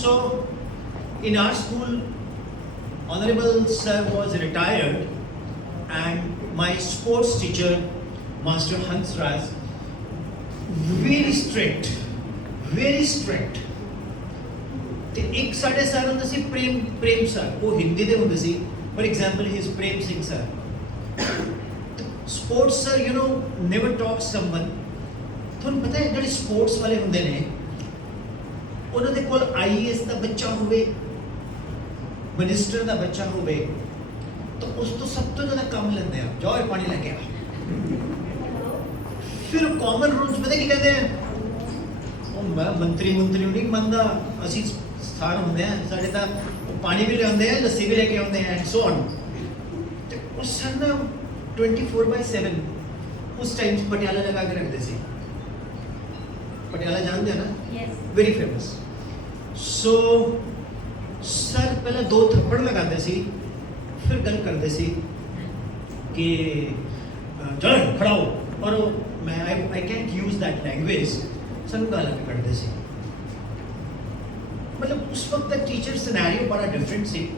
So, in our school, Honorable Sir was retired, and my sports teacher, Master Hans Raj, very strict, very strict. ਤੇ ਇੱਕ ਸਾਡੇ sir ਹੁੰਦੇ ਸੀ ਪ੍ਰੇਮ sir, ਉਹ ਹਿੰਦੀ ਦੇ ਹੁੰਦੇ ਸੀ. For example he is Prem Singh sir. Sports sir you know never talk someone. ਤੁਹਾਨੂੰ ਪਤਾ ਹੈ ਜਿਹੜੇ ਸਪੋਰਟਸ ਵਾਲੇ ਹੁੰਦੇ ਨੇ ਉਹਨਾਂ ਦੇ ਕੋਲ ਆਈਏਐਸ ਦਾ ਬੱਚਾ ਹੋਵੇ, ਮਿਨਿਸਟਰ ਦਾ ਬੱਚਾ ਹੋਵੇ, ਤਾਂ ਉਸ ਤੋਂ ਸਭ ਤੋਂ ਜ਼ਿਆਦਾ ਕੰਮ ਲੈਂਦੇ ਆ, ਜਾਓ ਇਹ ਪਾਣੀ ਲੈ ਕੇ ਆ. ਫਿਰ ਕਾਮਨ ਰੂਲਸ ਪਤਾ ਕੀ ਕਹਿੰਦੇ ਆ, ਉਹ ਮੰਤਰੀ ਨੂੰ ਨਹੀਂ ਮੰਨਦਾ, ਅਸੀਂ ਸਥਾਨ ਹੁੰਦੇ ਆ ਸਾਡੇ, ਤਾਂ ਉਹ ਪਾਣੀ ਵੀ ਲਿਆਉਂਦੇ ਆ, ਲੱਸੀ ਵੀ ਲੈ ਕੇ ਆਉਂਦੇ ਆ, ਐਂਡ ਸੋ ਔਨ. ਤੇ ਉਹ ਸਰ ਨਾ 24/7 ਉਸ ਟਾਈਮ 'ਚ ਪਟਿਆਲਾ ਲਗਾ ਕੇ ਰੱਖਦੇ ਸੀ. ਪਟਿਆਲਾ ਜਾਣਦੇ ਆ ਨਾ? Yes, very famous. So sir ਪਹਿਲਾਂ 2 ਥੱਪੜ ਲਗਾਉਂਦੇ ਸੀ, ਫਿਰ ਗੱਲ ਕਰਦੇ ਸੀ ਕਿ ਚਲੋ ਖੜਾ ਹੋ, ਔਰ ਮੈਂ I can't use that language. ਸਾਨੂੰ ਗਾਲਾਂ ਵੀ ਕੱਢਦੇ ਸੀ. ਮਤਲਬ ਉਸ ਵਕਤ ਦਾ ਟੀਚਰ ਸਿਨੈਰੀਓ ਬੜਾ ਡਿਫਰੈਂਟ ਸੀ.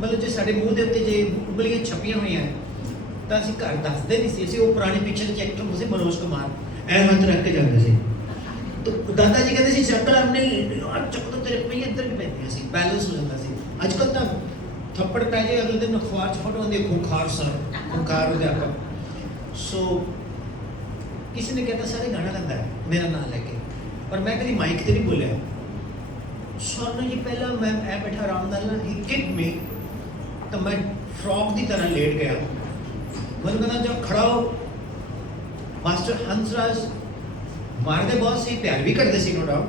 ਮਤਲਬ ਜੇ ਸਾਡੇ ਮੂੰਹ ਦੇ ਉੱਤੇ ਜੇ ਉਂਗਲੀਆਂ ਛਪੀਆਂ ਹੋਈਆਂ ਤਾਂ ਅਸੀਂ ਘਰ ਦੱਸਦੇ ਨਹੀਂ ਸੀ. ਅਸੀਂ ਉਹ ਪੁਰਾਣੇ ਪਿਕਚਰ ਦੇ ਐਕਟਰ ਹੁੰਦੇ ਸੀ, ਮਨੋਜ ਕੁਮਾਰ, ਐ ਹੱਥ ਰੱਖ ਕੇ ਜਾਂਦੇ ਸੀ. ਤਾਂ ਦਾਦਾ ਜੀ ਕਹਿੰਦੇ ਸੀ ਚੱਕਰ ਆਪਣੇ ਯਾਰ ਚੱਕ ਤੋਂ ਤੇਰੇ ਪਈ ਇੱਧਰ ਵੀ ਪੈਂਦੀਆਂ ਸੀ, ਬੈਲੈਂਸ ਹੋ ਜਾਂਦਾ ਸੀ. ਅੱਜ ਕੱਲ੍ਹ ਤਾਂ ਥੱਪੜ ਪੈ ਜਾਏ ਅਗਲੇ ਦਿਨ ਅਖਬਾਰ 'ਚ ਫੋਟੋ ਆਉਂਦੀ, ਖੁੰਖਾਰ ਸਰ, ਖੁੰਖਾਰ ਅਧਿਆਪਕ. ਸੋ ਕਿਸੇ ਨੇ कहता सारे गाना गाता है मेरा नाम लेके, पर मैं कभी माइक से नहीं बोलिया. सर ने जी पहला मैं ऐ बैठा आराम नाल ना, ही किक मी, तो मैं फ्रॉक की तरह लेट गया. मैं कहना जब खड़ा हो, मास्टर हंसराज मारते बहुत सी, प्यार भी करते सी नो डाउट,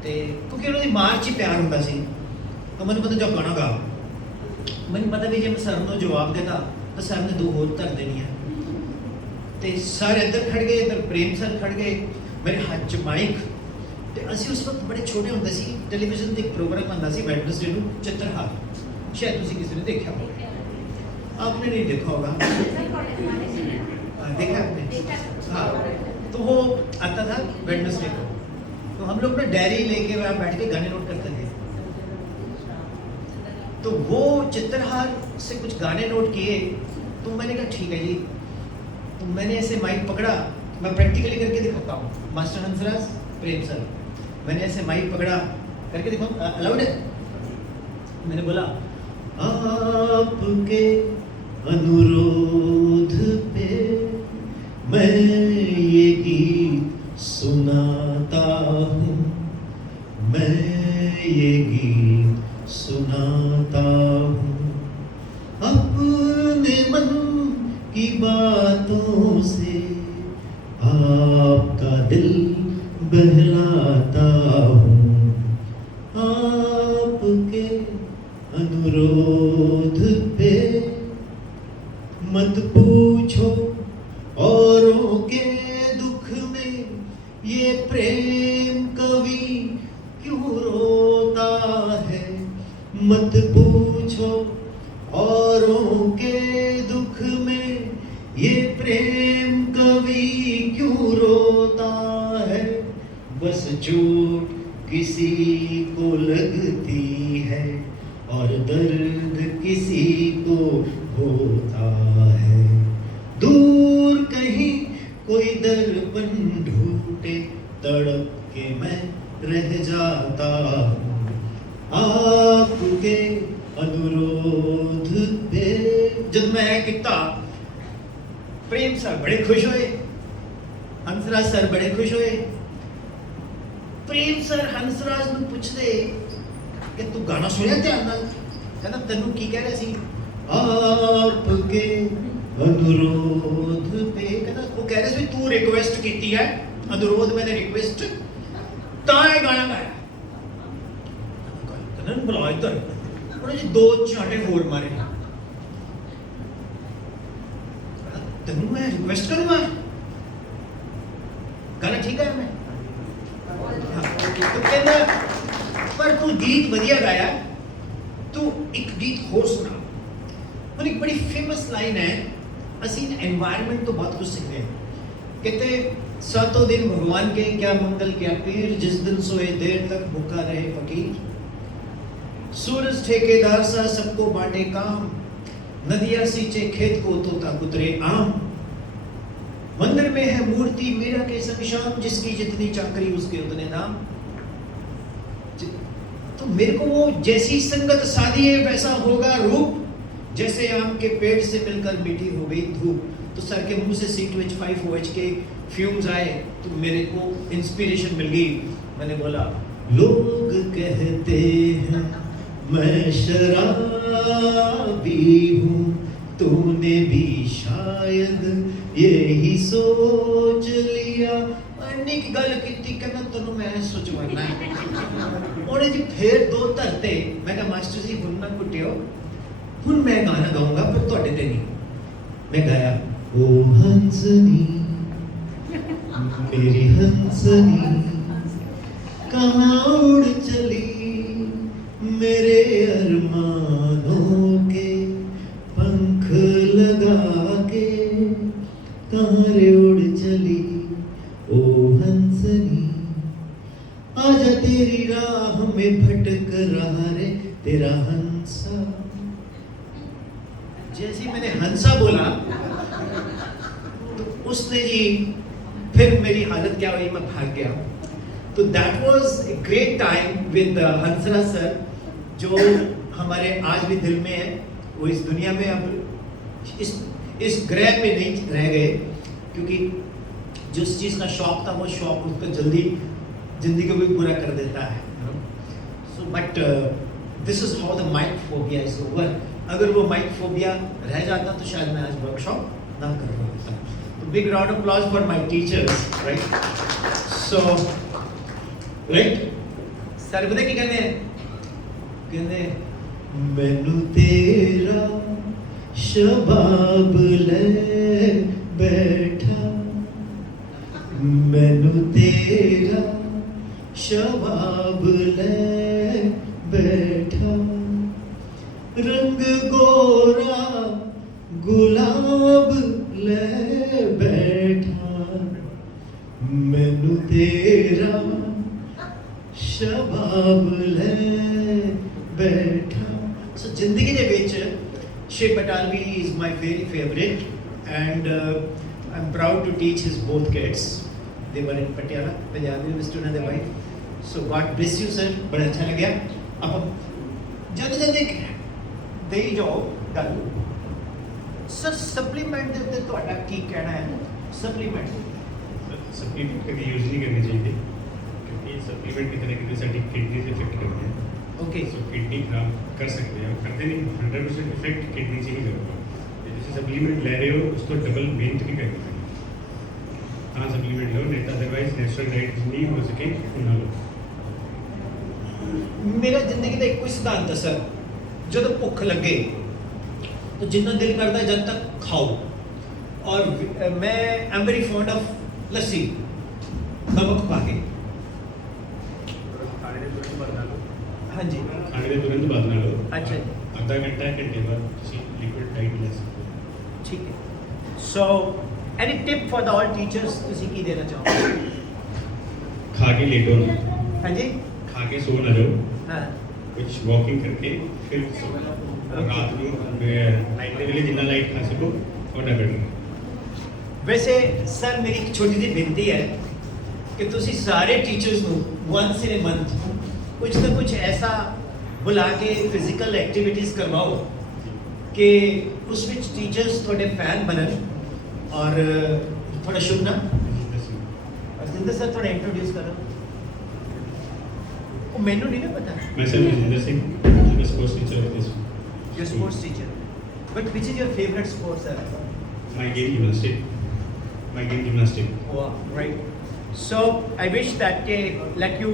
तो क्योंकि उन्होंने मार च प्यार होंदा सी. तो मैंने पता जब गाना गा, मैंने पता भी जे मैं सर को जवाब देता तो सर ने 2 होर धर देनी है. ਤੇ ਸਰ ਇੱਧਰ ਖੜ ਗਏ, ਇੱਧਰ ਪ੍ਰੇਮ ਸਰ ਖੜ ਗਏ, ਮੇਰੇ ਹੱਥ 'ਚ ਮਾਈਕ. ਤੇ ਅਸੀਂ ਉਸ ਵਕਤ ਬੜੇ ਛੋਟੇ ਹੁੰਦੇ ਸੀ. ਟੈਲੀਵਿਜ਼ਨ ਤੇ ਇੱਕ ਪ੍ਰੋਗਰਾਮ ਆਉਂਦਾ ਸੀ ਵੈਡਨਸਡੇ ਨੂੰ, ਚਿੱਤਰਹਾਰ. ਸ਼ਾਇਦ ਤੁਸੀਂ ਕਿਸੇ ਨੇ ਦੇਖਿਆ ਹੋਵੇ, आपने नहीं देखा होगा. देखा आपने? हाँ, तो वो आता था वेडनेसडे को. तो हम लोग ना डायरी लेके वहाँ बैठ के गाने नोट करते थे. तो वो चित्रहार से कुछ गाने नोट किए. तो मैंने कहा ठीक है जी. तो मैंने ऐसे माइक पकड़ा, मैं प्रैक्टिकली करके दिखाता हूँ. मास्टर हंसराज, प्रेम सर, मैंने ऐसे माइक पकड़ा, करके दिखाऊँ, अलाउड है? मैंने बोला आपके अनुरोध पे मैं ये गीत सुनाता हूँ, मैं ये गीत सुनाता हूँ, अपने मन की बातों से आपका दिल बहलाता हूँ, आपके अनुरोध पे मत पूछो औरों के दुख में, ये प्रेम कवि क्यों रोता है. मत पूछो औरों के दुख में, ये प्रेम कवि क्यों रोता है. बस चोट किसी को लगती है और दर्द किसी को होता है. दूर कहीं कोई दर्पण ढूंढे, तड़प के मैं रह जाता हूँ, आपके अनुरोध पे. जब मैं किता प्रेम सर बड़े खुश हुए, हंसराज सर बड़े खुश हुए. प्रेम सर हंसराज ਨੂੰ ਪੁੱਛਦੇ ਕਿ ਤੂੰ ਗਾਣਾ ਸੁਣਿਆ ਧਿਆਨ ਨਾਲ? ਕਹਿੰਦਾ ਤੈਨੂੰ ਕੀ ਕਹਿ ਰਿਹਾ ਸੀ? ਆਪਕੇ अनुरोध पे. ਕਹਿੰਦਾ ਉਹ ਕਹਿ ਰਿਹਾ ਸੀ ਤੂੰ ਰਿਕੁਐਸਟ ਕੀਤੀ ਹੈ, अनुरोध मैंने रिक्वेस्ट, ਤਾਂ ਇਹ ਗਾਣਾ ਗਾਇਆ. ਕਹਿੰਦਾ ਬੁਲਾ ਇੱਧਰ. ਉਹਨੇ ਜੀ 2 ਝਾਟੇ ਹੋਰ ਮਾਰੇ. ਤੈਨੂੰ ਮੈਂ ਰਿਕੁਐਸਟ ਕਰੂੰਗਾ, ਗਾਣਾ ਠੀਕ ਹੈ? ਮੈਂ ਕਹਿੰਦਾ ਪਰ ਤੂੰ ਗੀਤ ਵਧੀਆ ਗਾਇਆ, ਤੂੰ ਇੱਕ ਗੀਤ ਹੋਰ ਸੁਣਾ. ਹੁਣ ਇੱਕ ਬੜੀ ਫੇਮਸ ਲਾਈਨ ਹੈ, ਅਸੀਂ ਇਨਵਾਇਰਨਮੈਂਟ ਤੋਂ ਬਹੁਤ ਕੁਝ ਸਿੱਖਦੇ ਹਾਂ. ਕਹਿੰਦੇ सातों दिन भगवान के क्या मंगल क्या पीर, जिस दिन सोए देर तक भूखा रहे फकीर। सूरज ठेकेदार सा सबको बांटे काम, नदियां सींचे खेत को तोता कुतरे आम। मंदिर में है मूर्ति मीरा के संग शाम, जिसकी जितनी चाकरी उसके उतने दाम। तो मेरे को वो जैसी संगत साधी है वैसा होगा रूप, जैसे आम के पेड़ से मिलकर मीठी हो गई धूप। तो सर के मुंह से C2H5OH के फ्यूम्स आए तो मेरे को इंस्पिरेशन मिल गई। मैंने बोला लोग कहते हैं मैं शराबी हूँ, तूने भी शायद यही सोच लिया। अन्नी की गल की कहना तेन मैं सोचवाना है। उन्हें जी फिर दो धरते, मैं कहा मास्टर जी हुन ना कुटियो, हुन मैं गाना गाऊंगा पर तुहाडे ते नहीं। मैं गाया ओ हंसनी मेरी हंसनी कहाँ उड़ चली, मेरे अरमानों के पंख लगा के कहाँ रे उड़ चली। ओ हंसनी आजा तेरी राह में भटक रहा रे तेरा हंसा। जैसे ही मैंने हंसा बोला तो उसने जी फिर मेरी हालत क्या हुई, मैं भाग गया। तो that was a great time with Hansraj sir, जो हमारे आज भी दिल में है। वो इस दुनिया में अब इस ग्रह में नहीं रह गए, क्योंकि जिस चीज़ का शौक था वो शौक उसका जल्दी जिंदगी को भी पूरा कर देता है। So but this is how the mic phobia is over. अगर वो माइक फोबिया रह जाता तो शायद मैं आज वर्कशॉप ना कर रहा होता। तो big round of applause for my teachers, right. So right sir पता की कहते हैं, मैनू तेरा शबाब ले बैठा, मैनू तेरा शबाब ले बैठा, रंग गोरा गुलाब ले बैठा, मैनू तेरा शबाब ले बैठा। सो जिंदगी दे विच Shiv Batalvi is my very favourite and I am proud to teach his both kids. They were in Patiala, Punjab university उन्होंने wife. So God bless you sir, बड़ा अच्छा लगा। अब जद दे जाओ गल सर सप्लीमेंट दे उत्ते तुहाडा की कहना है? सप्लीमेंट सप्लीमेंट कभी यूज नहीं करनी चाहिए, क्योंकि सप्लीमेंट की तरह साडी किडनी से इफेक्ट करते हैं। ओके सो किडनी खराब कर सकते हैं, करते नहीं। 100% इफेक्ट किडनी से ही करूँगा। जैसे सप्लीमेंट ले रहे हो उसको डबल मेहनत भी करनी पड़ेगी। हाँ सप्लीमेंट लो, नहीं तो अदरवाइज नेचुरल डाइट नहीं हो सके ना लो। मेरा जिंदगी का एक सिद्धांत है सर, जब भुख लगे तो जितना दिल करता है जब तक खाओ। और मैं I am very fond of lassi नमक पा के। हाँ जी, खाने के तुरंत बाद ना लो। अच्छा आधा घंटा घंटे बाद किसी लिक्विड डाइट ले सकते हो। ठीक है। So any tip for the all teachers तुसी की देना चाहोगे? खा के लेटो ना, हाँ जी, खा के सो ना जाओ, हाँ कुछ वॉकिंग करके फिर सो। रात को नाइट के लिए जितना लाइट खा सको और ना करना। वैसे सर मेरी एक छोटी सी बेनती है कि तुसी सारे टीचर्स को वंस इन ए मंथ कुछ ना कुछ ऐसा बुला के फिजिकल एक्टिविटीज करवाओ कि उस विच टीचर्स थोड़े फैन बनन। और थोड़ा शुभ नाम जिंदर सर थोड़ा इंट्रोड्यूस करो। वो मैनू नहीं ना पता। मैं सर जिंदर सिंह, मैं sports teacher of this. You're a sports teacher. But which is your favorite sport, sir? My game gymnastic. Wow, right. So I wish that let you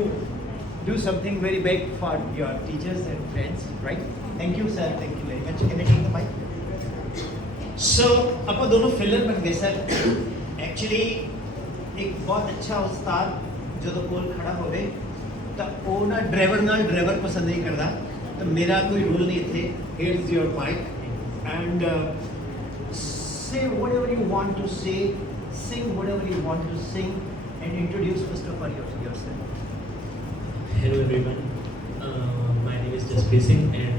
do something very big for your teachers and friends, right? Thank you, sir. Thank you very much. Can I take the mic? So ਆਪਾਂ दोनों film बन गए sir. Actually एक बहुत अच्छा उस्ताद ਜਦੋਂ ਕੋਲ ਖੜਾ ਹੋਵੇ ਤਾਂ ਉਹ ਨਾ ਡਰਾਈਵਰ ਪਸੰਦ ਨਹੀਂ ਕਰਦਾ। तो मेरा कोई रूल नहीं थे। Here's your mic and say whatever you want to say sing whatever you want to sing and introduce first of all yourself. Hello everyone, my name is Jaspreet Singh and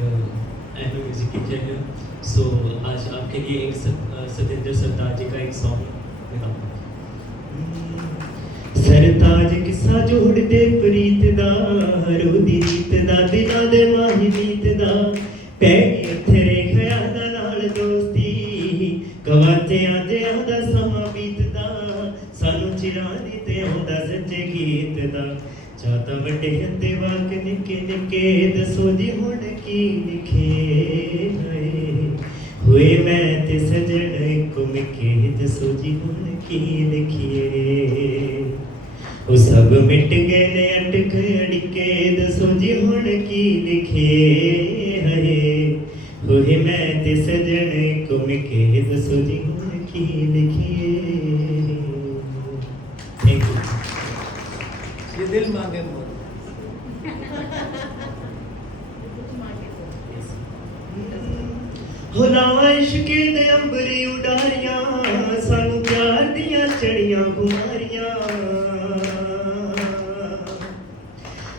I am a music teacher here. So आज आपके लिए एक सतेंद्र सरताज जी का एक song गाऊंगा। सरताज किस्सा जोड़ दे प्रीत दा रोदी रीत दा दिलां दे माही मीत दा पै गई तेरे ख्यालां नाल दोस्ती गवाचियां जिहां दा समां बीतदा सानू चिरां दी ते आउंदा सच्चे गीत दा चाहता वड्डे हंदे वाक निक्के निक्के दसो जी हुण की लिखे हुए मैं ते सजण इको मिके दसो जी हुण की लिखिए वो सब मिट गए ने अटक अड़के दसो जी हुण की लिखिए हुए मैं ते सजण इको मिके दसो जी हुण की लिखिए। Thank you. ये दिल मांगे मोर। हो लावा इश्के दे अंबरी उडारियां सानू प्यार दियां चढ़ियां खुमारियां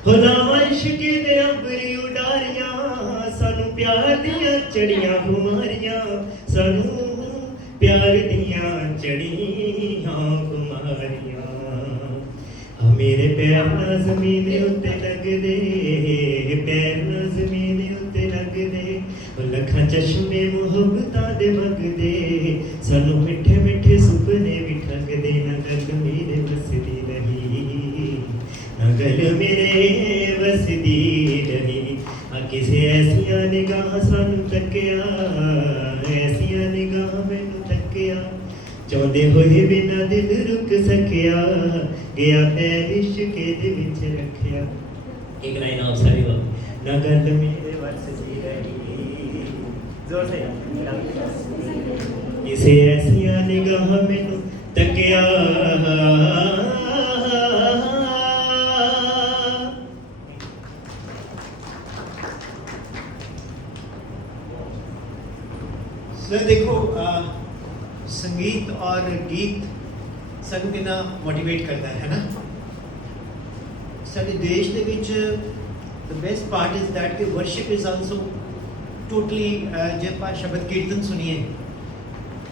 हो लावा इश्के दे अंबरी उडारियां सानू प्यार दियां चढ़ियां खुमारियां सानू प्यार दियां चढ़ियां खुमारियां मेरे पैर ना जमीन उत्ते लगदे पैर ना जमीन उत्ते लगदे लखां चश्मे मुहब्बतां दे वगदे सानू मिठे मिठे सुपने भी ठगदे ना गल मेरे वसदी नहीं ना गल मेरे वसदी नहीं आ किसे ऐसियां निगाह सानू तकिया ऐसियां निगाह मैनू तकिया चाहते होए बिना दिल रुक सकिया गया पैर इश्के दे विच रखिया। एक लाइन आप सारी बात ना गल मेरे वसदी रही जोर से किसे ऐसियां निगाह मैनू तकिया सर देखो संगीत और गीत ਸਾਨੂੰ ਕਿੰਨਾ ਮੋਟੀਵੇਟ ਕਰਦਾ ਹੈ ਨਾ। ਸਾਡੇ ਦੇਸ਼ ਦੇ ਵਿੱਚ the best part is that ਕਿ worship is also totally ਜੇ ਆਪਾਂ ਸ਼ਬਦ ਕੀਰਤਨ ਸੁਣੀਏ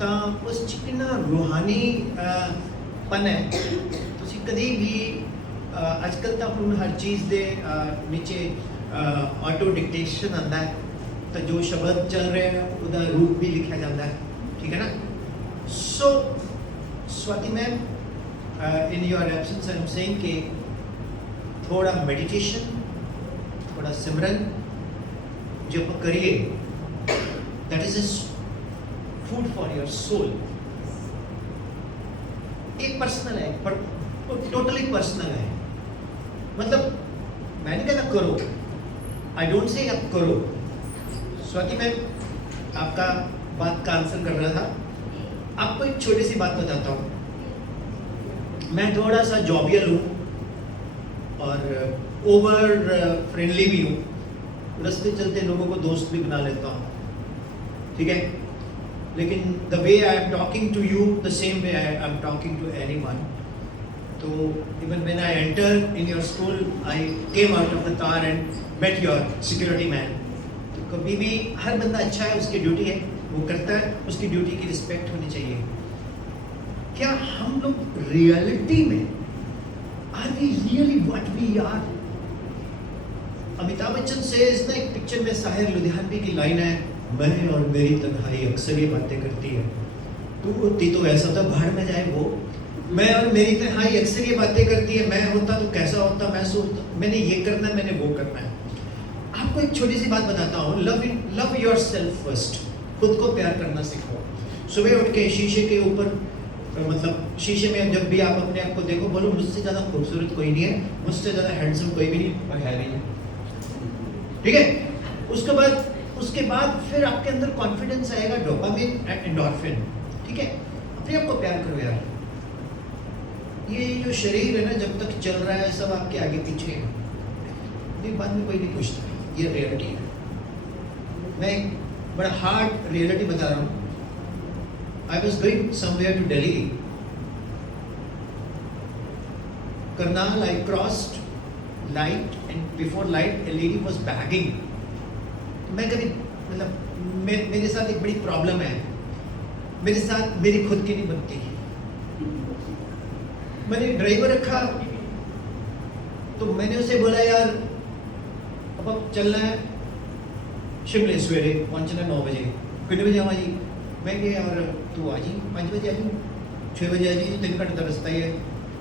ਤਾਂ ਉਸ 'ਚ ਕਿੰਨਾ ਰੂਹਾਨੀ ਪਨ ਹੈ। ਤੁਸੀਂ ਕਦੀ ਵੀ ਅੱਜ ਕੱਲ੍ਹ ਤਾਂ ਹੁਣ ਹਰ ਚੀਜ਼ ਦੇ ਨੀਚੇ ਆਟੋ ਡਿਕਟੇਸ਼ਨ ਆਉਂਦਾ ਹੈ ਤਾਂ ਜੋ ਸ਼ਬਦ ਚੱਲ ਰਿਹਾ ਹੈ ਉਹਦਾ ਰੂਪ ਵੀ ਲਿਖਿਆ ਜਾਂਦਾ ਹੈ, ਠੀਕ ਹੈ ਨਾ। So Swati ma'am, in your absence, I am saying कि थोड़ा meditation, थोड़ा सिमरन जब करिए, that is a food for your soul. एक पर्सनल है, पर टोटली पर्सनल है। मतलब मैं नहीं कहता करो, I don't say आप करो। स्वाति मैम आपका बात का आंसर कर रहा था। आपको एक छोटी सी बात बताता हूँ। मैं थोड़ा सा जॉबियल हूँ और ओवर फ्रेंडली भी हूँ। रास्ते चलते लोगों को दोस्त भी बना लेता हूँ, ठीक है। लेकिन the way I am talking to you the same way I am talking to anyone. तो even when I enter in your school I came out of the car and met your security man. तो कभी भी हर बंदा अच्छा है, उसकी duty है, वो करता है, उसकी ड्यूटी की रिस्पेक्ट होनी चाहिए। क्या हम लोग रियलिटी में are we really what we are? Amitabh Bachchan से ना एक पिक्चर में साहिर लुधियानवी की लाइन है, मैं और मेरी तन्हाई अक्सर ये बातें करती है। तू होती तो ऐसा था, भाड़ में जाए वो। मैं और मेरी तन्हाई अक्सर ये बातें करती है, मैं होता तो कैसा होता, मैं सोचता मैंने ये करना है, मैंने वो करना है। आपको एक छोटी सी बात बताता हूँ, लव योरसेल्फ फर्स्ट। खुद को प्यार करना सीखो। सुबह उठ के शीशे के ऊपर मतलब शीशे में जब भी आप अपने आप को देखो, बोलो मुझसे ज़्यादा खूबसूरत कोई नहीं है, मुझसे ज़्यादा हैंडसम कोई भी नहीं और है नहीं, ठीक है। उसके बाद फिर आपके अंदर कॉन्फिडेंस आएगा, डोपामिन एंड एंडोर्फिन, ठीक है। अपने आप को प्यार करो यार। ये जो शरीर है ना, जब तक चल रहा है सब आपके आगे पीछे है, बाद में कोई नहीं पूछता, ये रियलिटी है। मैं एक बड़ा हार्ड रियलिटी बता रहा हूँ। I was going somewhere to Delhi Karnal, I crossed light and before light a lady was begging. मैं कभी मतलब मेरे साथ एक बड़ी प्रॉब्लम है, मेरे साथ मेरी खुद की नहीं बनती। मैंने ड्राइवर रखा तो मैंने उसे बोला यार अब चलना है शिमले, सवेरे पहुंचना 9 बजे। कितने बजे आवा जी? मैं कहा यार तू आ जी 5 बजे आ जी, 6 बजे आ जी, 3 घंटे का रास्ता ही है,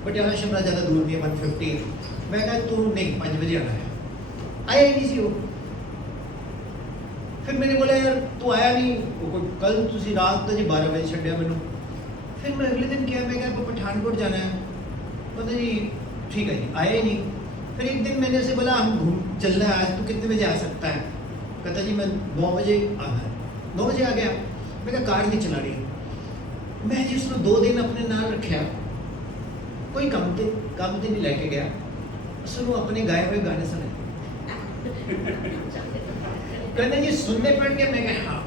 पटियाला शिमला ज़्यादा दूर नहीं है, 150। मैं कहा तू नहीं 5 बजे आना है, आया ही नहीं सी वो। फिर मैंने बोला यार तू आया नहीं, वो कल तुसी रात तो जी 12 बजे छड्या मैनू। फिर मैं अगले दिन किया, मैं क्या पठानकोट जाना है, पता जी ठीक है जी, आया ही नहीं। फिर एक दिन मैंने उसे बोला हम घूम चल रहा है आज, तू कितने बजे आ सकता है? कहता जी मैं 9 बजे आना है। 9 बजे आ गया। मैं कहा कार नहीं चला रही। मैं जी उसको 2 दिन अपने नाल रखा, कोई काम ते नहीं लेके गया, उसको अपने गाए हुए गाने सुने। कहते जी सुनने पड़ के, मैं कहा हाँ,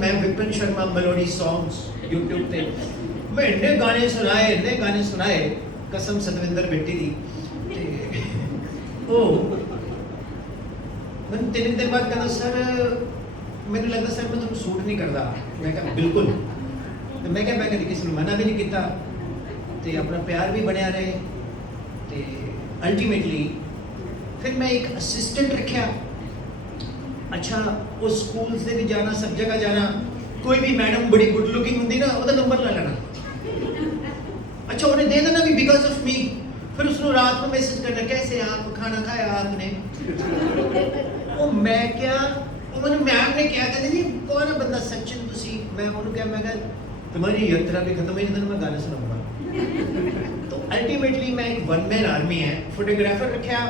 मैं Vipin Sharma melody songs YouTube पे मैं इन्ने गाने सुनाए कसम सतविंदर बेटी दी। ओ मैं 3 दिन बाद कहता सर मैंने लगता सर मैं तुम सूट नहीं करता। मैं कहा बिल्कुल। तो मैं कभी किसी ने मना भी नहीं किया, तो अपना प्यार भी बनया रहे। तो अल्टीमेटली फिर मैं एक असिस्टेंट रखा। अच्छा वो स्कूल से भी जाना, सब जगह जाना, कोई भी मैडम बड़ी गुड लुकिंग होंगी ना, वो नंबर ला लेना। अच्छा उन्हें दे देना भी बिकॉज ऑफ मी। फिर उसको रात को मैसेज करना कैसे आप, खाना खाया आपने? वो मैं क्या, मैंने मैम ने क्या कहते जी कौन है बंदा सचिन तुसी? मैं उन्होंने क्या, मैं कहा तुम्हारी यात्रा भी खत्म हुई दिन मैं गाने सुनाऊंगा। तो अल्टीमेटली मैं एक 1 मैन आर्मी है, फोटोग्राफर रखा,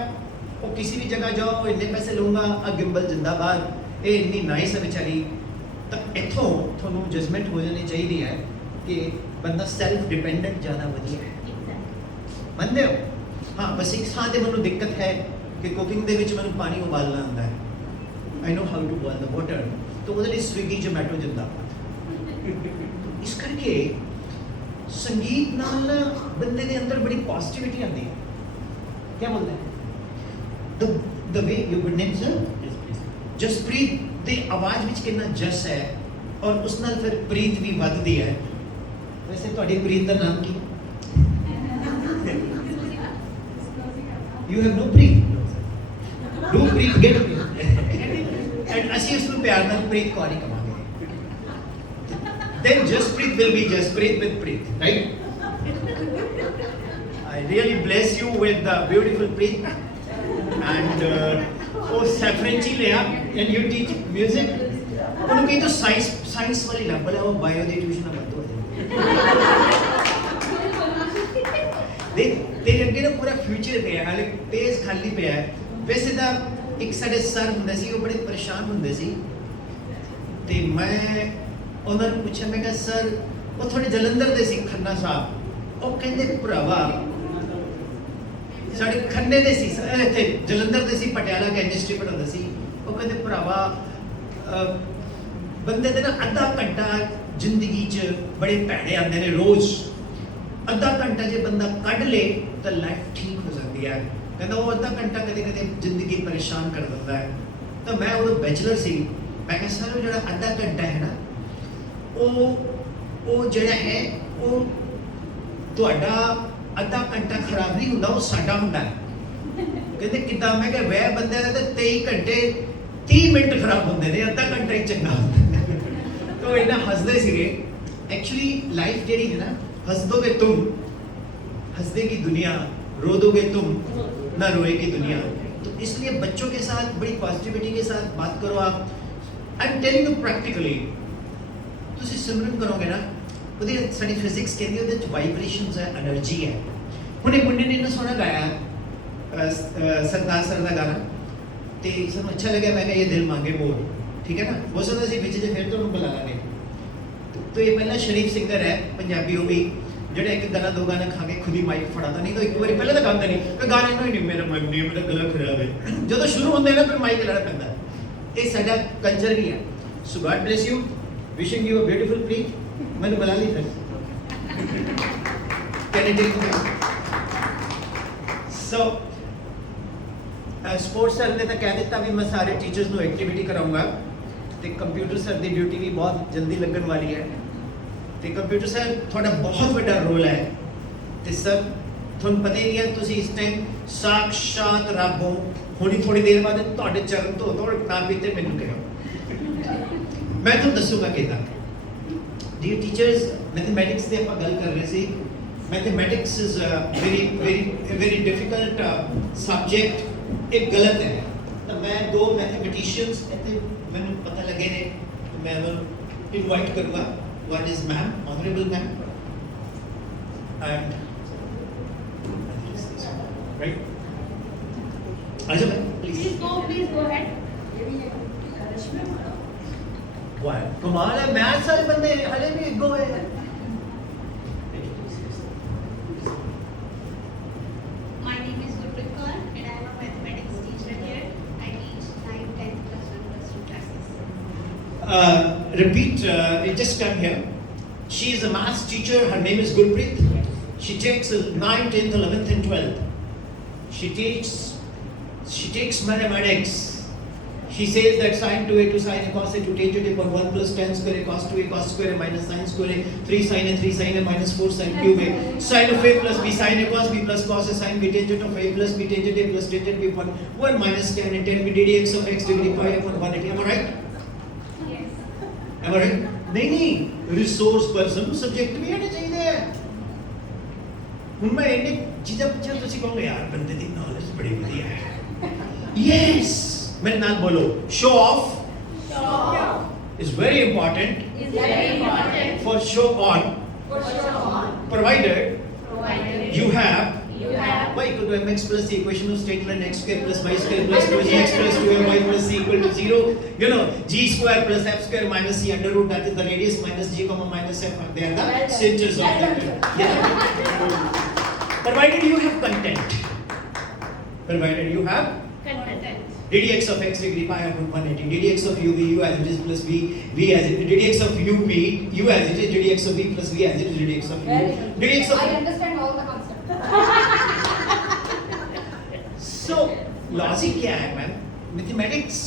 वो किसी भी जगह जाओ इन्ने पैसे लूंगा, गिम्बल जिंदाबाद, ये इन्नी नाइस है बेचारी। तो इथों थोनों जजमेंट हो जानी चाहिए है कि बंदा सैल्फ डिपेंडेंट ज़्यादा वधिया है। ਮੰਨਦੇ ਹੋ? हाँ बस एक ਥਾਂ ਤੇ ਮੈਨੂੰ ਦਿੱਕਤ ਹੈ ਕਿ ਕੁਕਿੰਗ ਦੇ ਵਿੱਚ ਮੈਨੂੰ ਪਾਣੀ ਉਬਾਲਣਾ ਆਉਂਦਾ ਹੈ। I know how to boil the water. ਤਾਂ ਉਹਦੇ ਲਈ ਸਵਿਗੀ ਜੋਮੈਟੋ ਜਿੰਦਾਬਾਦ। ਇਸ ਕਰਕੇ ਸੰਗੀਤ ਨਾਲ ਬੰਦੇ ਦੇ ਅੰਦਰ ਬੜੀ ਪੋਜ਼ਿਟਿਵਿਟੀ ਆਉਂਦੀ ਹੈ। ਕੀ ਬੋਲਦੇ ਹੈ? The way you good name sir Jaspreet ਦੇ ਆਵਾਜ਼ ਵਿੱਚ ਕਿੰਨਾ ਜਸ ਹੈ ਔਰ ਉਸ ਨਾਲ ਫਿਰ ਪ੍ਰੀਤ ਵੀ ਵੱਧਦੀ ਹੈ। ਵੈਸੇ ਤੁਹਾਡੀ ਪ੍ਰੀਤ ਦਾ ਨਾਮ ਕੀ? You have no Preet. Do Preet get Preet. And ਅਸੀਂ ਉਸ ਨੂੰ ਪਿਆਰ ਨਾਲ ਪ੍ਰੀਤ ਕੌਰ ਹੀ ਕਹਾਂਗੇ। Then Jaspreet will be Jaspreet with Preet, right? I really bless you with the beautiful Preet. And ਉਹ ਸੈਫਰੈਂਚੀ ਲਿਆ and you teach music. ਉਹਨੂੰ ਕਹੀ ਤੂੰ ਸਾਇੰਸ ਵਾਲੀ ਲੱਭ ਲੈ, ਉਹ ਬਾਇਓ ਦੀ ਟਿਊਸ਼ਨ ਬੰਦ ਹੋ ਜਾਏ। तेरे अगे ना पूरा फ्यूचर पे है, हाले पेज खाली पे है। वैसे तो एक साढ़े सर होंगे सी, वो बड़े परेशान होंगे सी। ते मैं उन्होंने पूछा, मैं कहा सर वो थोड़े जलंधर दे सी, खन्ना साहब। वो कहते भरावा साढ़े खन्ने दे सी, इत्थे जलंधर दे सी, पटियाला केमिस्ट्री पढ़ाते सी। वो कहते भरावा बंदे दे ना अद्धा घंटा जिंदगी च बड़े भैड़े आते हैं रोज़। अद्धा घंटा जो बंदा कढ़ ले तो लाइफ ठीक हो जाती है। कहता वो अद्धा घंटा कदे कदे जिंदगी परेशान कर देता है। तो मैं वो बैचलर सी, मैं कहा सर जो अद्धा घंटा है ना वो जड़ा है वो तुहाडा अद्धा घंटा खराब नहीं होंदा, वो साडा हुंदा है। कहते किद्दां? मैं कहा वह बंदे दा ते 23 घंटे 30 मिनट खराब होंदे ने, अद्धा घंटा ही चंगा होंदा। तो इन्ना हसदे सीगे। एक्चुअली लाइफ जेहड़ी है ना, हंस दोगे तुम हंस देगी दुनिया, रो दोगे तुम ना रोएगी दुनिया। तो इसलिए बच्चों के साथ बड़ी पॉजिटिविटी के साथ बात करो। आप I am telling you practically तुसी सिमरन करोगे ना, ਉਹਦੀ ਸਾਡੀ ਫਿਜ਼ਿਕਸ ਕਹਿੰਦੀ ਉਹਦੇ ਵਿੱਚ ਵਾਈਬ੍ਰੇਸ਼ਨਸ ਹੈ, એનર્ਜੀ ਹੈ। ਹੁਣੇ ਮੁੰਡੇ ਨੇ ਇੰਨਾ ਸੋਹਣਾ ਗਾਇਆ ਸਰਦਾਰ ਸਰ ਦਾ ਗਾਣਾ ਤੇ ਸਾਨੂੰ ਅੱਛਾ ਲੱਗਿਆ। ਮੈਂ ਕਿਹਾ ਇਹ ਦਿਲ ਮੰਗੇ ਮੋਰ, ਠੀਕ ਹੈ ਨਾ। ਹੋ ਸਕਦਾ ਸੀ ਵਿੱਚ ਜੇ ਫਿਰ ਤੁਹਾਨੂੰ ਬੁਲਾ ਲਾਂਗੇ। तो ये पहला शरीफ सिंगर है पंजाबी, वो भी जो एक गाना 2 गाने खा के खुद ही माइक फड़ाता नहीं, तो एक बार पहले तो गाता नहीं, गाने में नहीं मेरा मन नहीं, मेरा गला खराब है। जो तो शुरू होते हैं ना फिर माइक लड़ा पैदा है। ये साडा कल्चर भी है। So God bless you, wishing you a beautiful प्रीत। मैंने बुला ली फिर can I take so sports sir ਨੇ ਤਾਂ ਕਹਿ ਦਿੱਤਾ ਵੀ ਮੈਂ ਸਾਰੇ ਟੀਚਰਸ ਨੂੰ ਐਕਟੀਵਿਟੀ ਕਰਾਉਂਗਾ ਤੇ ਕੰਪਿਊਟਰ ਸਰ ਦੀ ਡਿਊਟੀ ਵੀ ਬਹੁਤ ਜਲਦੀ ਲੱਗਣ ਵਾਲੀ ਹੈ ਤੇ ਕੰਪਿਊਟਰ ਸਰ ਤੁਹਾਡਾ ਬਹੁਤ ਵੱਡਾ ਰੋਲ ਹੈ ਤੇ ਸਰ ਤੁਹਾਨੂੰ ਪਤਾ ਹੀ ਹੈ ਤੁਸੀਂ ਇਸ ਟਾਈਮ ਸਾਖਸ਼ਾਤ ਰੱਬ ਹੋ ਹੁਣੀ ਥੋੜੀ ਦੇਰ ਬਾਅਦ ਤੁਹਾਡੇ ਚਰਨ ਧੋ ਧੋ ਨਾ ਪੀਤੇ ਮੈਨੂੰ ਕਹੋ ਮੈਂ ਤੁਹਾਨੂੰ ਦੱਸੂਗਾ ਕਿਦਾਂ ਡੀਅਰ ਟੀਚਰਸ ਮੈਥਮੈਟਿਕਸ ਦੀ ਆਪਾਂ ਗੱਲ ਕਰ ਰਹੇ ਸੀ mathematics is very difficult subject ਇਹ ਗਲਤ ਹੈ ਤਾਂ ਮੈਂ ਦੋ ਮੈਥਮੈਟੀਸ਼ੀਅਨਸ ਇੱਥੇ ਮੈਨੂੰ ਪਤਾ ਲੱਗੇ ਨੇ ਮੈਂ ਉਹਨਾਂ ਨੂੰ ਇਨਵਾਈਟ ਕਰੂੰਗਾ one is ma'am honorable ma'am and right Ajay please go ahead. Why? कमाल है मैथ्स वाले बंदे हले भी गो है My name is Gurpreet Kaur and I am a mathematics teacher here. I teach 9th, 10th, plus 1, plus 2 classes. Repeat you just come here she is a maths teacher her name is Gurpreet she takes 9th 10th 11th and 12th she takes mathematics she says that sin 2a to sin a cos a to tangent a upon 1 plus tan square a cos 2a cos square a minus sin square a 3 sin a 3 sin a minus 4 sin cube a sin of a plus b sin a cos b plus cos a sin b tangent of a plus b tangent a plus tangent b upon 1 minus tan a tan b ddx of x degree pi upon 180 am I right? Yes. am I right? नहीं resource person ਨੂੰ subject ਵੀ ਆਣੇ ਚਾਹੀਦੇ ਆ ਹੁਣ ਮੈਂ ਇਹਨੇ ਚੀਜ਼ਾਂ ਪੁੱਛਿਆ ਤੁਸੀਂ ਕਹੋਗੇ ਯਾਰ ਬੰਦੇ ਦੀ ਨੌਲੇਜ ਬੜੀ ਵਧੀਆ ਹੈ ਯੈਸ ਮੇਰੇ ਨਾਲ ਬੋਲੋ show off is very important for show on provided you have y equal to mx plus the equation of statement x square plus y square plus 2gx plus 2my plus c equal to 0 you know g square plus f square minus c under root that is the radius minus g comma minus f they are the centers of that yeah provided you have content ddx of x degree pi upon 180 ddx of u as it is plus v as it is ddx of u as it is ddx of v plus v as it is ddx of u ddx of I understand all the concepts. so logic क्या है ma'am mathematics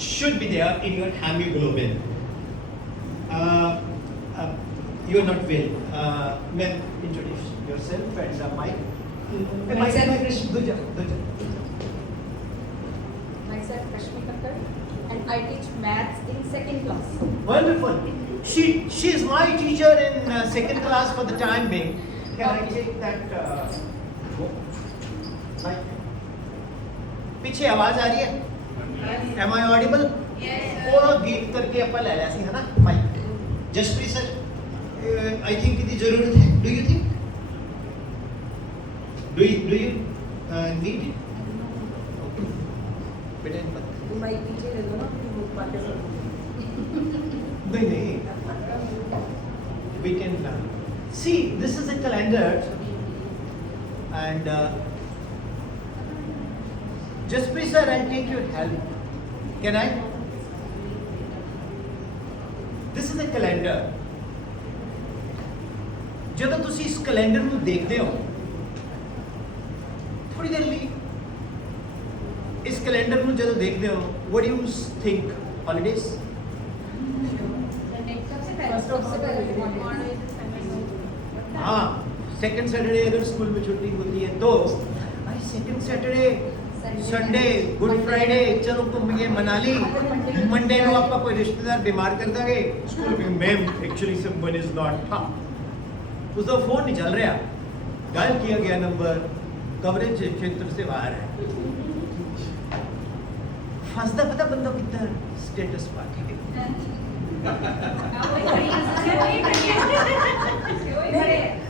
should be there in your hemoglobin you are not well ma'am introduce yourself and Mike Myself. Duja. Myself, Kashmi Kakkar, and I teach maths in 2nd class. Wonderful. She is my teacher in 2nd class for the time being. Can I take that? Mic? पीछे आवाज आ रही है? Am I audible? Yes. वो गीत करके अपन ले लिया सी है ना? Mic. Jaspreet sir, I think की जरूरत है. Do you think? Do you need it? Okay. बेटा तुम माइक पीछे ले लो ना, वो बातें सुनो। नहीं we can see this is a calendar and Jaspreet sir I'll take your help can I this is a calendar ਜਦੋਂ ਤੁਸੀਂ ਇਸ ਕੈਲੰਡਰ ਨੂੰ ਦੇਖਦੇ ਹੋ ਥੋੜੀ ਦੇਰ ਲਈ ਇਸ ਕੈਲੰਡਰ ਨੂੰ ਜਦੋਂ ਦੇਖਦੇ ਹੋ what do you think holidays सबसे पहले हाँ सेकंड सैटरडे अगर स्कूल में छुट्टी होती है तो second Saturday Sunday good Friday चलो घूमिए मनाली मंडे को आपका कोई रिश्तेदार बीमार कर देंगे स्कूल में ma'am actually someone is not था उसका फोन नहीं चल रहा डायल किया गया नंबर कवरेज क्षेत्र से बाहर है फंसदा पता बंदा कितना स्टेटस पाके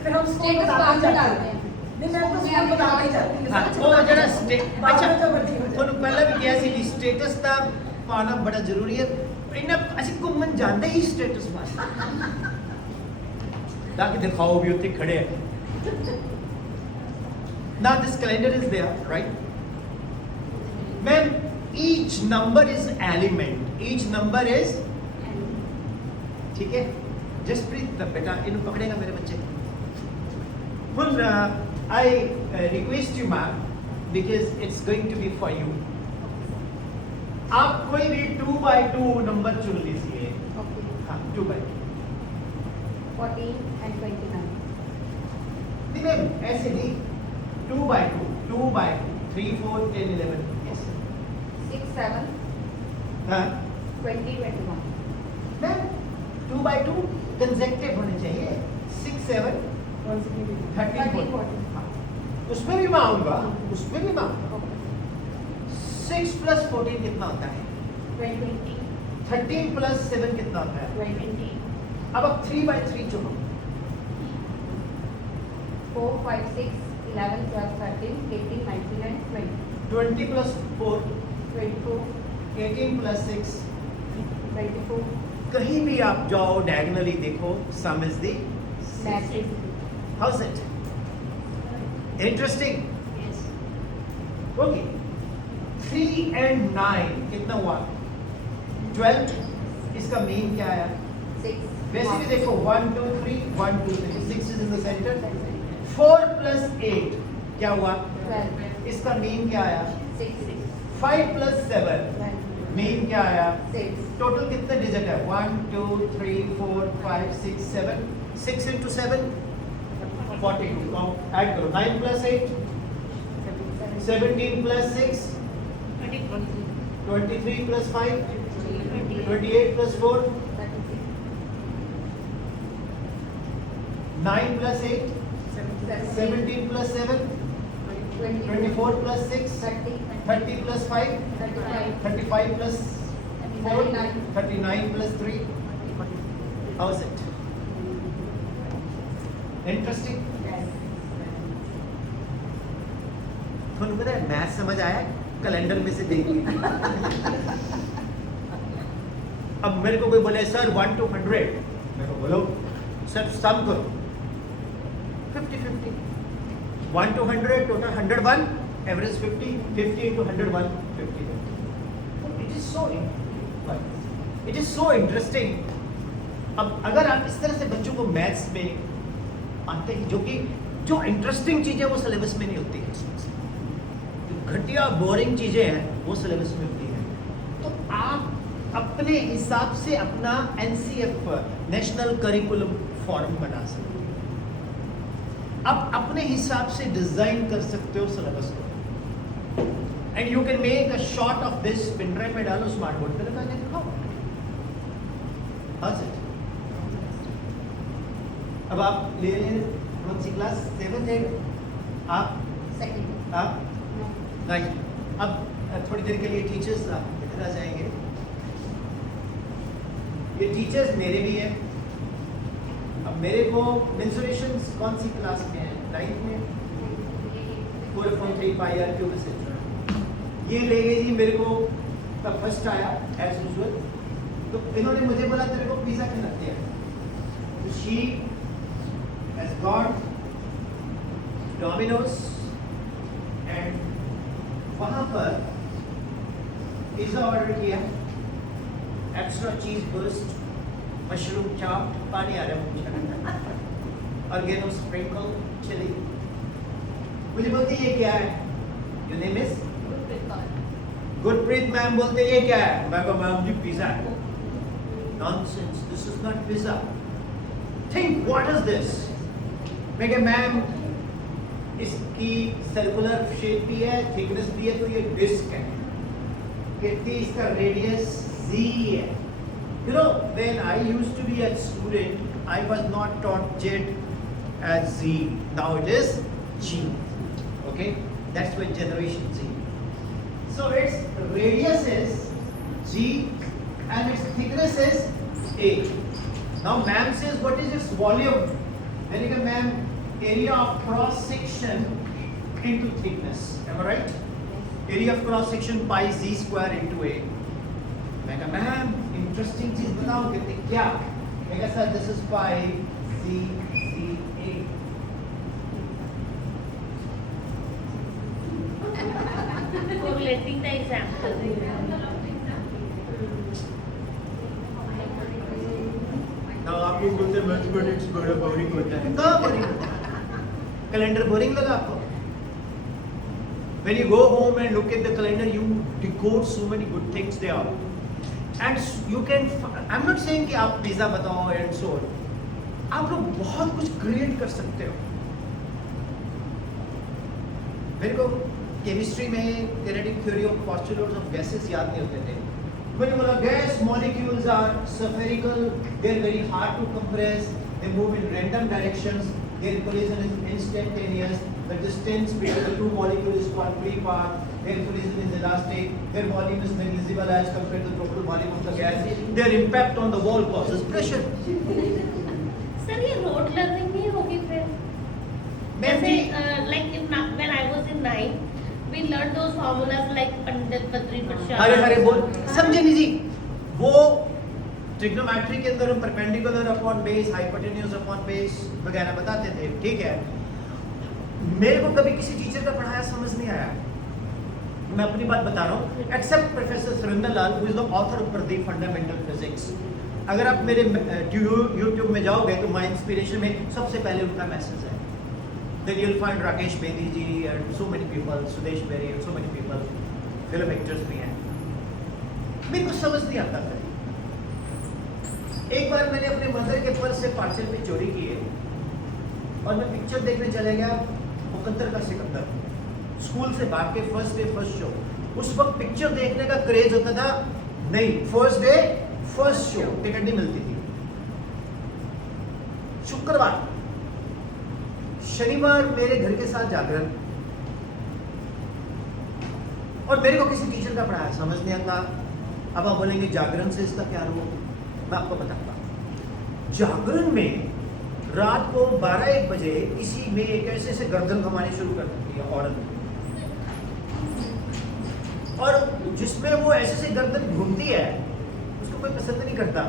फिर हम स्टेटस बाद में डालते हैं। नहीं मैं तो स्कूल बताते ही जाती हूँ। ਉਹ ਜਿਹੜਾ ਅੱਛਾ ਤੁਹਾਨੂੰ ਪਹਿਲਾਂ ਵੀ ਕਿਹਾ ਸੀ ਜੀ ਸਟੇਟਸ ਦਾ ਪਾਣਾ ਬੜਾ ਜ਼ਰੂਰੀ ਹੈ ਇਹਨਾਂ ਅਸੀਂ ਘੁੰਮਣ ਜਾਂਦੇ ਹੀ ਸਟੇਟਸ ਵਾਸਤੇ ਤਾਂ ਕਿ ਦਿਖਾਓ ਵੀ ਉੱਥੇ ਖੜੇ ਆ now this calendar is there right ma'am each number is element each number is ठीक है जसप्रीत बेटा इन्हें पकड़ेगा मेरे बच्चे full I request you, ma'am, because it's going to be for you. आप कोई भी 2 by 2 नंबर चुन लीजिए. Okay. हाँ, 2 by 2. 14 and 29. नहीं मैम, ऐसे नहीं. 2 by 2, 2 by 2, 3, 4, 10, 11. Yes. 6, 7, हाँ. 20, 21. मैम 2 by 2 कंसेक्टिव होने चाहिए. 6, 7, 13, 13, 14. 14. हाँ. उसमें भी मैं आऊँगा. उसमें भी मैं आऊँगा. 6 plus 14 कितना होता है? 20, 13 plus 7 कितना होता है? 20. अब आप 3 by 3 चुनो. 4, 5, 6, 11, 12, 13, 18, 19 and 20. 20 plus 4, 24, 18 plus 6. 24. कहीं भी आप जाओ डायगोनली देखो, sum is the Matrix. how's it? Interesting. Yes. Okay. 3 and 9 कितना हुआ? 12. इसका मीन क्या आया? 6. वैसे भी देखो 1, 2, 3, 1, 2, 3. 6 is in the center. 4 plus 8 क्या हुआ? 12. इसका मीन क्या आया? 6. 5 plus 7 मीन क्या आया? 6. टोटल कितने डिजिट है? 1, 2, 3, 4, 5, 6, 7. 6 into 7 42. ऐड करो. 9 plus 8 17 plus 6 23 plus 5 28 plus 4 9 plus 8 17 plus 7 24 plus 6 30 plus 5 35 plus 4 39 plus 3. How's it? Interesting. ਤੁਹਾਨੂੰ पता है मैथ समझ आया? कैलेंडर में से देखिए. अब मेरे को कोई बोले सर 1 to 100, मेरे को बोलो सर सम करो. 50-50. 1 to 100 total 101, average 50. 50 into 101 50. It is so interesting. अब अगर आप इस तरह से बच्चों को मैथ्स में आते हैं, जो कि जो इंटरेस्टिंग चीजें वो सिलेबस में नहीं होती है, जो घटिया बोरिंग चीजें हैं वो सिलेबस में होती हैं, तो आप अपने हिसाब से अपना NCF नेशनल करिकुलम फॉर्म बना सकते हो. आप अपने हिसाब से डिजाइन कर सकते हो सिलेबस को. And you can make a shot of this, pin drive में डालो, स्मार्ट बोर्ड पे लगा के दिखाओ. How's it? अब आप ले रहे हैं कौन सी क्लास? 7th 8th. आप नहीं. अब थोड़ी देर के लिए टीचर्स इधर आ जाएंगे. ये टीचर्स मेरे भी हैं. अब मेरे को मेंसुरेशंस कौन सी क्लास में है? 9th में. 4 from 3 pi r cube etc. ये ले गई जी मेरे को तब फर्स्ट आया एज यूजुअल. तो इन्होंने मुझे बोला तेरे को पिज्जा खिलाते हैं. तो she has got Domino's and वहां पर पिज्जा ऑर्डर किया. एक्स्ट्रा चीज बर्स्ट, मशरूम चाप, पानी आ रहा है मुझे, ऑर्गेनो स्प्रिंकल, चिली. मुझे बोलती ये क्या है? Your name is Gurpreet. Ma'am बोलते ये क्या है? मैं कहा मैम जी पिज्जा है. Nonsense, this is not pizza. Think, what is this? मैं कहा मैम इसकी सर्कुलर शेप भी है, थिकनेस भी है, तो ये डिस्क है. कहती इसका रेडियस Z है. You know, when I used to be a student, I was not taught Z as Z. Now it is G. Okay, that's why generation Z. So its radius is G and its thickness is A. Now ma'am says what is its volume? Then you can ma'am area of cross section into thickness. Am I right? Area of cross section pi Z square into A. मैं कहा ma'am interesting चीज बताओ. कहते क्या? मैं कहा sir this is pi Z Z A. Correlating the example. Now आप लोग बोलते हैं मैथमेटिक्स बड़ा बोरिंग होता है. कहाँ बोरिंग होता है? कैलेंडर बोरिंग लगा आपको? When you go home and look at the calendar, you decode so many good things there. And you can, I'm not saying कि आप पिज़्ज़ा बताओ and so on. आप लोग बहुत कुछ क्रिएट कर सकते हो. मेरे को केमिस्ट्री में kinetic theory of postulates of gases याद नहीं होते थे. मैंने बोला gas molecules are spherical, they're very hard to compress, they move in random directions, their collision is instantaneous, the distance between the two molecules is called free path, their collision is elastic, their volume is negligible as compared to the total volume of the gas, their impact on the wall causes pressure. Sir ये road learning नहीं होगी फिर? Ma'am जैसे जी like when I was in 9, we learned those formulas like Pandit Badri Prasad. Hare Hare बोल समझे नहीं जी. वो trigonometry के अंदर हम perpendicular upon base, hypotenuse upon base वगैरह बताते थे, ठीक है. मेरे को कभी किसी टीचर का पढ़ाया समझ नहीं आया. मैं अपनी बात बता रहा हूँ. Except professor Surendra Lal who is the author of Pradeep fundamental physics. अगर आप मेरे यूट्यूब में जाओगे तो माय इंस्पिरेशन में सबसे पहले उनका मैसेज है. Then you'll find Rakesh Bedi ji and so many people, Sudesh Berry and so many people, film actors भी हैं. मेरे को समझ नहीं आता था. एक बार मैंने अपने मदर के पर्स से पार्सल पे चोरी किए और मैं पिक्चर देखने चले गया मुकद्दर का सिकंदर. स्कूल से भाग के फर्स्ट डे फर्स्ट शो. उस वक्त पिक्चर देखने का क्रेज होता था. नहीं, first day first show ticket नहीं मिलती थी. शुक्रवार शनिवार मेरे घर के साथ जागरण और मेरे को किसी टीचर का पढ़ाया समझ नहीं आता. अब आप बोलेंगे जागरण से इसका क्या रोल? मैं आपको बताता हूं. जागरण में रात को 12-1 बजे किसी में एक ऐसे गर्दन घुमानी शुरू कर देती है औरत, और जिसमें वो ऐसे गर्दन घूमती है उसको कोई पसंद नहीं करता.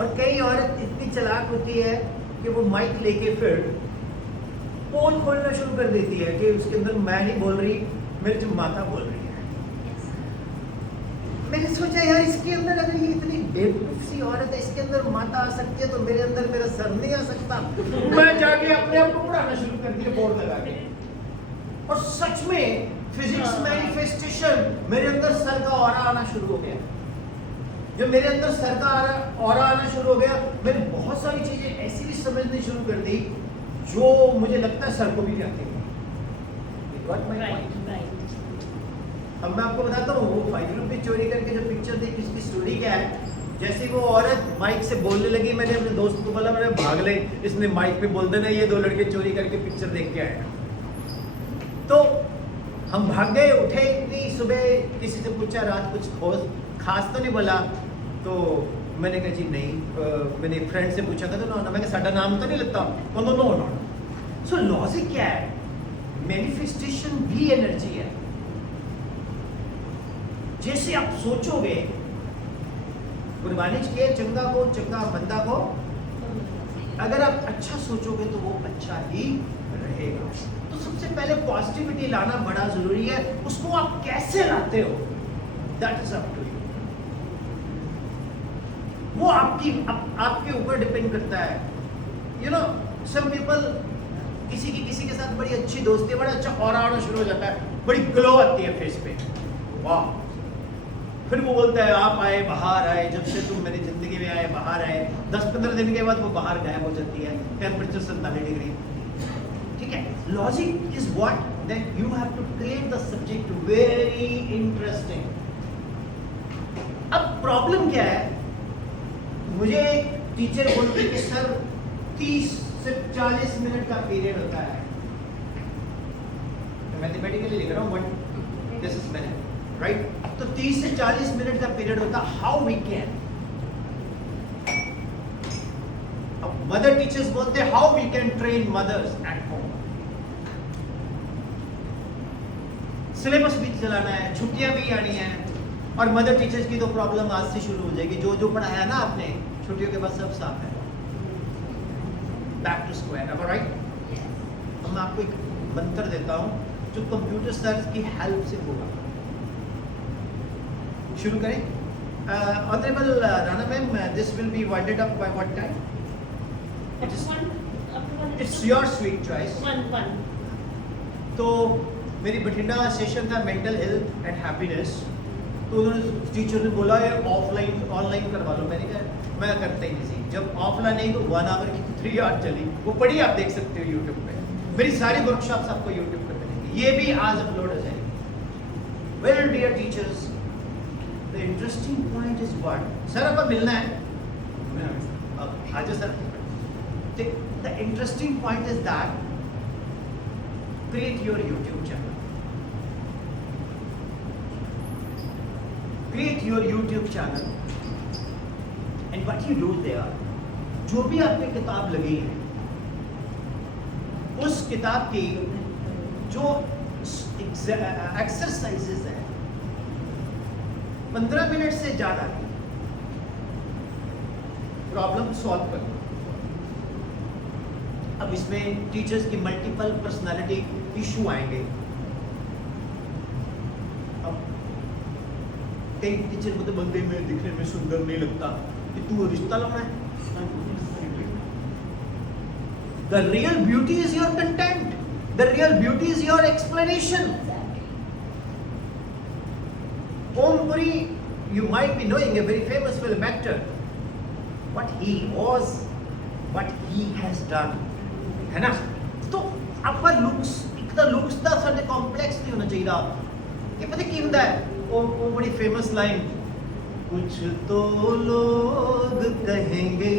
और कई औरत इतनी चालाक होती है कि वो माइक लेके फिर पोल खोलना शुरू कर देती है कि उसके अंदर मैं नहीं बोल रही, मेरी जो माता बोल रही है. मैंने सोचा यार इसके अंदर अगर ये इतनी बेवकूफ सी औरत है, इसके अंदर माता आ सकती है तो मेरे अंदर मेरा सर नहीं आ सकता. मैं जाके अपने आप को पढ़ाना शुरू कर दिया बोर्ड लगा के. और सच में फिजिक्स मैनिफेस्टेशन मेरे अंदर सर का ऑरा आना शुरू हो गया. जब मेरे अंदर सर का ऑरा आना शुरू हो गया, मैंने बहुत सारी चीजें ऐसी भी समझनी शुरू कर दी जो मुझे लगता है सर को भी आती है. अब मैं आपको बताता हूँ वो 5 रुपये चोरी करके जो पिक्चर देखी उसकी स्टोरी क्या है. जैसे वो औरत माइक से बोलने लगी, मैंने अपने दोस्त को बोला, मैंने भाग ले, इसने माइक पे बोल देना ये 2 लड़के चोरी करके पिक्चर देख के आए. तो हम भाग गए. उठे इतनी सुबह, किसी से पूछा रात कुछ खास तो नहीं बोला. तो मैंने कहा जी नहीं. मैंने एक फ्रेंड से पूछा था तो ना, मैंने साडा नाम तो नहीं लगता. No no no. So logic क्या है? मैनिफेस्टेशन भी एनर्जी है. जैसे आप सोचोगे, गुरबानी के चंगा को चंगा, मंदा को अगर आप अच्छा सोचोगे तो वो अच्छा ही रहेगा. तो सबसे पहले पॉजिटिविटी लाना बड़ा जरूरी है. उसको आप कैसे लाते हो that is up to you. वो आपके ऊपर डिपेंड करता है. यू नो सम पीपल, किसी के साथ बड़ी अच्छी दोस्ती है, बड़ा अच्छा ऑरा आना शुरू हो जाता है, बड़ी ग्लो आती है फेस पे. वाह. फिर वो बोलता है आप आए, बाहर आए, जब से तुम मेरी जिंदगी में आए, बाहर आए. 10-15 दिन के बाद वो बाहर गायब हो जाती है. Temperature 47 degree. ठीक है. Logic is what that you have to create the subject very interesting. अब प्रॉब्लम क्या है? मुझे एक टीचर बोलते कि सर 30 से 40 मिनट का पीरियड होता है. मैथमेटिकली लिख रहा हूँ but this is minute, right? तो 30 से 40 मिनट का पीरियड होता. How we can. अब मदर टीचर्स बोलते हैं how we can train mothers at home. Syllabus भी चलाना है, छुट्टियां भी आनी है, और मदर टीचर्स की तो प्रॉब्लम आज से शुरू हो जाएगी. जो पढ़ाया ना आपने छुट्टियों के बाद सब साफ है. Back to square. अब राइट. अब मैं आपको एक मंत्र देता हूं जो कंप्यूटर साइंस की हेल्प से होगा. शुरू करें. Honourable Rana ma'am, this will be winded up by what time? Up to 1 It's your sweet choice. One. तो मेरी बठिंडा सेशन था मेंटल हेल्थ एंड हैप्पीनेस, तो उन्होंने टीचर ने बोला ये ऑफलाइन ऑनलाइन करवा लो। मैंने कहा मैं करता ही नहीं थी। जब ऑफलाइन नहीं तो 1 आवर की 3 आवर चली, वो पढ़ी आप देख सकते हो यूट्यूब पे। मेरी सारी वर्कशॉप्स आपको यूट्यूब पे मिलेंगी, ये भी आज अपलोड हो जाएगी। Well dear teachers, the interesting point is what sir आपको मिलना है अब आज sir. The interesting point is that create your YouTube channel. Create your YouTube channel. And what you do there, जो भी आपकी किताब लगी है, उस किताब की जो एक्सरसाइजेस है 15 मिनट से ज्यादा की प्रॉब्लम सॉल्व करना। अब इसमें टीचर्स की मल्टीपल पर्सनालिटी इशू आएंगे। अब कई टीचर को तो बंदे में दिखने में सुंदर नहीं लगता कि तू रिश्ता लाना है। The real beauty is your content. The real beauty is your explanation. Om Puri, you might be knowing a very famous film actor. What he was, what he has done. है ना? तो आपका लुक्स एक तो looks ਦਾ ਸਾਡੇ complex ਨਹੀਂ ਹੋਣਾ ਚਾਹੀਦਾ। ਇਹ ਪਤਾ ਕੀ ਹੁੰਦਾ ਹੈ? ਉਹ ਬੜੀ ਫੇਮਸ ਲਾਈਨ, कुछ तो लोग कहेंगे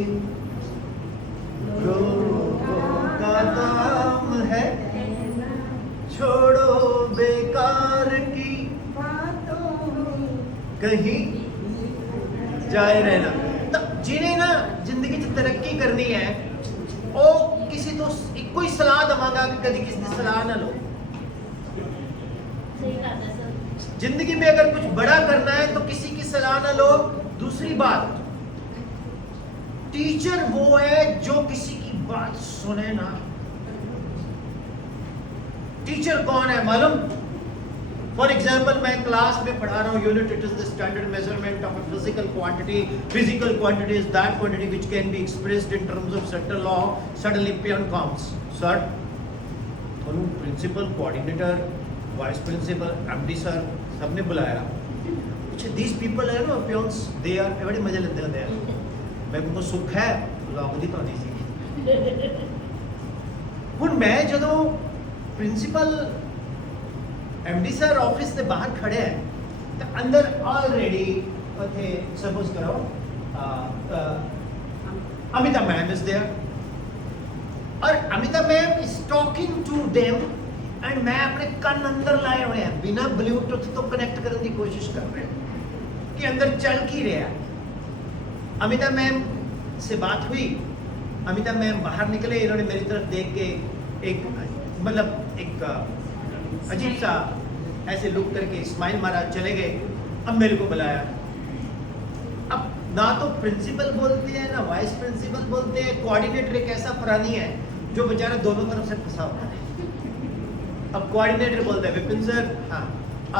लोगों का काम है छोड़ो बेकार की कहीं जाए रहना। तो जिन्हें ना जिंदगी च तरक्की करनी है ਉਹ किसी तो ਇੱਕੋ ਹੀ ਸਲਾਹ ਦਵਾਂਗਾ कि कभी किसी की सलाह ना लो। सही बात है सर। जिंदगी में अगर कुछ बड़ा करना है तो किसी की सलाह ना लो। दूसरी बात, टीचर वो है जो किसी की बात सुने ना। टीचर कौन है मालूम? फॉर एग्जाम्पल मैं क्लास में पढ़ा रहा हूँ, unit it is the standard measurement of a physical quantity. Physical quantity is that quantity which can be expressed in terms of certain law. Suddenly peon comes, sir ਤੁਹਾਨੂੰ principal coordinator vice principal MD sir सबने बुलाया। अच्छा these people है ना peons, they are बड़े मजे लेते होते हैं। मैं उनको सुख है लगदी तो नहीं सी। ਹੁਣ मैं ਜਦੋਂ प्रिंसिपल एमडी सर ऑफिस से बाहर खड़े हैं तो अंदर ऑलरेडी ओके सपोज करो अमिता मैम इज देयर और Amita ma'am is talking to them and मैं अपने कान अंदर लाए हुए हैं, बिना ब्लूटूथ तो कनेक्ट करने की कोशिश कर रहे हैं कि अंदर चल की रहा। अमिता मैम से बात हुई, अमिता मैम बाहर निकले, इन्होंने मेरी तरफ देख के एक मतलब एक अजीब सा ऐसे लुक करके स्माइल मारा, चले गए। अब मेरे को बुलाया। अब ना तो प्रिंसिपल बोलते हैं ना वाइस प्रिंसिपल बोलते हैं, कोऑर्डिनेटर एक ऐसा प्राणी है जो बेचारा दोनों तरफ से फंसा होता है। अब कोऑर्डिनेटर बोलता है विपिन सर हाँ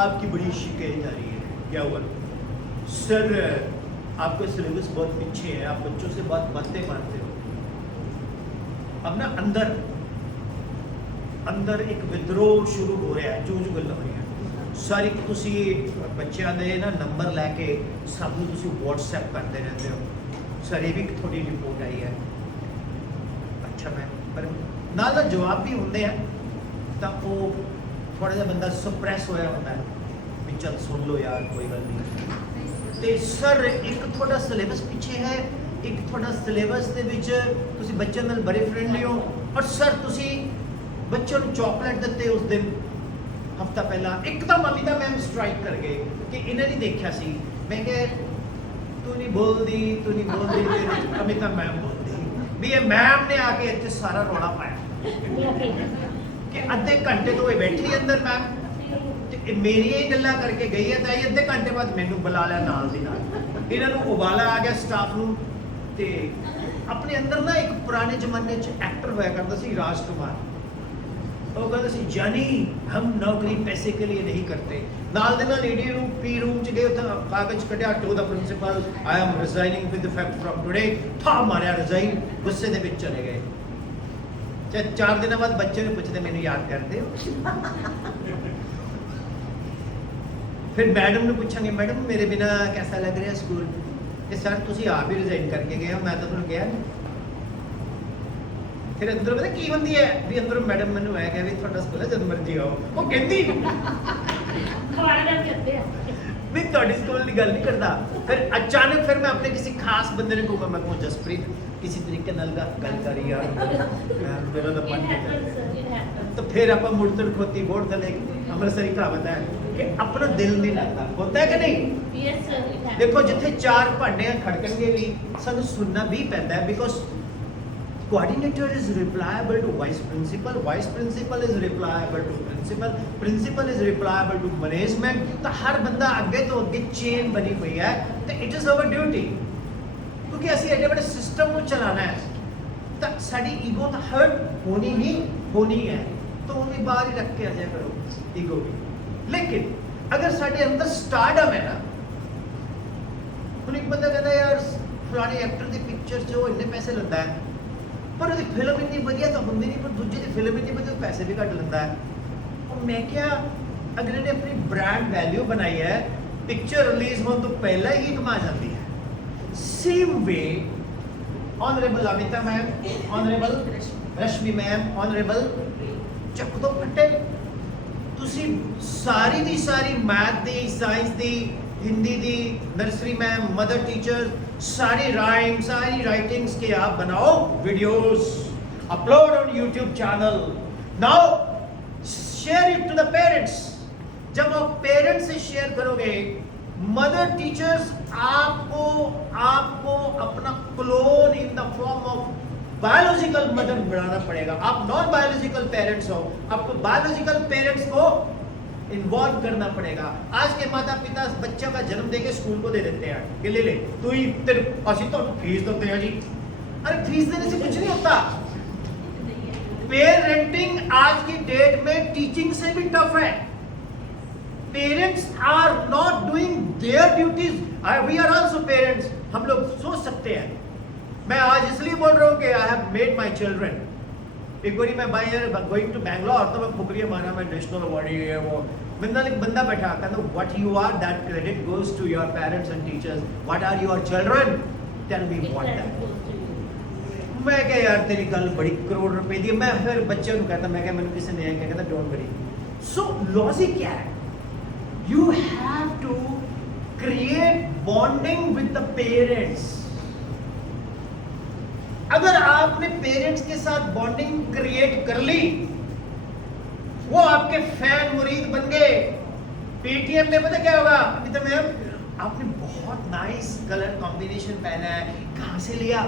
आपकी बड़ी शिकायत आ रही है, क्या हुआ? सर आपका सिलेबस बहुत पीछे है, आप बच्चों से बहुत बातें मारते हो। अब ना अंदर एक विद्रोह शुरू हो रहा है, जो गल हो रही है सारी। तुसी बच्चों के ना नंबर लैके सब तुसी व्हाट्सएप करते रहते हो, सर ये भी थोड़ी रिपोर्ट आई है। अच्छा मैं पर नाल जवाब भी होंगे हैं तो वो थोड़ा जहा बंदा सप्रैस होया होता है भी चल सुन लो यार कोई गल नहीं। तो सर एक थोड़ा सिलेबस पीछे है, एक थोड़ा सिलेबस के तुसी बच्चों नाल बड़े फ्रेंडली हो और सर तुसी बच्चों को चॉकलेट देते उस दिन हफ्ता पहला। एकदम अमिता मैम स्ट्राइक कर गए कि इन्हें नहीं देखा सी। मैं कह तू नहीं बोलती अमिता मैम बोलती भी ये मैम ने आके इतने सारा रौला पाया कि अद्धे घंटे तो ये बैठी अंदर मैम मेरी ही गल्ला करके गई है। तो अद्धे घंटे बाद मैनू बुला लिया नाल दी नाल, इन्होंने उबाला आ गया स्टाफ नूं। ते अपने अंदर ना एक पुराने जमाने च एक्टर होया करता सी राजकुमार, वो कहते सी जानी हम नौकरी पैसे के लिए नहीं करते। नाल दे नाल ईडी रूम पी रूम च गए, उत्थे कागज कढ़िया to the principal I am resigning with effect from today, था मारिया रिजाइन, गुस्से दे विच चले गए। ਚਾਹੇ 4 ਦਿਨਾਂ ਬਾਅਦ ਬੱਚੇ ਨੂੰ ਪੁੱਛਦੇ ਮੈਨੂੰ ਯਾਦ ਕਰਦੇ ਹੋ। ਫਿਰ ਮੈਡਮ ਨੂੰ ਪੁੱਛਾਂਗੇ ਮੈਡਮ ਮੇਰੇ ਬਿਨਾ कैसा लग ਰਿਹਾ ਸਕੂਲ, ਕਿ ਸਰ ਤੁਸੀਂ ਆਪ ਹੀ ਰਿਜ਼ਾਈਨ ਕਰਕੇ ਗਏ ਹੋ, ਮੈਂ ਤਾਂ ਤੁਹਾਨੂੰ ਕਿਹਾ ਨਹੀਂ। ਫਿਰ ਅੰਦਰੋਂ ਪਤਾ ਕੀ ਹੁੰਦੀ ਹੈ ਵੀ ਅੰਦਰੋਂ ਮੈਡਮ ਮੈਨੂੰ ਐ ਕਿ ਵੀ ਤੁਹਾਡਾ ਸਕੂਲ ਹੈ ਜਦ ਮਰਜ਼ੀ ਆਓ, ਉਹ ਕਹਿੰਦੀ ਖਵਾਣਾ ਦਾ ਕਰਦੇ ਆ ਵੀ ਤੁਹਾਡੀ ਸਕੂਲ ਦੀ ਗੱਲ ਨਹੀਂ ਕਰਦਾ। ਫਿਰ ਅਚਾਨਕ ਫਿਰ ਮੈਂ ਆਪਣੇ ਕਿਸੇ ਖਾਸ ਬੰਦੇ ਨੂੰ ਕਹੂੰਗਾ, ਮੈਂ ਕਹੂੰ ਜਸਪ੍ਰੀਤ ਕਿਸੇ ਤਰੀਕੇ ਨਾਲ ਗੱਲ ਕਰੀ ਯਾਰ, ਮੇਰਾ ਤਾਂ ਮਨ ਕੀਤਾ। तो फिर आप मुड़तड़ खोती बोर्ड थले अमृतसरी कहावत है कि अपना दिल नहीं लगता, होता है कि नहीं? यस सर, देखो जिथे 4 भांडे खड़कणगे भी सानू सुनना भी पैंदा है, because coordinator is replicable to vice principal is replicable to principal is replicable to management। तो हर बंदा आगे तो आगे चेन बनी हुई है, तो it is our duty, क्योंकि ਅਸੀਂ एडे बड़े सिस्टम ਨੂੰ चलाना है, तो साड़ी ईगो तो हर्ट होनी ही होनी है, तो वो भी बाहर ही रख के आ जाया करो ईगो भी। लेकिन अगर साढ़े अंदर स्टारडम है ना, ਹੁਣ ਇੱਕ ਬੰਦਾ ਕਹਿੰਦਾ ਯਾਰ ਫਲਾਣੇ ਐਕਟਰ ਦੀ ਪਿਕਚਰ 'ਚ ਉਹ ਇੰਨੇ ਪੈਸੇ ਲੈਂਦਾ ਹੈ, ਪਰ ਉਹਦੀ ਫਿਲਮ ਇੰਨੀ ਵਧੀਆ ਤਾਂ ਹੁੰਦੀ ਨਹੀਂ, ਪਰ ਦੂਜੇ ਦੀ ਫਿਲਮ ਇੰਨੀ ਵਧੀਆ ਪੈਸੇ ਵੀ ਘੱਟ ਲੈਂਦਾ ਹੈ। ਉਹ ਮੈਂ ਕਿਹਾ ਅਗਲੇ ਨੇ ਆਪਣੀ ਬ੍ਰਾਂਡ ਵੈਲਿਊ ਬਣਾਈ ਹੈ, ਪਿਕਚਰ ਰਿਲੀਜ਼ ਹੋਣ ਤੋਂ ਪਹਿਲਾਂ ਹੀ ਕਮਾ ਜਾਂਦੀ ਹੈ। Same way honourable Amita ma'am, honourable Rashmi ma'am, honourable ਚੱਕ ਦੋ ਫੱਟੇ, ਤੁਸੀਂ ਸਾਰੀ ਦੀ ਸਾਰੀ मैथ ਦੀ, साइंस ਦੀ, हिंदी दी, नर्सरी मैम, मदर टीचर, सारी राइम, सारी राइटिंग्स के आप बनाओ videos, upload on YouTube channel. Now share it to the parents. जब आप पेरेंट्स से शेयर करोगे, मदर टीचर्स आपको अपना clone in the form of biological mother बनाना पड़ेगा। आप नॉन बायोलॉजिकल पेरेंट्स हो, आपको बायोलॉजिकल पेरेंट्स को इन्वॉल्व करना पड़ेगा। आज के माता पिता बच्चों का जन्म देके स्कूल को दे देते हैं कि ले ले तू ही असि तो फीस देते हैं जी। अरे फीस देने से कुछ नहीं होता। पेरेंटिंग आज की डेट में टीचिंग से भी टफ है। Parents are not doing their duties. We are also parents. हम लोग सोच सकते हैं, मैं आज इसलिए बोल रहा हूँ कि I have made my children. एक बारी मैं by air going to Bangalore, तो मैं फुकरिया मारा, मैं नेशनल अवार्ड है वो बंदा बैठा कहता what you are that credit goes to your parents and teachers, what are your children, tell me what that. मैं क्या यार तेरी गल बड़ी करोड़ रुपए दी। मैं फिर बच्चे को कहता, मैं क्या मैंने किसी ने कहता डोंट वरी। सो लॉजिक क्या है, you have to create bonding with the parents. अगर आपने पेरेंट्स के साथ बॉन्डिंग क्रिएट कर ली, वो आपके फैन मुरीद बन गए। पेटीएम में पता क्या होगा, अमिता मैम आपने बहुत नाइस कलर कॉम्बिनेशन पहना है, कहां से लिया?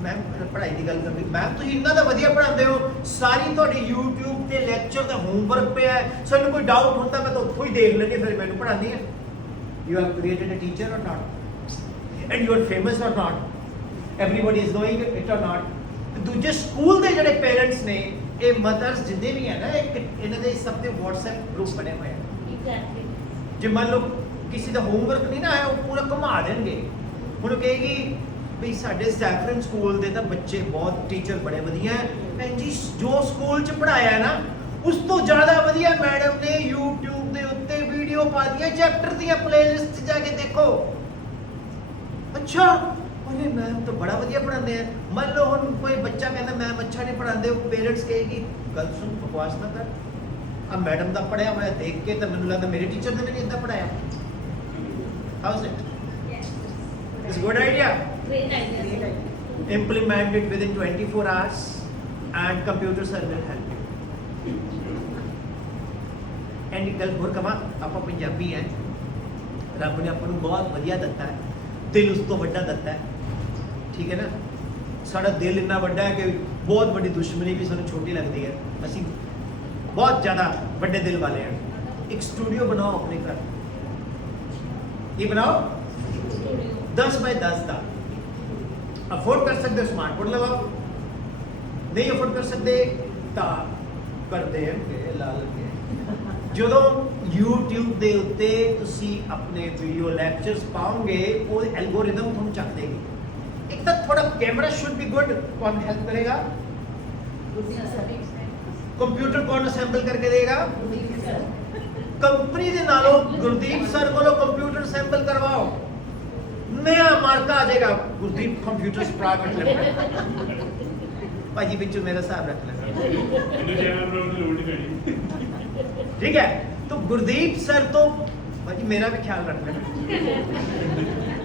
मैम पढ़ाई की गल कर रही, मैम तुम इन्ना तो वधिया पढ़ाते हो, सारी थोड़ी यूट्यूब के लेक्चर का होमवर्क पे है, सानू कोई डाउट होता मैं तो उत्थों ही देख लेनी, फिर मैंने पढ़ानी है। You have created a teacher or not, and you are famous or not, everybody is knowing it or not। दूजे स्कूल ਦੇ ਜਿਹੜੇ ਪੇਰੈਂਟਸ ਨੇ, ਇਹ ਮਦਰਸ ਜਿੰਨੇ ਵੀ ਹੈ ਨਾ, ਇੱਕ ਇਹਨਾਂ ਦੇ ਸਭ ਦੇ WhatsApp ਗਰੁੱਪ ਬਣੇ ਹੋਏ ਆ। ਐਗਜ਼ੈਕਟਲੀ। ਜੇ ਮੰਨ ਲਓ ਕਿਸੇ ਦਾ ਹੋਮਵਰਕ ਨਹੀਂ ਨਾ ਆਇਆ, ਉਹ ਪੂਰਾ ਘੁਮਾ ਦੇਣਗੇ। ਹੁਣ ਕਹੇਗੀ ਵੀ ਸਾਡੇ ਸੈਫਰਨ ਸਕੂਲ ਦੇ ਤਾਂ ਬੱਚੇ ਬਹੁਤ ਟੀਚਰ ਬੜੇ ਵਧੀਆ ਹੈ ਭੈਣ ਜੀ, ਜੋ ਸਕੂਲ 'ਚ ਪੜਾਇਆ ਨਾ ਉਸ ਤੋਂ ਜ਼ਿਆਦਾ ਵਧੀਆ ਮੈਡਮ ਨੇ YouTube ਦੇ ਉੱਤੇ ਵੀਡੀਓ ਪਾ ਦਿੱਤੀਆਂ, ਚੈਪਟਰ ਦੀਆਂ ਪਲੇਲਿਸਟ 'ਚ ਜਾ ਕੇ ਦੇਖੋ। ਅੱਛਾ अरे मैम तो बड़ा बढ़िया पढ़ाते हैं। मान लो हम कोई बच्चा कहता मैम अच्छा नहीं पढ़ाते, पेरेंट्स कहेगी गल सुन बकवास ना कर, अब मैडम का पढ़ाया मैं देख के तो मैंने लगता मेरे टीचर ने भी नहीं इतना पढ़ाया। How is it? It's good idea. Great idea. Implement it within 24 hours and computer sir will help you। and गल होर कमा, आप पंजाबी हैं, रब ने अपन बहुत बढ़िया दिता है, दिल उस तो वड्डा दिता है, ठीक है ना। साड़ा दिल इन्ना वड्डा है कि बहुत बड़ी दुश्मनी भी सानू छोटी लगती है, असी बहुत ज़्यादा बड़े दिल वाले हैं। एक स्टूडियो बनाओ अपने घर, ये बनाओ 10 बाय 10 का। अफोर्ड कर सकते स्मार्ट बोर्ड लगाओ, नहीं अफोर्ड कर सकते तो करते हैं लाल के। ਜਦੋਂ YouTube ਦੇ ਉੱਤੇ ਤੁਸੀਂ ਆਪਣੇ ਵੀਡੀਓ ਲੈਕਚਰਸ ਪਾਓਗੇ, ਉਹ ਐਲਗੋਰਿਦਮ ਤੁਹਾਨੂੰ ਚੱਕ ਦੇਗੀ। एक तो थोड़ा कैमरा शुड बी गुड, कौन हेल्प करेगा? कंप्यूटर कौन असेंबल करके देगा? कंपनी ਦੇ ਨਾਲੋਂ ਗੁਰਦੀਪ ਸਰ ਕੋਲੋਂ ਕੰਪਿਊਟਰ ਅਸੈਂਬਲ ਕਰਵਾਓ, ਨया ਮਾਰਕਾ ਆ ਜਾਏਗਾ ਗੁਰਦੀਪ ਕੰਪਿਊਟਰਸ ਪ੍ਰਾਈਵੇਟ ਲਿਮਟਿਡ। ਭਾਜੀ ਵਿੱਚੋਂ ਮੇਰਾ ਹਿਸਾਬ ਰੱਖ ਲੈਣਾ, ਇਹਨੂੰ ਚੈਨਲ ਬਣਾਉਣ ਦੀ ਲੋੜ ਨਹੀਂ ਪੈਣੀ। ठीक है? तो गुरदीप सर तो भाजी मेरा भी ख्याल रख लेना।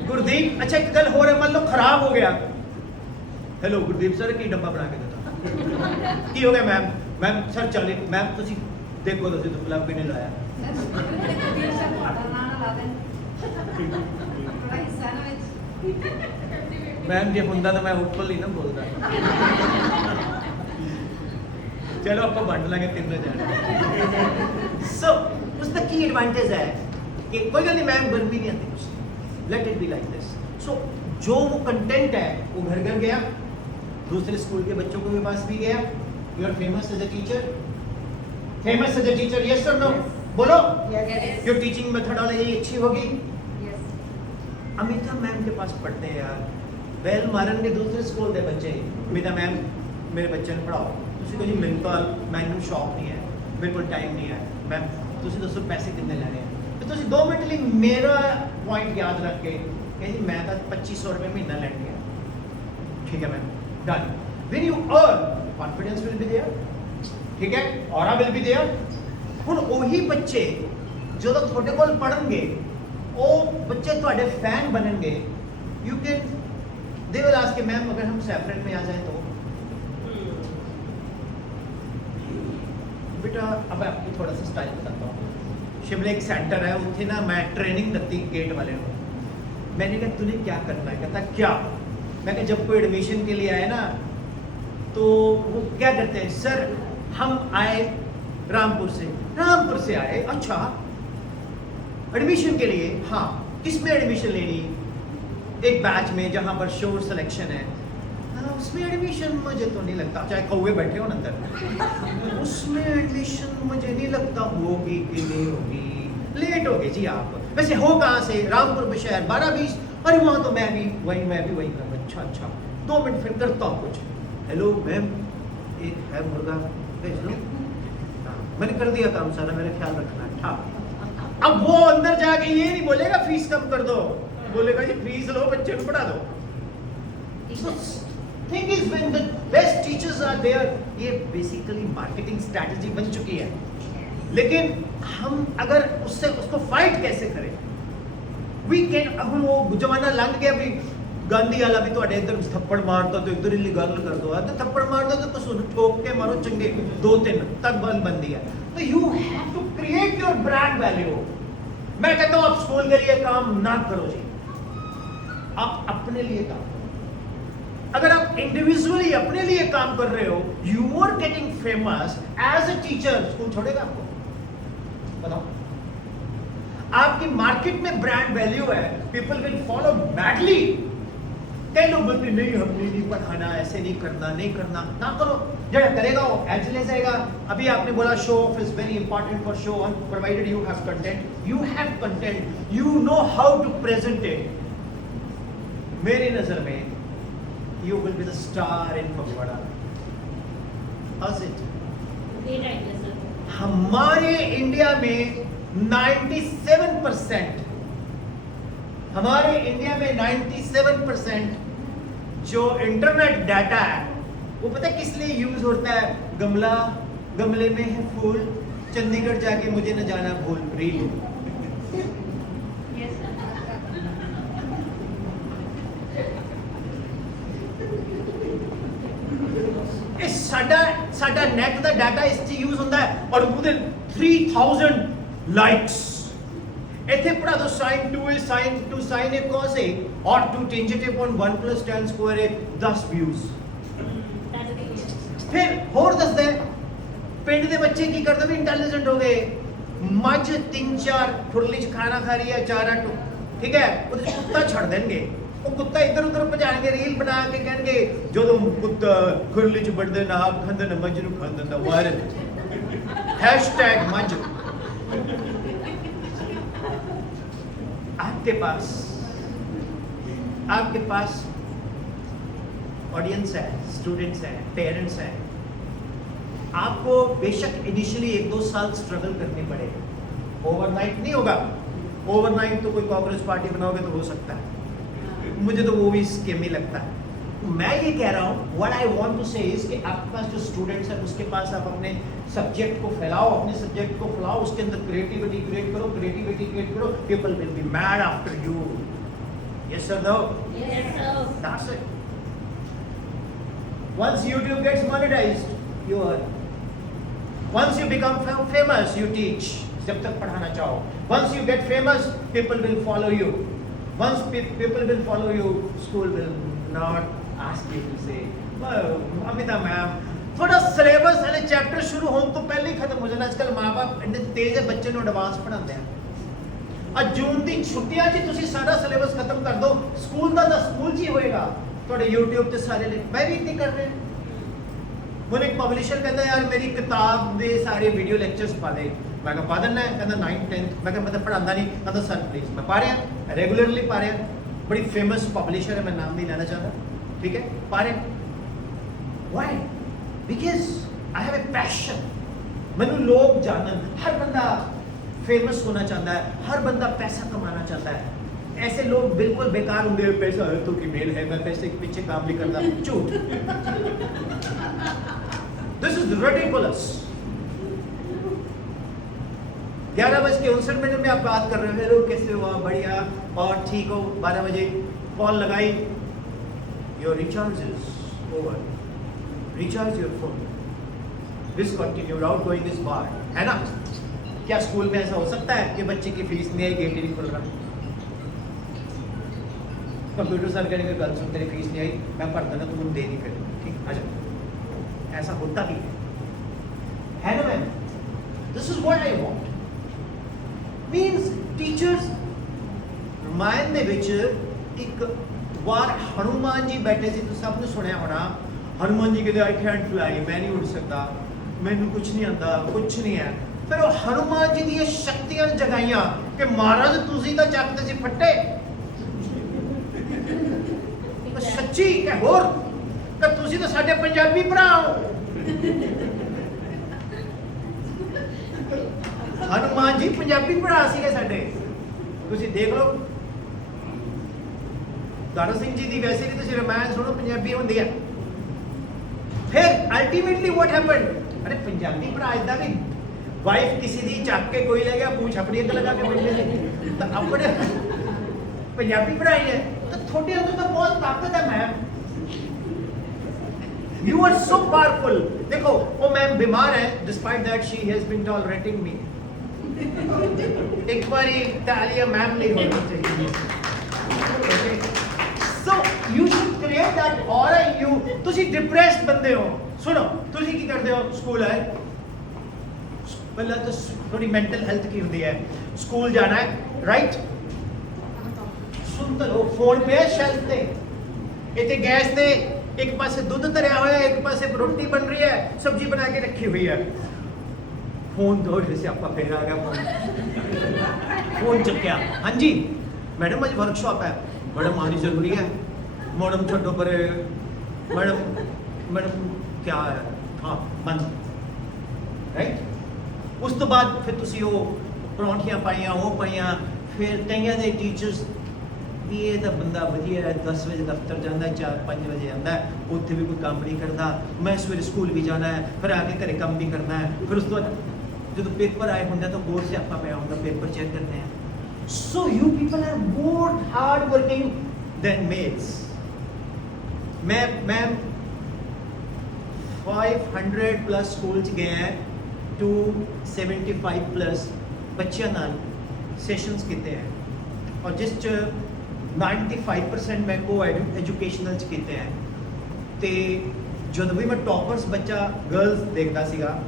गुरदीप, अच्छा एक गल हो रहा, मान लो खराब हो गया, हेलो गुरदीप सर की डब्बा बना के देता, की हो गया मैम? मैम सर चले, मैम तुसी देखो तुसी तो क्लब भी नहीं लाया। मैम जे हुंदा तो मैं ऊपर ही ना बोलता। चलो आपको बांट लांगे तीनों जाने। सो उसका की एडवांटेज है कि कोई गल नहीं मैम गर्मी नहीं आती कुछ, let it be like this. So जो वो कंटेंट है वो घर घर गया, दूसरे स्कूल के बच्चों को भी पास भी गया। You are famous as a teacher, famous as a teacher, yes और नो? बोलो। योर टीचिंग मेथोडोलॉजी अच्छी होगी। अमिता मैम के पास पढ़ते हैं यार, वेल मारन के दूसरे स्कूल के बच्चे, अमिता मैम मेरे बच्चे ने पढ़ाओ, ਤੁਸੀਂ ਕਹੋ ਜੀ ਮੈਨੂੰ ਸ਼ੌਕ ਨਹੀਂ ਹੈ, ਮੇਰੇ ਕੋਲ ਟਾਈਮ ਨਹੀਂ ਹੈ, ਮੈਮ ਤੁਸੀਂ ਦੱਸੋ ਪੈਸੇ ਕਿੰਨੇ ਲੈਣੇ ਆ? ਤੇ ਤੁਸੀਂ 2 ਮਿੰਟ ਲਈ ਮੇਰਾ ਪੁਆਇੰਟ ਯਾਦ ਰੱਖ ਕੇ ਕਹੇ ਜੀ ਮੈਂ ਤਾਂ 2500 ਰੁਪਏ ਮਹੀਨਾ ਲੈਣ ਗਿਆ, ਠੀਕ ਹੈ ma'am, done. When you earn confidence will be there, ਠੀਕ ਹੈ, ਔਰਾ ਵਿਲ ਬੀ देयर। ਹੁਣ ਉਹੀ ਬੱਚੇ ਜਦੋਂ ਤੁਹਾਡੇ ਕੋਲ ਪੜਨਗੇ, ਉਹ ਬੱਚੇ ਤੁਹਾਡੇ ਫੈਨ ਬਣਨਗੇ। You can, they will ask ma'am अगर हम सेपरेट में आ जाए तो बेटा, अब मैं आपको थोड़ा सा स्टाइल बताता हूँ। शिमला एक सेंटर है, उत्थे ना मैं ट्रेनिंग दत्ती गेट वाले को। मैंने कहा तूने क्या करना है? कहता क्या? मैं कहा जब कोई एडमिशन के लिए आए ना तो वो क्या करते हैं, सर हम आए रामपुर से आए, अच्छा एडमिशन के लिए, हाँ किस में एडमिशन लेनी? एक बैच में जहाँ पर श्योर सिलेक्शन है, उसमें एडमिशन मुझे तो नहीं लगता, चाहे कौवे बैठे हो ना अंदर, उसमें एडमिशन मुझे नहीं लगता होगी कि नहीं होगी, लेट होगी जी आप। वैसे हो कहाँ से? रामपुर में शहर 12-20, अरे वहाँ तो मैं भी वही करूँ। अच्छा 2 मिनट फिर करता हूँ कुछ। हेलो मैम, एक है मुर्गा भेज दो। मैंने कर दिया काम सारा, मेरा ख्याल रखना है। हाँ, अब वो अंदर जाके ये नहीं बोलेगा फीस कम कर दो, बोलेगा जी फीस लो, बच्चे को पढ़ा दो। Thing is when the best teachers are there, ये बेसिकली मार्केटिंग स्ट्रैटेजी बन चुकी है। लेकिन हम अगर उसको फाइट कैसे करें? वी कैन, अब वो जमाना लंघ गया भी गांधी वाला भी ਤੁਹਾਡੇ ਇੱਧਰ ਥੱਪੜ ਮਾਰਦਾ तो इधर ही ਗੱਲ कर दो, तो थप्पड़ मार दो तो कुछ ठोक के मारो चंगे 2-3 तक बंद बनती है। तो you have to create your brand value. मैं कहता हूं आप स्कूल के लिए काम ना करो जी, आप अपने लिए काम करो। अगर आप इंडिविजुअली अपने लिए काम कर रहे हो, you are getting famous as a teacher, school छोड़ेगा आपको? बताओ। आपकी मार्केट में ब्रांड वैल्यू है, पीपल विल फॉलो मैडली। कई लोग बोलते नहीं हमने नहीं पढ़ाना, ऐसे नहीं करना, ना करो। जरा करेगा वो एज ले जाएगा। अभी आपने बोला show off is very important for show on, provided you have content, you know how to present it. मेरी नजर में you will be the star in Fagwada. How's it? Great idea, sir. हमारे India में 97%, हमारे India में 97% जो internet data है वो पता है किस लिए यूज होता है? गमले में है फूल, चंडीगढ़ जाके मुझे न जाना भूल, रील। Yes, sir. ਇਹ ਸਾਡਾ ਨੈਟ ਦਾ ਡਾਟਾ ਇਸ 'ਚ ਯੂਜ਼ ਹੁੰਦਾ ਹੈ ਔਰ ਉਹਦੇ 3000 ਲਾਈਕਸ। ਇੱਥੇ ਪੜਾ ਦੋ sin 2 is sin 2 sin a cos a or 2 tangent upon 1 plus tan square a 10 views। That's great. ਫਿਰ ਹੋਰ ਦੱਸਦਾ ਪਿੰਡ ਦੇ ਬੱਚੇ ਕੀ ਕਰਦੇ ਨੇ, ਇੰਟੈਲੀਜੈਂਟ ਹੋ ਗਏ। ਮੱਝ 3-4 ਖੁਰਲੀ 'ਚ ਖਾਣਾ ਖਾ ਰਹੀ ਹੈ, ਚਾਰਾ ਠੀਕ ਹੈ, ਉਹਦੇ 'ਚ ਕੁੱਤਾ ਛੱਡ ਦੇਣਗੇ। ਉਹ ਕੁੱਤਾ ਇੱਧਰ ਉੱਧਰ ਭਜਾਣਗੇ, ਰੀਲ ਬਣਾ ਕੇ ਕਹਿਣਗੇ ਜਦੋਂ ਕੁੱਤਾ ਖੁਰਲੀ 'ਚ ਵੜਦੇ ਨਾ ਆਪ ਖਾਂਦੇ ਨਾ ਮੱਝ ਨੂੰ ਖਾ ਦਿੰਦਾ, ਵਾਇਰਲ #मझ। आपके पास ऑडियंस है, स्टूडेंट्स हैं, पेरेंट्स हैं, आपको बेशक इनिशियली 1-2 साल स्ट्रगल करनी पड़ेगी, ओवरनाइट नहीं होगा। ओवरनाइट तो कोई कॉकरोच पार्टी बनाओगे तो हो सकता है, मुझे तो वो भी स्कीम ही लगता है। मैं ये कह रहा हूँ, व्हाट आई वांट टू से इज कि आपके पास जो स्टूडेंट्स हैं उसके पास आप अपने सब्जेक्ट को फैलाओ, अपने सब्जेक्ट को फैलाओ, उसके अंदर क्रिएटिविटी क्रिएट करो, people will be mad after you. Yes sir, no? Yes, sir. That's it. Once YouTube gets monetized, you earn. Once you become famous, you teach. जब तक पढ़ाना चाहो. Once you get famous, people will follow you. Once people will follow you, school will not ask you to say, Amita ma'am थोड़ा syllabus वाले chapter शुरू होने तो पहले ही खत्म हो जाना। आजकल माँ बाप इंने तेज है बच्चे ਨੂੰ ਐਡਵਾਂਸ ਪੜਾਉਂਦੇ ਆ। ਅੱਜ ਜੂਨ ਦੀ ਛੁੱਟੀਆਂ 'ਚ ਤੁਸੀਂ ਸਾਰਾ ਸਿਲੇਬਸ ਖਤਮ ਕਰ ਦਿਓ, ਸਕੂਲ ਦਾ ਤਾਂ ਸਕੂਲ 'ਚ ਹੀ ਹੋਏਗਾ। ਤੁਹਾਡੇ YouTube ਤੇ ਸਾਰੇ ਲਿੰਕ ਮੈਂ ਵੀ ਇੱਥੇ ਕਰ ਰਿਹਾ। ਮੈਨੂੰ ਇੱਕ ਪਬਲਿਸ਼ਰ ਕਹਿੰਦਾ ਯਾਰ ਮੇਰੀ ਕਿਤਾਬ ਦੇ ਸਾਰੇ ਵੀਡੀਓ ਲੈਕਚਰਸ ਪਾ ਦੇ। ਮੈਂ ਕਿਹਾ ਪਾ ਦਿੰਦਾ। ਕਹਿੰਦਾ 9th 10th। ਮੈਂ ਕਿਹਾ ਮੈਂ ਤਾਂ ਪੜਾਉਂਦਾ ਨਹੀਂ। ਕਹਿੰਦਾ ਸਰ ਪਲੀਜ਼। ਮੈਂ ਪਾ ਰਿਹਾ, ਰੈਗੂਲਰਲੀ ਪਾ ਰਿਹਾ। ਬੜੀ ਫੇਮਸ ਪਬਲਿਸ਼ਰ ਹੈ, ਮੈਂ ਨਾਮ ਨਹੀਂ ਲੈਣਾ ਚਾਹੁੰਦਾ, ਠੀਕ ਹੈ, ਪਾ ਰਿਹਾ। Why? Because I have a passion. ਮੈਨੂੰ ਲੋਕ ਜਾਣਨ, ਹਰ ਬੰਦਾ फेमस होना चाहता है, हर बंदा पैसा कमाना चाहता है। ऐसे लोग बिल्कुल बेकार होंगे, पैसा है तो की मेल है, मैं पैसे के पीछे काम नहीं करता। झूठ। This is ridiculous. 11:59 में आप बात कर रहे हो, हेलो कैसे हो आप, बढ़िया और ठीक हो। 12 बजे कॉल लगाई, your recharge is over, recharge your phone, discontinued, outgoing is bar, है ना? क्या स्कूल में ऐसा हो सकता है कि बच्चे की फीस नहीं आई, गेट ही नहीं खुल रहा? कंप्यूटर सर कहेंगे गल सुन तेरी फीस नहीं आई, मैं भर देना, तुम दे नहीं, फिर ठीक आ जाओ। ऐसा होता भी है ना ma'am? This is what I want. Means teachers Ramayan ਦੇ ਵਿੱਚ ਇੱਕ ਵਾਰ ਹਨੂਮਾਨ ਜੀ ਬੈਠੇ ਸੀ, ਤੁਸੀਂ ਸਭ ਨੇ ਸੁਣਿਆ ਹੋਣਾ। ਹਨੂਮਾਨ ਜੀ ਕਹਿੰਦੇ ਆਈ ਕੈਨਟ ਫਲਾਈ, ਮੈਂ ਨਹੀਂ ਉੱਡ ਸਕਦਾ, ਮੈਨੂੰ ਕੁਝ ਨਹੀਂ ਆਉਂਦਾ, ਕੁਝ ਨਹੀਂ ਹੈ। ਫਿਰ ਉਹ ਹਨੂਮਾਨ ਜੀ ਦੀਆਂ ਸ਼ਕਤੀਆਂ ਜਗਾਈਆਂ ਕਿ ਮਹਾਰਾਜ ਤੁਸੀਂ ਤਾਂ ਚੱਕਦੇ ਸੀ ਫੱਟੇ। ਸੱਚੀ ਕਿ ਹੋਰ ਕਿ ਤੁਸੀਂ ਤਾਂ ਸਾਡੇ ਪੰਜਾਬੀ ਭਰਾ ਹੋ। ਹਨੂਮਾਨ ਜੀ ਪੰਜਾਬੀ ਭਰਾ ਸੀਗੇ ਸਾਡੇ, ਤੁਸੀਂ ਦੇਖ ਲਓ। ਦਾਰਾ ਸਿੰਘ ਜੀ ਦੀ ਵੈਸੇ ਵੀ ਤੁਸੀਂ ਰਾਮਾਇਣ ਸੁਣੋ, ਪੰਜਾਬੀ ਹੁੰਦੀ ਹੈ। ਫਿਰ ਅਲਟੀਮੇਟਲੀ ਵਾਟ ਹੈਪਨਡ, ਅਰੇ ਪੰਜਾਬੀ ਭਰਾ ਇਦਾਂ ਵੀ ਵਾਈਫ ਕਿਸੇ ਦੀ ਚੱਕ ਕੇ ਕੋਈ ਲੈ ਗਿਆ, ਪੂਛ ਆਪਣੀ ਅੱਗ ਲਗਾ ਕੇ ਬੈਠੇ ਸੀ, ਤਾਂ ਆਪਣੇ ਪੰਜਾਬੀ ਭਰਾ ਹੀ ਹੈ। ਤਾਂ ਤੁਹਾਡੇ ਅੰਦਰ ਤਾਂ ਬਹੁਤ ਤਾਕਤ ਹੈ ma'am, you are so powerful. ਦੇਖੋ ਉਹ ਮੈਮ ਬਿਮਾਰ ਹੈ, despite that she has been tolerating me. ਇੱਕ ਵਾਰੀ ਤਾਲੀਆ ਮੈਮ ਲਈ ਹੋਣੀ ਚਾਹੀਦੀ। So you should create that aura in you. ਤੁਸੀਂ ਡਿਪਰੈਸਡ ਬੰਦੇ ਹੋ, ਸੁਣੋ ਤੁਸੀਂ ਕੀ ਕਰਦੇ ਹੋ, ਸਕੂਲ ਆਏ ਪਹਿਲਾਂ ਤਾਂ ਥੋੜੀ ਮੈਂਟਲ ਹੈਲਥ ਕੀ ਹੁੰਦੀ ਹੈ, ਸਕੂਲ ਜਾਣਾ ਹੈ, ਰਾਈਟ? ਸੁਣ ਤਾਂ ਲੋ, ਫੋਨ ਪਿਆ ਸ਼ੈਲਫ ਤੇ, ਇੱਥੇ ਗੈਸ ਤੇ ਇੱਕ ਪਾਸੇ ਦੁੱਧ ਧਰਿਆ ਹੋਇਆ, ਇੱਕ ਪਾਸੇ ਰੋਟੀ ਬਣ ਰਹੀ ਹੈ, ਸਬਜ਼ੀ ਬਣਾ ਕੇ ਰੱਖੀ ਹੋਈ ਹੈ। ਫੋਨ ਦੌੜੇ ਸੀ, ਆਪਾਂ ਫੇਰ ਆ ਗਿਆ ਫੋਨ ਚੱਕਿਆ, ਹਾਂਜੀ ਮੈਡਮ ਅੱਜ ਵਰਕਸ਼ਾਪ ਹੈ, ਮੈਡਮ ਆਣੀ ਜ਼ਰੂਰੀ ਹੈ। ਮੈਡਮ ਛੱਡੋ ਪਰੇ, ਮੈਡਮ ਕਿਆ ਹੈ, ਹਾਂ ਬੰਦ, ਰਾਈਟ? ਉਸ ਤੋਂ ਬਾਅਦ ਫਿਰ ਤੁਸੀਂ ਉਹ ਪਰੌਂਠੀਆਂ ਪਾਈਆਂ, ਉਹ ਪਾਈਆਂ। ਫਿਰ ਕਈਆਂ ਦੇ ਟੀਚਰਸ ਵੀ ਇਹ ਤਾਂ ਬੰਦਾ ਵਧੀਆ ਹੈ, 10 ਵਜੇ ਦਫ਼ਤਰ ਜਾਂਦਾ, 4-5 ਵਜੇ ਆਉਂਦਾ, ਉੱਥੇ ਵੀ ਕੋਈ ਕੰਮ ਨਹੀਂ ਕਰਦਾ, ਮੈਂ ਸਵੇਰੇ ਸਕੂਲ ਵੀ ਜਾਣਾ ਹੈ, ਫਿਰ ਆ ਕੇ ਘਰੇ ਕੰਮ ਵੀ ਕਰਨਾ ਹੈ। ਫਿਰ ਉਸ ਤੋਂ ਬਾਅਦ ਜਦੋਂ ਪੇਪਰ ਆਏ ਹੁੰਦਾ ਤਾਂ ਹੋਰ ਸਿਆਪਾ ਪਿਆ ਹੁੰਦਾ, ਪੇਪਰ ਚੈੱਕ ਕਰਨੇ ਆ। So you people are more hard working than mates. ਮੈਂ 500 ਪਲੱਸ ਸਕੂਲ 'ਚ ਗਿਆ, 275 ਪਲੱਸ ਬੱਚਿਆਂ ਨਾਲ ਸੈਸ਼ਨਸ ਕੀਤੇ ਹੈ, ਔਰ ਜਿਸ 'ਚ 95% ਮੈਂ ਕੋ ਐਜੂਕੇਸ਼ਨਲ 'ਚ ਕੀਤੇ ਹੈ। ਤੇ ਜਦੋਂ ਵੀ ਮੈਂ ਟੌਪਰਸ ਬੱਚਾ ਗਰਲਸ ਦੇਖਦਾ ਸੀਗਾ,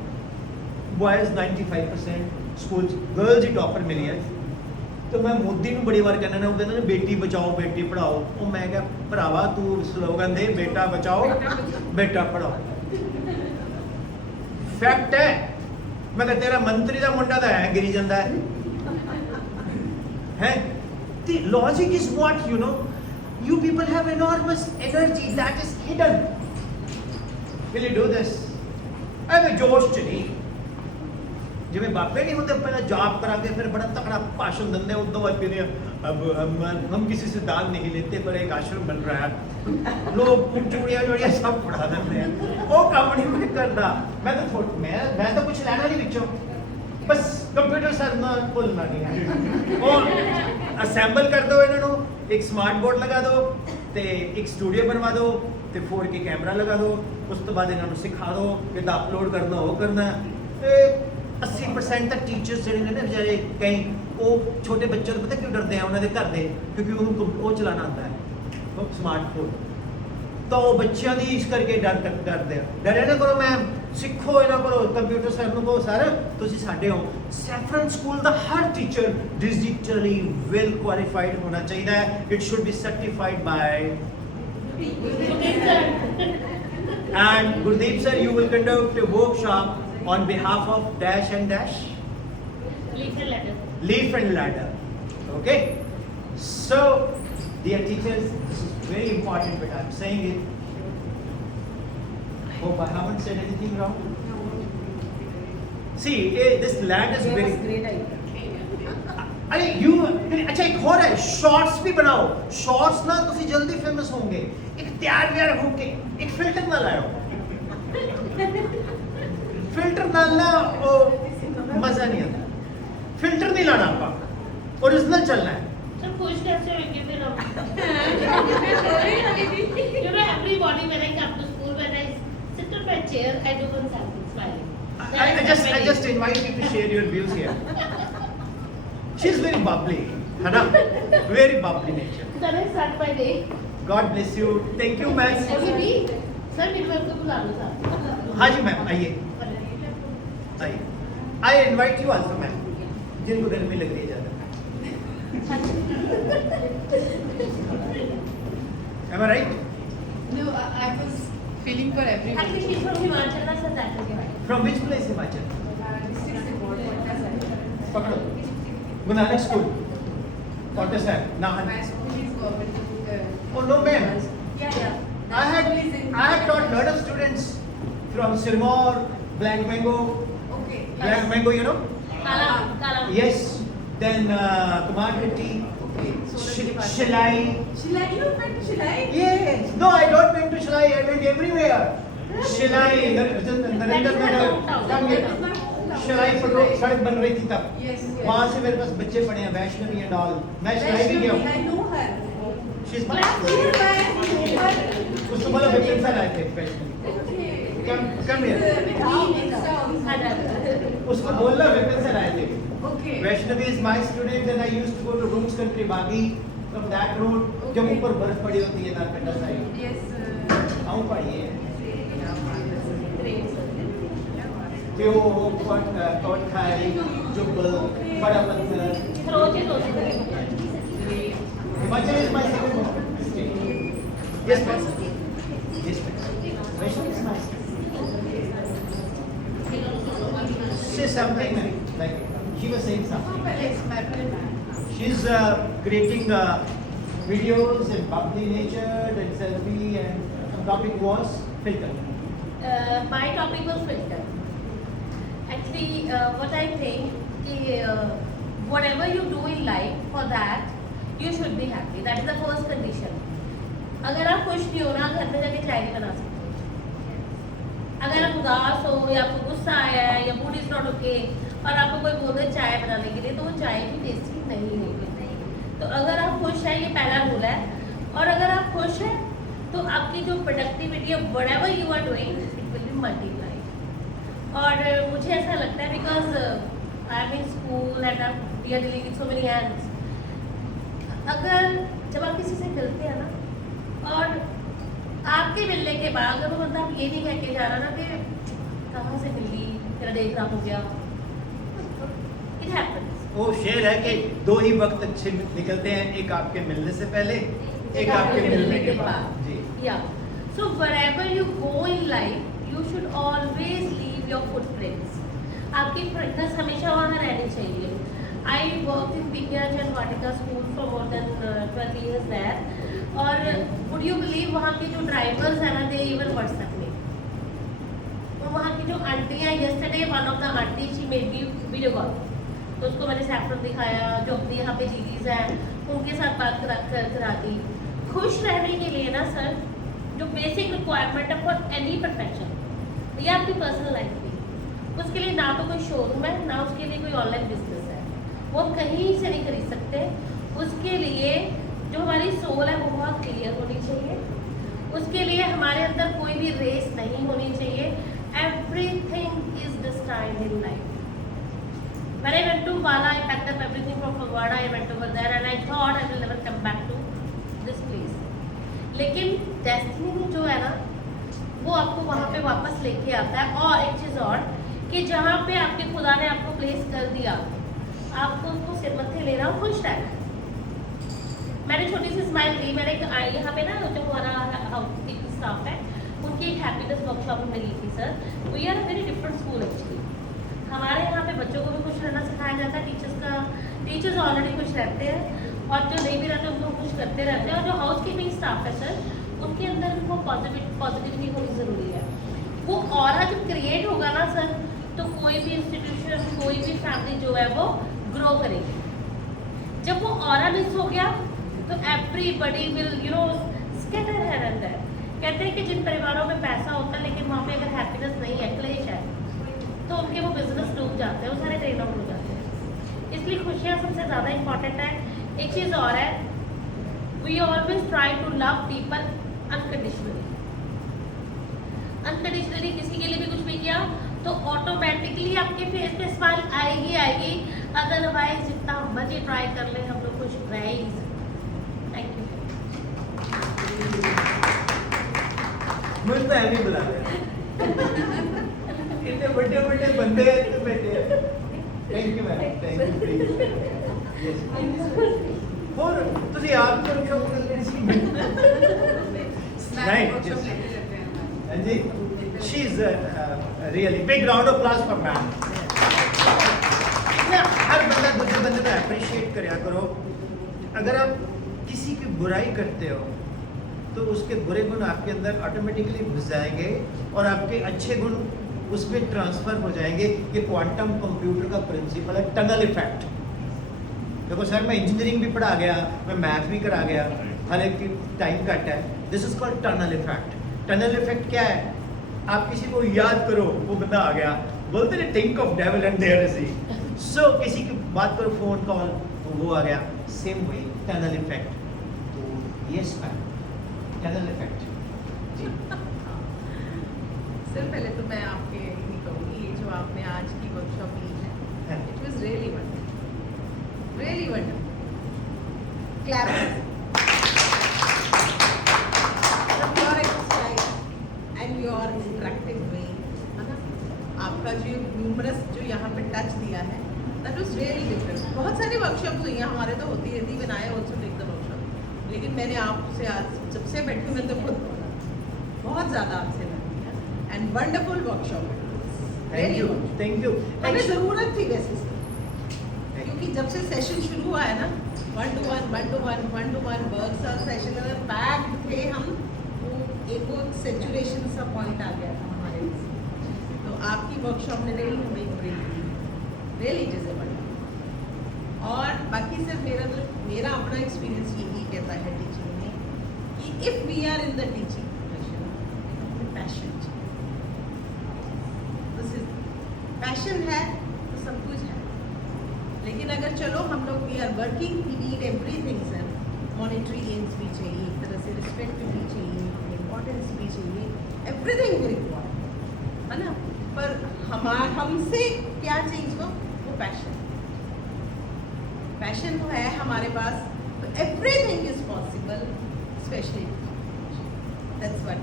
ਬॉयਜ਼ 95% ਸਕੂਲ 'ਚ ਗਰਲਸ ਹੀ ਟੌਪਰ ਮਿਲੀ ਹੈ। ਤੇ ਮੈਂ ਮੋਦੀ ਨੂੰ ਬੜੀ ਵਾਰ ਕਹਿੰਦਾ ਨਾ, ਉਹ ਕਹਿੰਦਾ ਨਾ ਬੇਟੀ ਬਚਾਓ ਬੇਟੀ ਪੜਾਓ। ਉਹ ਮੈਂ ਕਿਹਾ ਭਰਾਵਾ ਤੂੰ ਸਲੋਗਨ ਦੇ ਬੇਟਾ ਬਚਾਓ ਬੇਟਾ ਪੜਾਓ, ਫੈਕਟ ਹੈ। ਮੈਂ ਕਿਹਾ ਤੇਰਾ ਮੰਤਰੀ ਦਾ ਮੁੰਡਾ ਤਾਂ ਹੈ ਗਿਰੀ ਜਾਂਦਾ ਹੈ। The logic is what, you know, You people have enormous energy that is hidden. Will you do this? ਐਵੇਂ ਜੋਸ਼ ਚ ਨਹੀਂ, ਜਿਵੇਂ ਬਾਪੇ नहीं होते पहले जॉब करा के फिर बड़ा तगड़ा भाषण देंगे, उਦੋਂ बाਅद फिर अब हम किसी से दान नहीं लेते पर एक आश्रम बन रहा है, लोग चूड़ियां सब उड़ा देते हैं। वो काम नहीं मैं करता, मैं तो कुछ लेना नहीं बिचों, बस कंप्यूटर सर ना भूलना नहीं है। वो असेंबल कर दो इन्हों, एक स्मार्ट बोर्ड लगा दो ते एक स्टूडियो बनवा दो ते 4K कैमरा लगा दो, उस तो बाद इन्हों सिखा दो कि अपलोड करना वो करना। 80% तक टीचर्स ਜਿਹੜੇ ਨੇ ਨਾ ਵਿਚਾਰੇ ਕਈ ਉਹ ਛੋਟੇ ਬੱਚੇ ਤੋਂ ਪਤਾ ਕਿਉਂ ਡਰਦੇ ਆ ਉਹਨਾਂ ਦੇ ਘਰ ਦੇ, ਕਿਉਂਕਿ ਉਹਨੂੰ ਉਹ ਚਲਾਣਾ ਆਉਂਦਾ ਹੈ, ਉਹ ਸਮਾਰਟਫੋਨ, ਤਾਂ ਉਹ ਬੱਚਿਆਂ ਦੀ ਇਸ ਕਰਕੇ ਡਰ ਕਰਦੇ ਆ। ਡਰਿਆ ਨਾ ਕਰੋ ਮੈਮ, ਸਿੱਖੋ ਇਹਨਾਂ ਕੋਲੋਂ, ਕੰਪਿਊਟਰ ਸਰ ਨੂੰ ਕਹੋ ਸਰ ਤੁਸੀਂ ਸਾਡੇ ਹੋ। ਸੈਫਰਨ ਸਕੂਲ ਦਾ ਹਰ ਟੀਚਰ ਡਿਜੀਟਲੀ ਵੈਲ ਕੁਆਲੀਫਾਈਡ ਹੋਣਾ ਚਾਹੀਦਾ ਹੈ। It should be certified ਬਾय and Gurdeep sir, you will conduct a workshop on behalf of dash and dash Leaf and ladder. leaf and ladder. Okay, so dear teachers, this is very important, but I'm saying it. Hope I haven't said anything wrong. See, this land is very great idea. अरे you अच्छा एक और है, shorts भी बनाओ। Shorts ना तुसी जल्दी फेमस होंगे। एक तैयार व्यार होके एक फिल्टर ना लाओ, फिल्टर ना वो मजा नहीं आता, फिल्टर नहीं लाना आपका, ओरिजिनल चलना है। So खुश कैसे होंगे फिर हम? You know, everybody when I come to school, when I sit on my chair, I do one something smiling. I just invite you to share your views here. She's very bubbly, है ना? Very bubbly nature. Then I start my day. God bless you. Thank you, ma'am. Every week, sir, मेरे को बुला लो साथ। हाँ जी ma'am, आइए आइए। I invite you also ma'am, जिनको गर्मी लग रही है ज़्यादा। Am I right? No, I was feeling for everyone. Actually, she's from Himachal, that's what that is. From which place Himachal? District Board, पकड़ो। Guru Nanak School, Fortis है, Nahan. my school is government. Oh no ma'am. Yeah. I had taught lot of students from Sirmaur, Black Mango. Okay. Black Mango, you know? Kala. Yes. Then Kumarhatti, Okay. Shilai. Shilai, you went to Shilai? Yes. No, I don't went to Shilai. I went everywhere. Shilai, Narendra Nagar. Come here. Shilai पर सड़क बन रही थी तब। Yes. वहाँ से मेरे पास बच्चे पढ़े हैं, वैष्णवी एंड ऑल। मैं शिलाई भी गया हूँ। I know her. She's my Okay. उसको बोलो विपिन सर आए थे वैष्णवी। Come here. उसको बोलना विपिन सर आए थे। Okay. Vaishnavi is my student and I used to go to Roots Country Baghi from that road, जब ऊपर बर्फ पड़ी होती है नारकंडा साइड। Yes. आओ पढ़िए। त्यो कोट खाई, जुब्बल, बड़ा पत्थर। रोजेज होते हैं। Himachal is my second home state. Yes, ma'am. Yes, ma'am. Vaishnavi is my say something like she was saying something. Yes, my friend. She's creating videos and bubbly nature and selfie, and the topic was filter. My topic was filter. Actually, what I think is whatever you do in life, for that you should be happy. That is the first condition. अगर आप खुश नहीं हो ना, घर में जाके चाय नहीं बना सकते। अगर आप उदास हो या आपको गुस्सा आया है या मूड इज नॉट ओके और आपको कोई बोल दे चाय बनाने के लिए, तो वो चाय भी टेस्टी नहीं होगी। तो अगर आप खुश हैं, ये पहला रूल है। और अगर आप खुश हैं तो आपकी जो प्रोडक्टिविटी है, whatever you are doing, it will be multiply. और मुझे ऐसा लगता है because I am in school and we are dealing with so many hands, अगर जब आप किसी से मिलते हैं ना और आपके मिलने के बाद अगर वो बंदा आप ये नहीं कह के जा रहा ना कि कहाँ से मिली, तेरा डे खराब हो गया, इट हैपेंस। वो शेर है कि दो ही वक्त अच्छे निकलते हैं, एक आपके मिलने से पहले, एक आपके मिलने के बाद। जी। Yeah. So wherever you go in life, you should always leave your footprints. आपकी footprints हमेशा वहाँ रहनी चाहिए। I worked in Vigyaj and Vatika school for more than 12 years there. और would you believe वहाँ के जो drivers हैं ना, they even WhatsApp me. और वहाँ की जो आंटियाँ, yesterday one of the auntie she made me video call. तो उसको मैंने सैफरन दिखाया, जो अपने यहाँ पे दीदीज हैं उनके साथ बात करा दी. खुश रहने के लिए ना सर, जो बेसिक रिक्वायरमेंट है फॉर एनी प्रोफेशन, या आपकी पर्सनल लाइफ भी, उसके लिए ना तो कोई शोरूम है, ना उसके लिए कोई ऑनलाइन बिजनेस है, वो हम कहीं से नहीं खरीद सकते. उसके लिए जो हमारी सोल है वो बहुत क्लियर होनी चाहिए. उसके लिए हमारे अंदर कोई भी रेस नहीं होनी चाहिए. Everything is destined in life. When I went to Bala, I packed up everything from Fagwada. I went over there and I thought I will never come back to this place. लेकिन destiny जो है ना, वो आपको वहाँ पे वापस लेके आता है. और एक चीज़ और कि जहाँ पे आपके खुदा ने आपको प्लेस कर दिया, आपको उसको सिर मत्थे लेना और खुश रहना है. मैंने छोटी सी स्माइल दी. मैंने यहाँ पे ना जो हमारा हाउस स्टाफ है उनकी एक हैप्पीनेस वर्कशॉप में ली थी. Sir, we are a very different school actually. हमारे यहाँ पे बच्चों को भी खुश रहना सिखाया जाता है. टीचर्स ऑलरेडी खुश रहते हैं और जो नहीं भी रहते उनको खुश करते रहते हैं. और जो हाउस कीपिंग स्टाफ है सर, उनके अंदर वो पॉजिटिविटी होनी ज़रूरी है. वो ऑरा जब क्रिएट होगा ना सर, तो कोई भी इंस्टीट्यूशन, कोई भी फैमिली जो है वो ग्रो करेगी. जब वो ऑरा मिस हो गया तो एवरीबडी विल स्कैटर है अंदर. कहते हैं कि जिन परिवारों में पैसा होता है लेकिन वहाँ पे अगर हैप्पीनेस नहीं है, क्लेश है, तो उनके वो बिजनेस डूब जाते हैं, वो सारे ट्रेन आउट हो जाते हैं. इसलिए खुशियाँ सबसे ज़्यादा इंपॉर्टेंट है. एक चीज़ और है, we always try to love people unconditionally. Unconditionally किसी के लिए भी कुछ भी किया तो ऑटोमेटिकली आपके फेस पे स्माइल आएगी. अदरवाइज जितना मर्जी ट्राई कर ले, हम लोग खुश रह ही नहीं सकते. Thank you. मुझे तो ऐसे ही बुला रहे इतने बड़े बड़े बंदे हैं, इतने बैठे हैं. Thank you ma'am, thank you. और ਤੁਸੀਂ ਆਪ ਤੋਂ ਸ਼ੌਕ ਕਰਦੇ ਸੀ ਰਾਈਟ. ਹਾਂਜੀ, she is really big round of applause for ma'am. हर बंदा दूसरे बंदे को अप्रिशिएट करया करो. अगर आप किसी की बुराई करते हो तो उसके बुरे गुण आपके अंदर ऑटोमेटिकली घुस जाएंगे और आपके अच्छे गुण उसमें ट्रांसफर हो जाएंगे. ये क्वांटम कंप्यूटर का प्रिंसिपल है, टनल इफेक्ट. देखो सर, मैं इंजीनियरिंग भी पढ़ा गया, मैं मैथ भी करा गया, हर एक की टाइम कट है. This is called tunnel effect. Tunnel effect क्या है? आप किसी को याद करो, वो बंदा आ गया, बोलते हैं think of devil and there is he. So किसी की बात करो, फोन कॉल, तो वो आ गया. Same way tunnel effect. तो यस मैम, टनल इफेक्ट जी. सर, पहले तो मैं आपके नहीं कहूँगी, ये जो आपने आज की वर्कशॉप ली है, it was really wonderful, really wonderful. Clap. Your exercise and your interactive way, है ना, आपका जो ह्यूमरस जो यहाँ पे टच दिया है, दैट वाज रियली डिफरेंट. बहुत सारी वर्कशॉप हुई हैं हमारे, तो होती रहती है, बनाए ऑल्सो टेक द वर्कशॉप. लेकिन मैंने आपसे आज जब से बैठी मैं तो खुद बहुत ज़्यादा आपसे लगी है. And wonderful workshop. Thank you, thank you. हमें ज़रूरत थी वैसे से, क्योंकि जब से सेशन शुरू हुआ है ना, 1-to-1 वर्क का सेशन अगर पैक्ड थे हम, वो एक वो सेचुरेशन सा पॉइंट आ गया था हमारे लिए. तो आपकी वर्कशॉप ने रियली हमें रियली डिजर्व. और बाकी सिर्फ मेरा अपना एक्सपीरियंस यही कहता है टीचिंग में कि if we are in the teaching profession, passion passion है तो सब कुछ है. लेकिन अगर चलो हम लोग we are working, we need everything sir. Monetary gains भी चाहिए, एक तरह से रिस्पेक्ट भी चाहिए, इम्पोर्टेंस भी चाहिए, एवरीथिंग वी रिक्वायर, है ना. पर हमसे क्या चाहिए, वो पैशन. पैशन तो है हमारे पास, तो everything is possible, specially that's what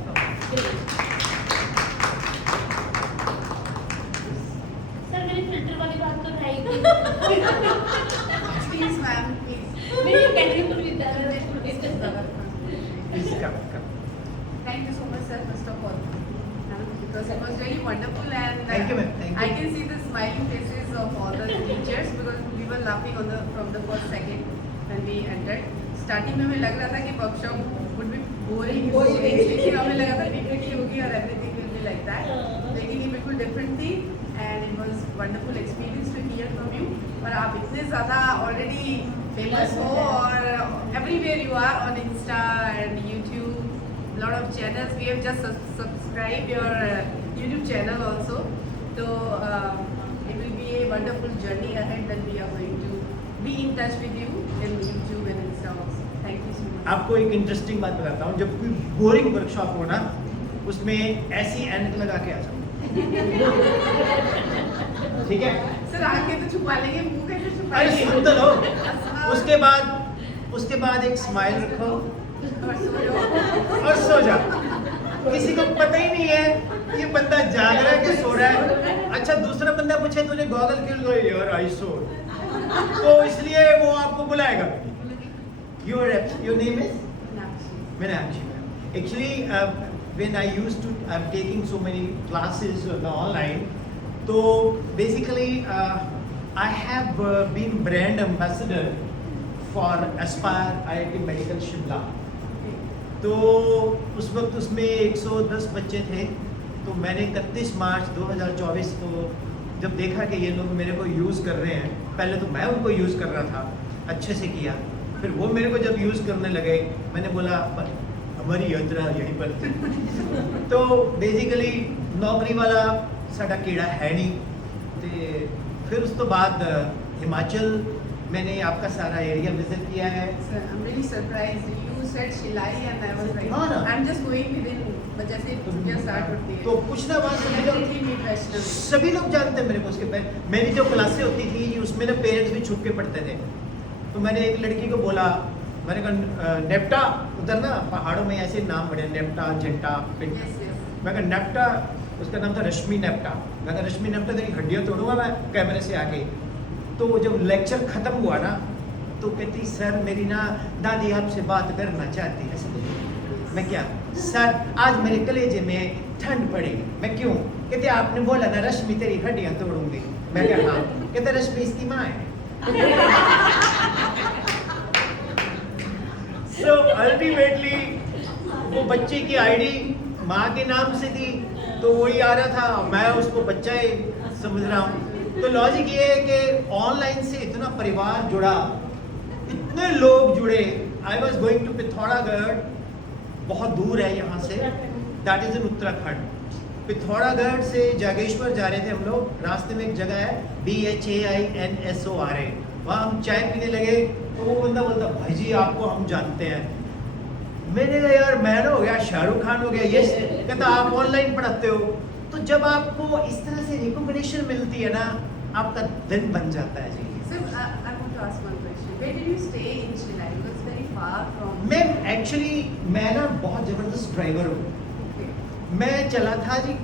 sir, मेरी फिल्टर वाली बात तो है ही. Please ma'am, please. मेरी कैटेगरी विद्यालय Please come. Thank you so much, sir, first of all, because it was really wonderful, and Thank you, ma'am. Thank you. I can see the smile smiling faces of all the teachers because we were laughing from the first second when we entered. Starting में हमें लग रहा था कि workshop would be boring, लेकिन हमें लगा था PPT होगी और everything will be like that. लेकिन ये बिल्कुल different थी and it was wonderful experience to hear from you. और आप इतने ज़्यादा already famous हो और everywhere you are on Insta and YouTube. Lot of channels. We have just subscribed your YouTube channel also. So it will be a wonderful journey ahead that we are going to be in touch with you in YouTube and Insta also. Thank you so much. आपको एक interesting बात बताता हूँ, जब कोई boring workshop हो ना, उसमें ऐसी ऐनक लगा के आ जाओ, ठीक है? सर आगे तो छुपा लेंगे, मुंह कैसे अरे छुपाएंगे? सुन तो लो। उसके बाद एक स्माइल रखो और सो जाओ। किसी को पता ही नहीं है ये बंदा जाग रहा है कि सो रहा है। अच्छा, दूसरा बंदा पूछे तूने गॉगल क्यों लगाई? यार आई सो, तो इसलिए वो आपको बुलाएगा। Your name is Meenakshi. Actually, when I used to, I'm taking so many classes online. So basically, I have been brand ambassador for Aspire IIT Medical Shimla. तो उस वक्त उसमें 110 बच्चे थे। तो मैंने 31 मार्च 2024 को जब देखा कि ये लोग मेरे को यूज़ कर रहे हैं, पहले तो मैं उनको यूज़ कर रहा था, अच्छे से किया, फिर वो मेरे को जब यूज़ करने लगे, मैंने बोला हमारी यात्रा यहीं पर थी। तो बेसिकली नौकरी वाला साडा कीड़ा है नहीं। तो फिर उस तो बाद हिमाचल मैंने आपका सारा एरिया विजिट किया है। Sir, I'm really surprised. You said Shilai and I was like, हाँ ना। I'm just going within, जैसे छुट्टियाँ start होती है। तो कुछ ना बात सभी लोग जानते हैं मेरे को। उसके पहले मेरी जो क्लासें होती थी उसमें ना पेरेंट्स भी छुप के पढ़ते थे। तो मैंने एक लड़की को बोला, मैंने कहा नेप्टा, उधर ना पहाड़ों में ऐसे नाम बड़े, नेप्टा, जेंटा, पिंटा। मैं कहा नेप्टा, उसका नाम था रश्मि नेप्टा। मैं कहा रश्मि नेप्टा तेरी हड्डियाँ तोड़ूंगा मैं कैमरे से आके। तो जब लेक्चर खत्म हुआ ना, तो कहती सर मेरी ना दादी आपसे बात करना चाहती है। ऐसे बोली। मैं क्या सर आज मेरे कलेजे में ठंड पड़ेगी। मैं क्यों? कहते आपने बोला ना रश्मि तेरी हड्डियाँ तोड़ूंगी। मैं क्या हाँ? कहते रश्मि इसकी माँ है। So ultimately वो बच्चे की आईडी माँ के नाम से थी, तो वही आ रहा था, मैं उसको बच्चा ही समझ रहा हूँ। तो लॉजिक ये है कि ऑनलाइन से इतना परिवार जुड़ा, इतने लोग जुड़े। I was going to Pithoragarh, बहुत दूर है यहाँ से, that is in Uttarakhand. Pithoragarh से जागेश्वर जा रहे थे हम लोग, रास्ते में एक जगह है BHAINSORA, वहाँ हम चाय पीने लगे। तो वो बंदा बोलता भाई जी आपको हम जानते हैं। मैंने कहा यार मैं हो गया शाहरुख खान हो गया ये। कहता आप ऑनलाइन पढ़ाते हो। तो जब आपको इस तरह से रिकॉग्निशन मिलती है ना, आपका दिन बन जाता है जी। Sir, I want to ask one question. Where did you stay in Chennai? Because it's very far from. मैं ना बहुत ज़बरदस्त ड्राइवर हूँ। Okay. मैं चला था जी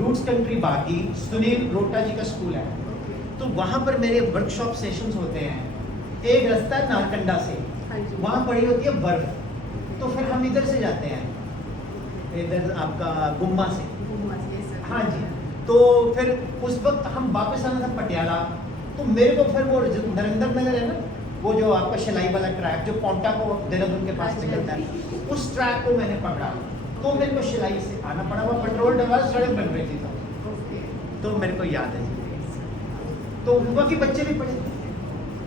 रूट्स कंट्री बागी, सुनील रोटा जी का स्कूल है। Okay. तो वहाँ पर मेरे वर्कशॉप सेशंस होते हैं। एक रास्ता नारकंडा से, हाँ जी। वहाँ पड़ी होती है बर्फ। तो फिर हम इधर से जाते हैं, इधर आपका गुम्मा से। Yes, sir. हाँ जी। तो फिर उस वक्त हम वापस आना था पटियाला। तो मेरे को फिर वो नरेंद्र नगर है ना, वो जो आपका शिलाई वाला ट्रैक जो पोंटा को देहरादून के पास निकलता है, उस ट्रैक को मैंने पकड़ा। तो मेरे को शिलाई से आना पड़ा, वो पेट्रोल डलवा सड़क बन रही थी तो। Okay. तो मेरे को याद है जी। तो बाकी बच्चे भी पढ़े,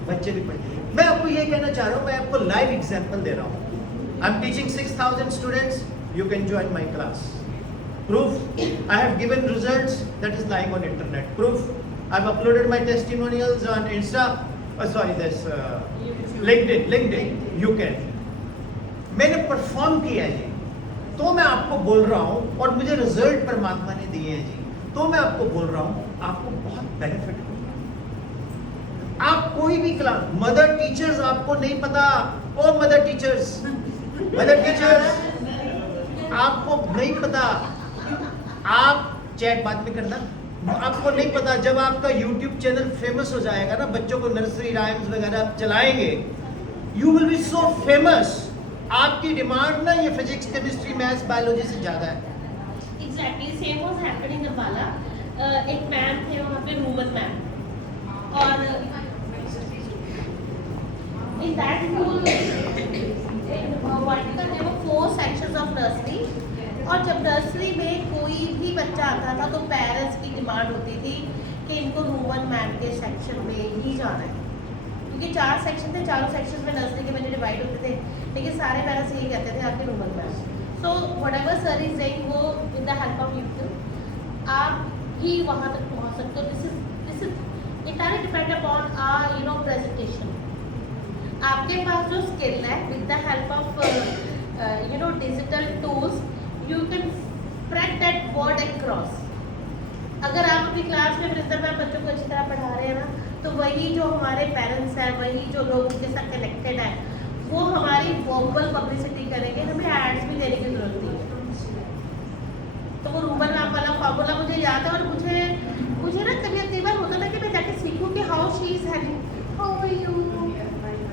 बच्चे भी पढ़े। मैं आपको ये कहना चाह रहा हूँ, मैं आपको लाइव एग्जांपल दे रहा हूँ। I am teaching 6000 students, you can join my class. Proof, I have given results that is lying on internet. Proof, I have uploaded my testimonials on Insta. LinkedIn. You can. मैंने perform किया है जी, तो मैं आपको बोल रहा हूँ, और मुझे रिजल्ट परमात्मा ने दिए हैं जी, तो मैं आपको बोल रहा हूँ, आपको बहुत बेनिफिट होगा। आप कोई भी क्लास, मदर टीचर्स आपको नहीं पता, ओ मदर टीचर्स आपको नहीं पता, आप चैट बाद में करना, आपको नहीं पता जब आपका YouTube चैनल फेमस हो जाएगा ना, बच्चों को नर्सरी राइम्स वगैरह आप चलाएंगे, you will be so famous. आपकी डिमांड ना ये फिजिक्स केमिस्ट्री मैथ्स बायोलॉजी से ज्यादा है। Exactly, same was happening in Ambala. एक मैम थे वहाँ पे, रूमन मैम, और in that school Vatika there were 4 sections of nursery, और जब नर्सरी में कोई भी बच्चा आता था तो पेरेंट्स की डिमांड होती थी कि इनको रूमन मैम के सेक्शन में ही जाना है, क्योंकि 4 सेक्शन थे, चारों सेक्शन में नर्सरी के बच्चे डिवाइड होते थे, लेकिन सारे पेरेंट्स यही कहते थे आपके Ruman ma'am. So whatever sir is saying, वो with the help of YouTube आप ही वहाँ तक पहुँच सकते हो। This is entirely depend upon our presentation। आपके पास जो स्किल है, with the help of digital tools, you can spread that word across. अगर आप अपनी क्लास में वृंदर मैम बच्चों को अच्छी तरह पढ़ा रहे हैं ना, तो वही जो हमारे पेरेंट्स हैं, वही जो लोग उनके साथ कनेक्टेड हैं, वो हमारी वर्बल पब्लिसिटी करेंगे, हमें एड्स भी देने की जरूरत नहीं है। तो वो रूमन मैम वाला फॉर्मूला मुझे याद है, और मुझे ना कभी बार होता था कि मैं जाके सीखूं कि how she is having, how are you,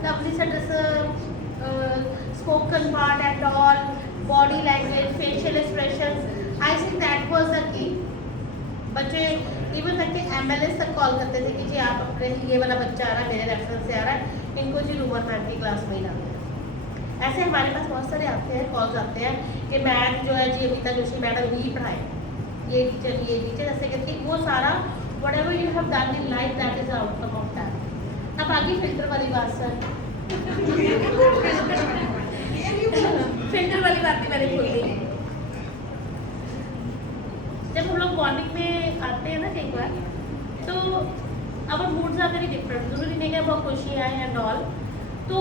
lovely set, spoken part and all, body language, facial expressions, I think that was the key. बच्चे इवन तक के MLS तक कॉल करते थे कि जी आप अपने ये वाला बच्चा आ रहा है, मेरे रेफरेंस से आ रहा है, इनको जी रूमन मैम की क्लास में ही लाना है। ऐसे हमारे पास बहुत सारे आते हैं, कॉल्स आते हैं कि मैथ जो है जी अमिता जोशी मैडम ही पढ़ाए, ये टीचर ऐसे करके, वो सारा whatever you have done in life, that is the outcome of that। अब आगे फिल्टर वाली बात सर, फिल्टर वाली बात भी मैंने भूल गई। जब हम लोग मॉर्निंग में आते हैं ना एक बार, तो our moods are very different, जरूरी नहीं है बहुत खुशी आए एंड ऑल। तो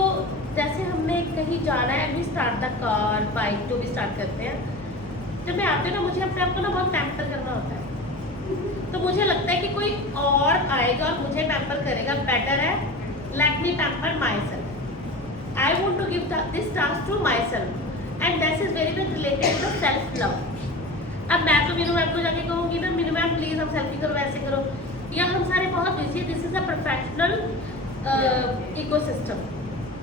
जैसे हमने कहीं जाना है, we start the car, bike, जो भी स्टार्ट करते हैं, जब मैं आती हूँ ना, मुझे अपने आप को ना बहुत पैम्पर करना होता है। तो मुझे लगता है कि कोई और आएगा और मुझे पैम्पर करेगा, बेटर है let me pamper myself. I want to give this task to myself, and this is very much related to self love. अब मैं तो मीनू मैम को जाके कहूँगी ना, मीनू मैम प्लीज हम सेल्फी करो, ऐसे करो, या हम सारे बहुत busy, this is a professional ecosystem.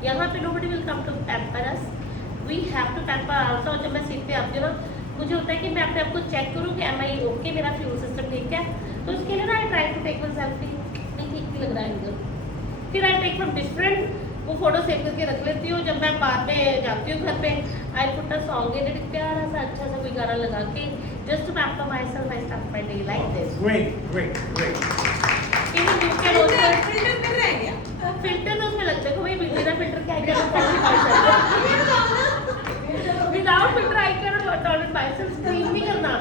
यहाँ पे nobody will come to pamper us, we have to pamper ourselves। जब मैं सीट पे आती हूँ ना, मुझे होता है कि मैं अपने आप को चेक करूँ कि एम आई ओके, मेरा फ्यूल सिस्टम ठीक है। तो उसके लिए ना I try to take one selfie, नहीं ठीक नहीं लग रहा है इधर, फिर आई टेक फ्रॉम डिफरेंट, वो फोटो सेव करके रख लेती हूँ। जब मैं बाद में जाती हूँ घर पे, I put a song in it, प्यारा सा अच्छा सा कोई गाना लगा के, just to pamper myself, I start my day like this. Great, great, great. Filter तो उसमें लगता है कि भाई मेरा फिल्टर क्या है, without filter I can not tolerate my self, screen नहीं करना।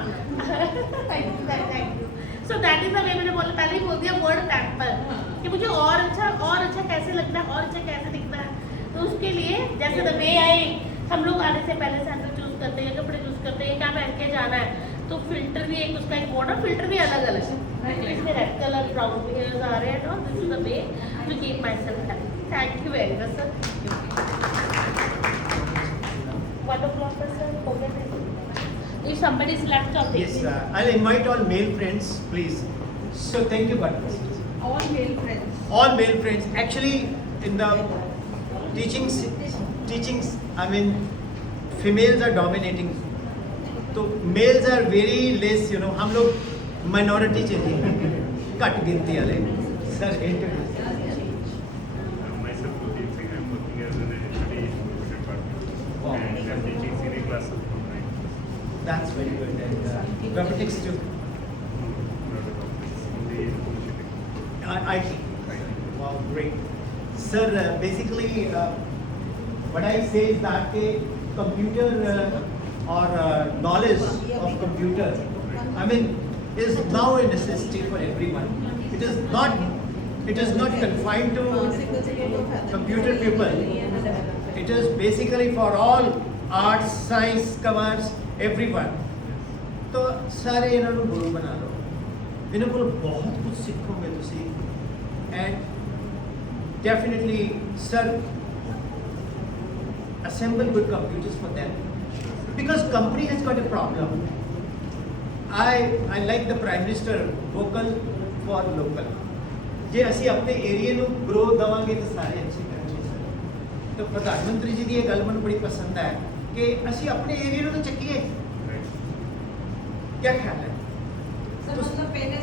Thank you. So that is the वे, मैंने पहले ही बोल दिया वर्ड पैम्पर, कि मुझे और अच्छा कैसे लगना है, और अच्छा कैसे दिखना है। तो उसके लिए जैसे द वे आई, हम लोग आने से पहले सैंडल चूज करते हैं, कपड़े चूज करते हैं, क्या पहन के जाना है, तो फिल्टर भी एक, उसका एक मॉडल फिल्टर भी अलग अलग है। इसमें रेड कलर, ब्राउन हेयर्स आ रहे हैं, और this is the way to keep myself happy. Thank you very much sir. 1 o'clock sir, if somebody is left on Yes, I'll invite all male friends, please. So thank you, God bless you. All male friends. All male friends. Actually, in the teachings, I mean, females are dominating. तो males are very less, you know. हम लोग minority चाहिए, cut गिनती वाले। Sir, introduce. Myself, Pradeep Singh, I'm working as an HOD in computer department. Wow. And I'm teaching senior classes from 9. That's very good. And robotics too. IT. Wow, great. Sir, basically, what I say is that computer or knowledge of computer, I mean, is now a necessity for everyone. It is not confined to computer people. It is basically for all arts, science, commerce, everyone. तो सारे इन्होंने गुरु बना लो, इन्होंने कोल बहुत कुछ सीखोगे तुसी, and definitely, sir, assemble good computers for them, because company has got a problem. I like the Prime Minister, vocal for local. जे ਅਸੀਂ ਆਪਣੇ ਏਰੀਆ ਨੂੰ ਗਰੋ ਦਵਾਂਗੇ ਤਾਂ ਸਾਰੇ ਅੱਛੇ ਕਰਾਂਗੇ ਸਰ। तो प्रधानमंत्री जी की ये गल मैंने बड़ी पसंद है कि ਅਸੀਂ ਆਪਣੇ ਏਰੀਆ ਨੂੰ ਤਾਂ ਚੱਕੀਏ, क्या ख्याल है? सर मतलब पहले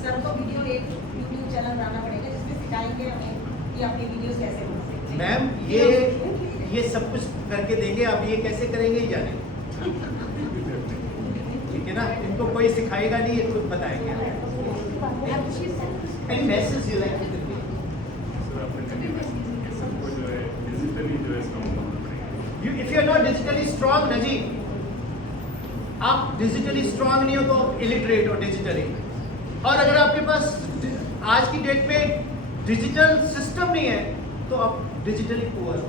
सर को वीडियो एक यूट्यूब चैनल बनाना पड़ेगा जिसमें सिखाएंगे हमें कि अपनी वीडियोस कैसे बना सकते हैं। मैम ये सब कुछ करके देंगे, आप ये कैसे करेंगे ही जाने, ठीक है ना, इनको कोई सिखाएगा नहीं, ये खुद बताएंगे। Any message you like to convey? Sir आपने कभी मैसेज सबको जो है डिजिटली जो है इसका मुकाबला करेंगे। If you are not digitally strong, ना जी, आप डिजिटली स्ट्रांग नहीं हो तो आप इलिटरेट हो डिजिटली। और अगर आपके पास आज की डेट में डिजिटल सिस्टम नहीं है तो आप डिजिटली पुअर हो।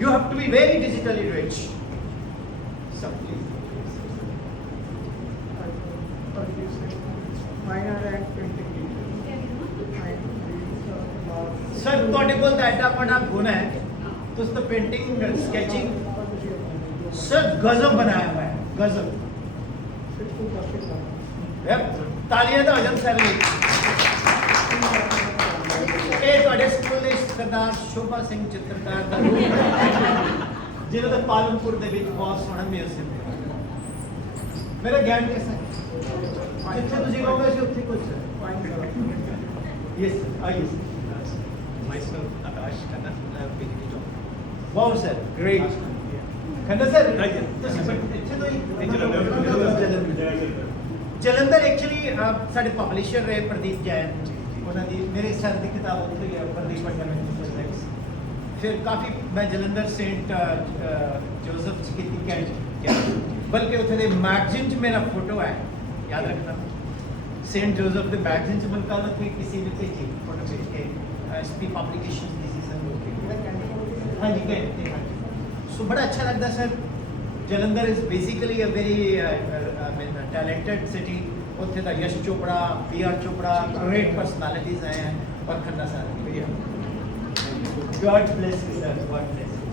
You have to be very digitally rich. सब सर ਤੁਹਾਡੇ ਕੋਲ ਤਾਂ ਐਡਾ ਬੜਾ ਗੁਣ ਹੈ, ਤੁਸੀਂ ਤਾਂ पेंटिंग स्केचिंग सर गजब बनाया हुआ है, गजब। ਤਾਲੀਆਂ ਦਾ ਵਜਨ ਸਰ ਲਈ। ਇਹ ਤੁਹਾਡੇ ਸਕੂਲ ਦੇ ਸਰਦਾਰ ਸ਼ੋਭਾ ਸਿੰਘ ਚਿੱਤਰਕਾਰ ਦਾ ਜਿਹਨਾਂ ਦਾ ਪਾਲਮਪੁਰ ਦੇ ਵਿੱਚ ਬਹੁਤ ਸੋਹਣਾ ਮਿਊਜ਼ੀਅਮ ਹੈ। ਮੇਰਾ ਗਿਆਨ कैसा है, ਜਿੱਥੇ ਤੁਸੀਂ ਕਹੋਗੇ ਅਸੀਂ ਉੱਥੇ ਕੁਝ यस आइए myself Akash Khanna, PhD job. Wow sir, great. Khanna sir, ਇੱਥੇ ਤੋਂ ਹੀ ਜਲੰਧਰ ਐਕਚੁਅਲੀ ਸਾਡੇ ਪਬਲਿਸ਼ਰ ਰਹੇ ਪ੍ਰਦੀਪ ਜੈਨ, ਉਹਨਾਂ ਦੀ ਮੇਰੇ ਸਰ ਦੀ ਕਿਤਾਬ ਉੱਥੇ ਹੈ, ਪ੍ਰਦੀਪ ਫੰਡਾਮੈਂਟਲ ਫਿਜ਼ਿਕਸ। ਫਿਰ ਕਾਫੀ ਮੈਂ ਜਲੰਧਰ ਸੇਂਟ ਜੋਸਫ ਚ ਕੀਤੀ ਕੈਂਟ, ਬਲਕਿ ਉੱਥੇ ਦੇ ਮੈਗਜ਼ੀਨ 'ਚ ਮੇਰਾ ਫੋਟੋ ਹੈ, ਯਾਦ ਰੱਖਣਾ। सेंट जोसेफ के मैगजीन से बनकर थे, किसी ने भेजी फोटो भेज के एसपी पब्लिकेशन किसी से हाँ जी कहते हैं। सो बड़ा अच्छा लगता सर। Jalandhar is basically a very talented city. उत्थे दा Yash Chopra, PR Chopra, great personalities आए हैं, और खन्ना सर भैया। God bless you sir, God bless you.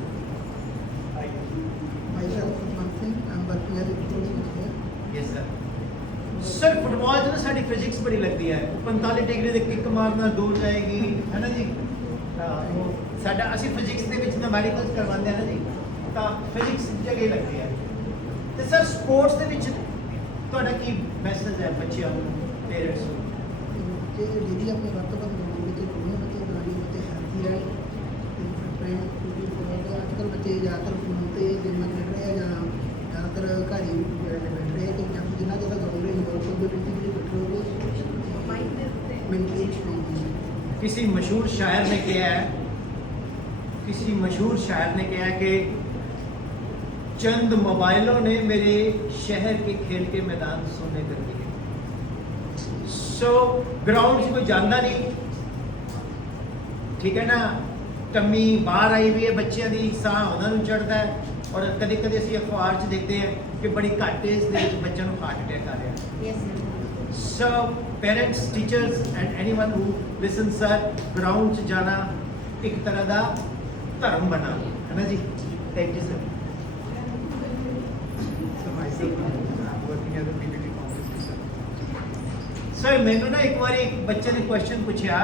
Myself, Mansin, I'm working as a teacher. Yes sir. Sir football च ना साडी फिजिक्स बड़ी लगती है, 45 डिग्री ਦੇ ਕਿੱਕ ਮਾਰਨਾ दूर ਜਾਏਗੀ, ਹੈ ਨਾ ਜੀ। ਸਾਡਾ ਅਸੀਂ ਫਿजिक्स ਦੇ ਵਿੱਚ ਮੈਡੀਕਲਸ ਕਰਵਾਉਂਦੇ ਆ ਨਾ ਜੀ, ਤਾਂ ਫਿजिक्स ਜਗ੍ਹਾ ਹੀ ਲੱਗਦੀ ਹੈ। ਤੇ ਸਰ ਸਪੋਰਟਸ ਦੇ ਵਿੱਚ ਤੁਹਾਡਾ ਕੀ ਮੈਸੇਜ ਹੈ ਬੱਚਿਆਂ ਨੂੰ, ਪੇਰੈਂਟਸ ਨੂੰ? ਕਿ ਜਿਹੜੀ ਆਪਣੇ ਵਰਤਮਾਨ ਦੌਰ ਵਿੱਚ ਦੋਨੋਂ ਬੱਚੇ ਗਾੜੀ ਬੱਚੇ ਹੈਲਥੀ ਰਹਿਣ ਤੇ ਟ੍ਰੇਨ ਪੂਰੀ ਕਰਵਾਉਂਦੇ। ਅੱਜ ਕੱਲ੍ਹ ਬੱਚੇ ਜ਼ਿਆਦਾਤਰ ਫੋਨ ਤੇ ਗੇਮਾਂ ਖੇਡ ਰਹੇ ਆ ਜਾਂ ਜ਼ਿਆਦਾਤਰ ਘਰ ਹੀ ਬੈਠ ਰਹੇ ਆ, ਤੇ ਜਿੰਨਾ ਜ਼ਿਆਦਾ ਦੌੜ ਰਹੇ ਹੋ ਸਭ ਦੇ ਵਿੱਚ ਬੈਠੋਗੇ ਮੈਂਟਲੀ ਸਟਰੋਂਗ ਹੋਗੇ। किसी मशहूर शायर ने कहा है, किसी मशहूर शायर ने कहा है कि चंद मोबाइलों ने मेरे शहर के खेल के मैदान सोने कर दिए। सो ग्राउंड से कोई जानता नहीं, ठीक है ना। टम्मी बाहर आई हुई है बच्चों की, साह उन्होंने चढ़ता है, और कदे कदे असीं अखबार च देखते हैं कि बड़ी घट एज दे बच्चों को हार्ट अटैक आ रहा है। So parents, teachers and anyone who listens sir, ground च जाना एक तरह का धर्म बना है ना जी। Thank you sir. So myself working as a PPT conference sir. Sir मैंने ना एक बार एक बच्चे ने क्वेश्चन पूछा,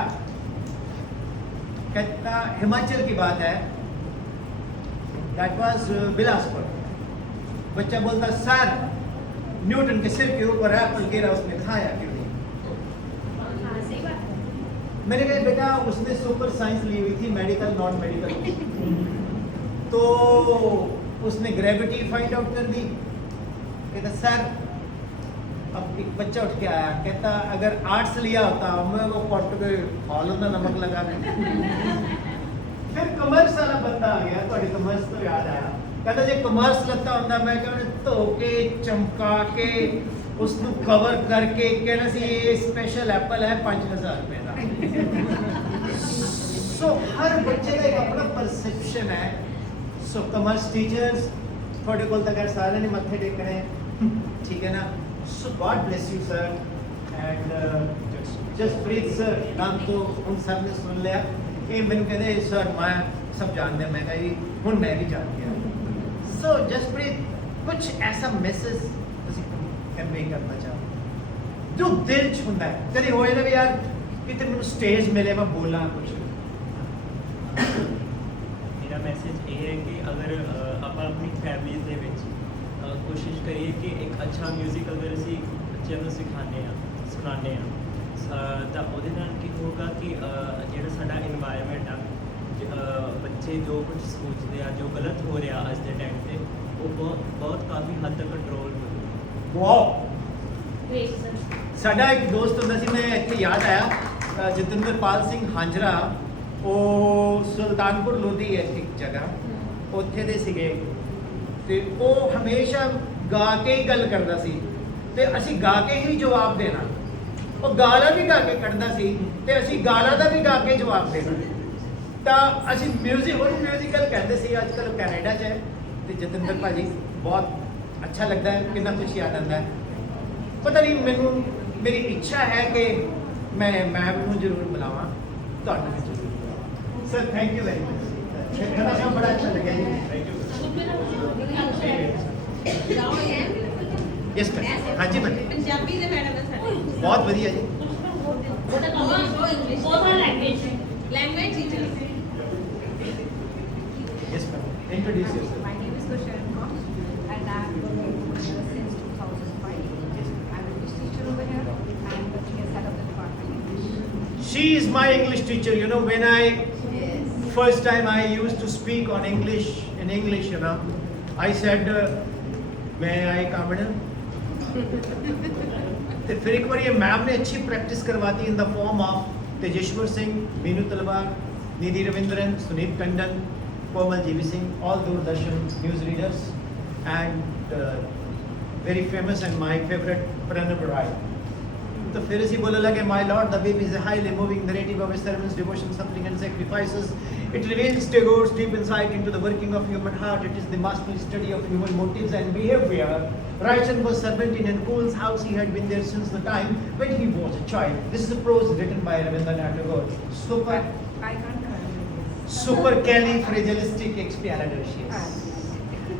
कहता हिमाचल की बात है, that was बिलासपुर। बच्चा बोलता सर न्यूटन के सिर के ऊपर एप्पल गिरा, उसने खाया क्यों नहीं? हाँ सही बात है। मैंने कहा बेटा उसने सुपर साइंस ली हुई थी, मेडिकल नॉन मेडिकल, तो उसने ग्रेविटी फाइंड आउट कर दी। कहता सर, अब एक बच्चा उठ के आया, कहता अगर आर्ट्स लिया होता मैं वो पट के हॉल में नमक लगाने। फिर कॉमर्स वाला बंदा आ गया, थोड़ी कॉमर्स तो याद आया, कहता जे कॉमर्स लता ਹੁੰਦਾ ਮੈਂ ਕਹਿੰਦਾ ਧੋ ਕੇ ਚਮਕਾ ਕੇ ਉਸ ਨੂੰ ਕਵਰ ਕਰਕੇ ਕਹਿਣਾ ਸੀ ਇਹ ਸਪੈਸ਼ਲ ਐਪਲ ਹੈ 5000 ਰੁਪਏ ਦਾ। ਸੋ ਹਰ ਬੱਚੇ ਦਾ ਇੱਕ ਆਪਣਾ ਪਰਸੈਪਸ਼ਨ ਹੈ। ਸੋ ਕਮਰਸ ਟੀਚਰਸ ਤੁਹਾਡੇ ਕੋਲ ਤਾਂ ਖੈਰ ਸਾਰਿਆਂ ਨੇ ਮੱਥੇ ਟੇਕਣੇ, ਠੀਕ ਹੈ ਨਾ। So God bless you sir. And Jaspreet sir ਨਾਮ ਤੋਂ ਹੁਣ ਸਭ ਨੇ ਸੁਣ ਲਿਆ। ਇਹ ਮੈਨੂੰ ਕਹਿੰਦੇ ਸਰ ਮੈਂ ਸਭ ਜਾਣਦੇ, ਮੈਂ ਕਿਹਾ ਜੀ ਹੁਣ ਮੈਂ ਵੀ ਜਾਣ ਗਿਆ। सो जसप्रीत कुछ ऐसा मैसेज ਤੁਸੀਂ ਕਨਵੇ ਕਰਨਾ ਚਾਹੋ ਜੋ ਦਿਲ ਚ ਹੁੰਦਾ ਹੈ? ਕਦੇ ਹੋਏ ਨਾ ਵੀ ਯਾਰ ਕਿਤੇ ਮੈਨੂੰ ਸਟੇਜ ਮਿਲੇ ਮੈਂ ਬੋਲਾਂ ਕੁਝ। ਮੇਰਾ ਮੈਸੇਜ ਇਹ ਹੈ ਕਿ ਅਗਰ ਆਪਾਂ ਆਪਣੀ ਫੈਮਿਲੀ ਦੇ ਵਿੱਚ ਕੋਸ਼ਿਸ਼ ਕਰੀਏ ਕਿ ਇੱਕ ਅੱਛਾ ਮਿਊਜ਼ਿਕ, ਅਗਰ ਅਸੀਂ ਬੱਚਿਆਂ ਨੂੰ ਸਿਖਾਉਂਦੇ ਆ ਸੁਣਾਉਂਦੇ ਆ ਤਾਂ ਉਹਦੇ ਨਾਲ ਕੀ ਹੋਊਗਾ ਕਿ ਜਿਹੜਾ ਸਾਡਾ ਇਨਵਾਇਰਨਮੈਂਟ ਆ ਬੱਚੇ ਜੋ ਕੁਝ ਸੋਚਦੇ ਆ ਜੋ ਗਲਤ ਹੋ ਰਿਹਾ ਅੱਜ ਦੇ ਟਾਈਮ ਤੇ ਉਹ ਬਹੁਤ ਕਾਫੀ ਹੱਦ ਤੱਕ ਕੰਟਰੋਲ ਹੋ ਜਾਊਗਾ। Wow Great, sir. ਸਾਡਾ ਇੱਕ ਦੋਸਤ ਹੁੰਦਾ ਸੀ, ਮੈਂ ਇੱਥੇ ਯਾਦ ਆਇਆ ਜਤਿੰਦਰਪਾਲ ਸਿੰਘ ਹਾਂਜਰਾ, ਉਹ ਸੁਲਤਾਨਪੁਰ ਲੋਧੀ ਹੈ ਇੱਕ ਜਗ੍ਹਾ, ਉੱਥੇ ਦੇ ਸੀਗੇ ਤੇ ਉਹ ਹਮੇਸ਼ਾ ਗਾ ਕੇ ਹੀ ਗੱਲ ਕਰਦਾ ਸੀ ਤੇ ਅਸੀਂ ਗਾ ਕੇ ਹੀ ਜਵਾਬ ਦੇਣਾ। ਉਹ ਗਾਲਾਂ ਵੀ ਗਾ ਕੇ ਕੱਢਦਾ ਸੀ ਤੇ ਅਸੀਂ ਗਾਲਾਂ ਦਾ ਵੀ ਗਾ ਕੇ ਜਵਾਬ ਦੇਣਾ। ਤਾਂ ਅਸੀਂ ਮਿਊਜ਼ੀਕਲ ਕਹਿੰਦੇ ਸੀ, ਅੱਜ ਕੱਲ੍ਹ ਕੈਨੇਡਾ 'ਚ ਹੈ ਤੇ ਜਤਿੰਦਰ ਭਾਜੀ ਬਹੁਤ ਅੱਛਾ ਲੱਗਦਾ ਹੈ, ਕਿੰਨਾ ਕੁਛ ਯਾਦ ਆਉਂਦਾ ਹੈ। ਪਤਾ ਨਹੀਂ ਮੈਨੂੰ ਮੇਰੀ ਇੱਛਾ ਹੈ ਕਿ ਮੈਂ ਮੈਮ ਨੂੰ ਜ਼ਰੂਰ ਬੁਲਾਵਾਂ, ਤੁਹਾਨੂੰ ਵੀ ਜ਼ਰੂਰ ਬੁਲਾਵਾਂ। Sir thank you very much, ਖਾਣਾ ਖਾਣਾ ਬੜਾ ਅੱਛਾ ਲੱਗਿਆ ਜੀ, ਥੈਂਕ ਯੂ। ਯੈਸ ਹਾਂਜੀ ਬੇਟੇ, ਪੰਜਾਬੀ ਦੇ ਮੈਡਮ ਹੈ ਸਾਡੇ ਬਹੁਤ ਵਧੀਆ ਜੀ। Both are language. Language teacher yes ma'am, introduce yourself. My name is Kushan Kaur and I've been working since 2005. I'm an English teacher over here and the head of the department English. She is my English teacher. You know, when first time I used to speak on English, in English, you know, I said, may I come in? ਤੇ ਫਿਰ ਇੱਕ ਵਾਰੀ ਇਹ ma'am ਨੇ ਅੱਛੀ practice ਕਰਵਾਤੀ in the form of Tejeshwar Singh, Meenu Talwar, Nidhi Ravindran, Suneet Tandon, Komal G V Singh, all Doordarshan news readers, and very famous and my favorite Pranab Rai. तो फिर इसी बोले लगे, my lord, the baby is a highly moving narrative of his sermons, devotion, suffering and sacrifices. It reveals Tagore's deep insight into the working of human heart. It is the masterly study of human motives and behavior. Raichand was servant in Ankul's house. He had been there since the time when he was a child. This is a prose written by Rabindranath Tagore. I can't remember. Supercalifragilisticexpialidocious.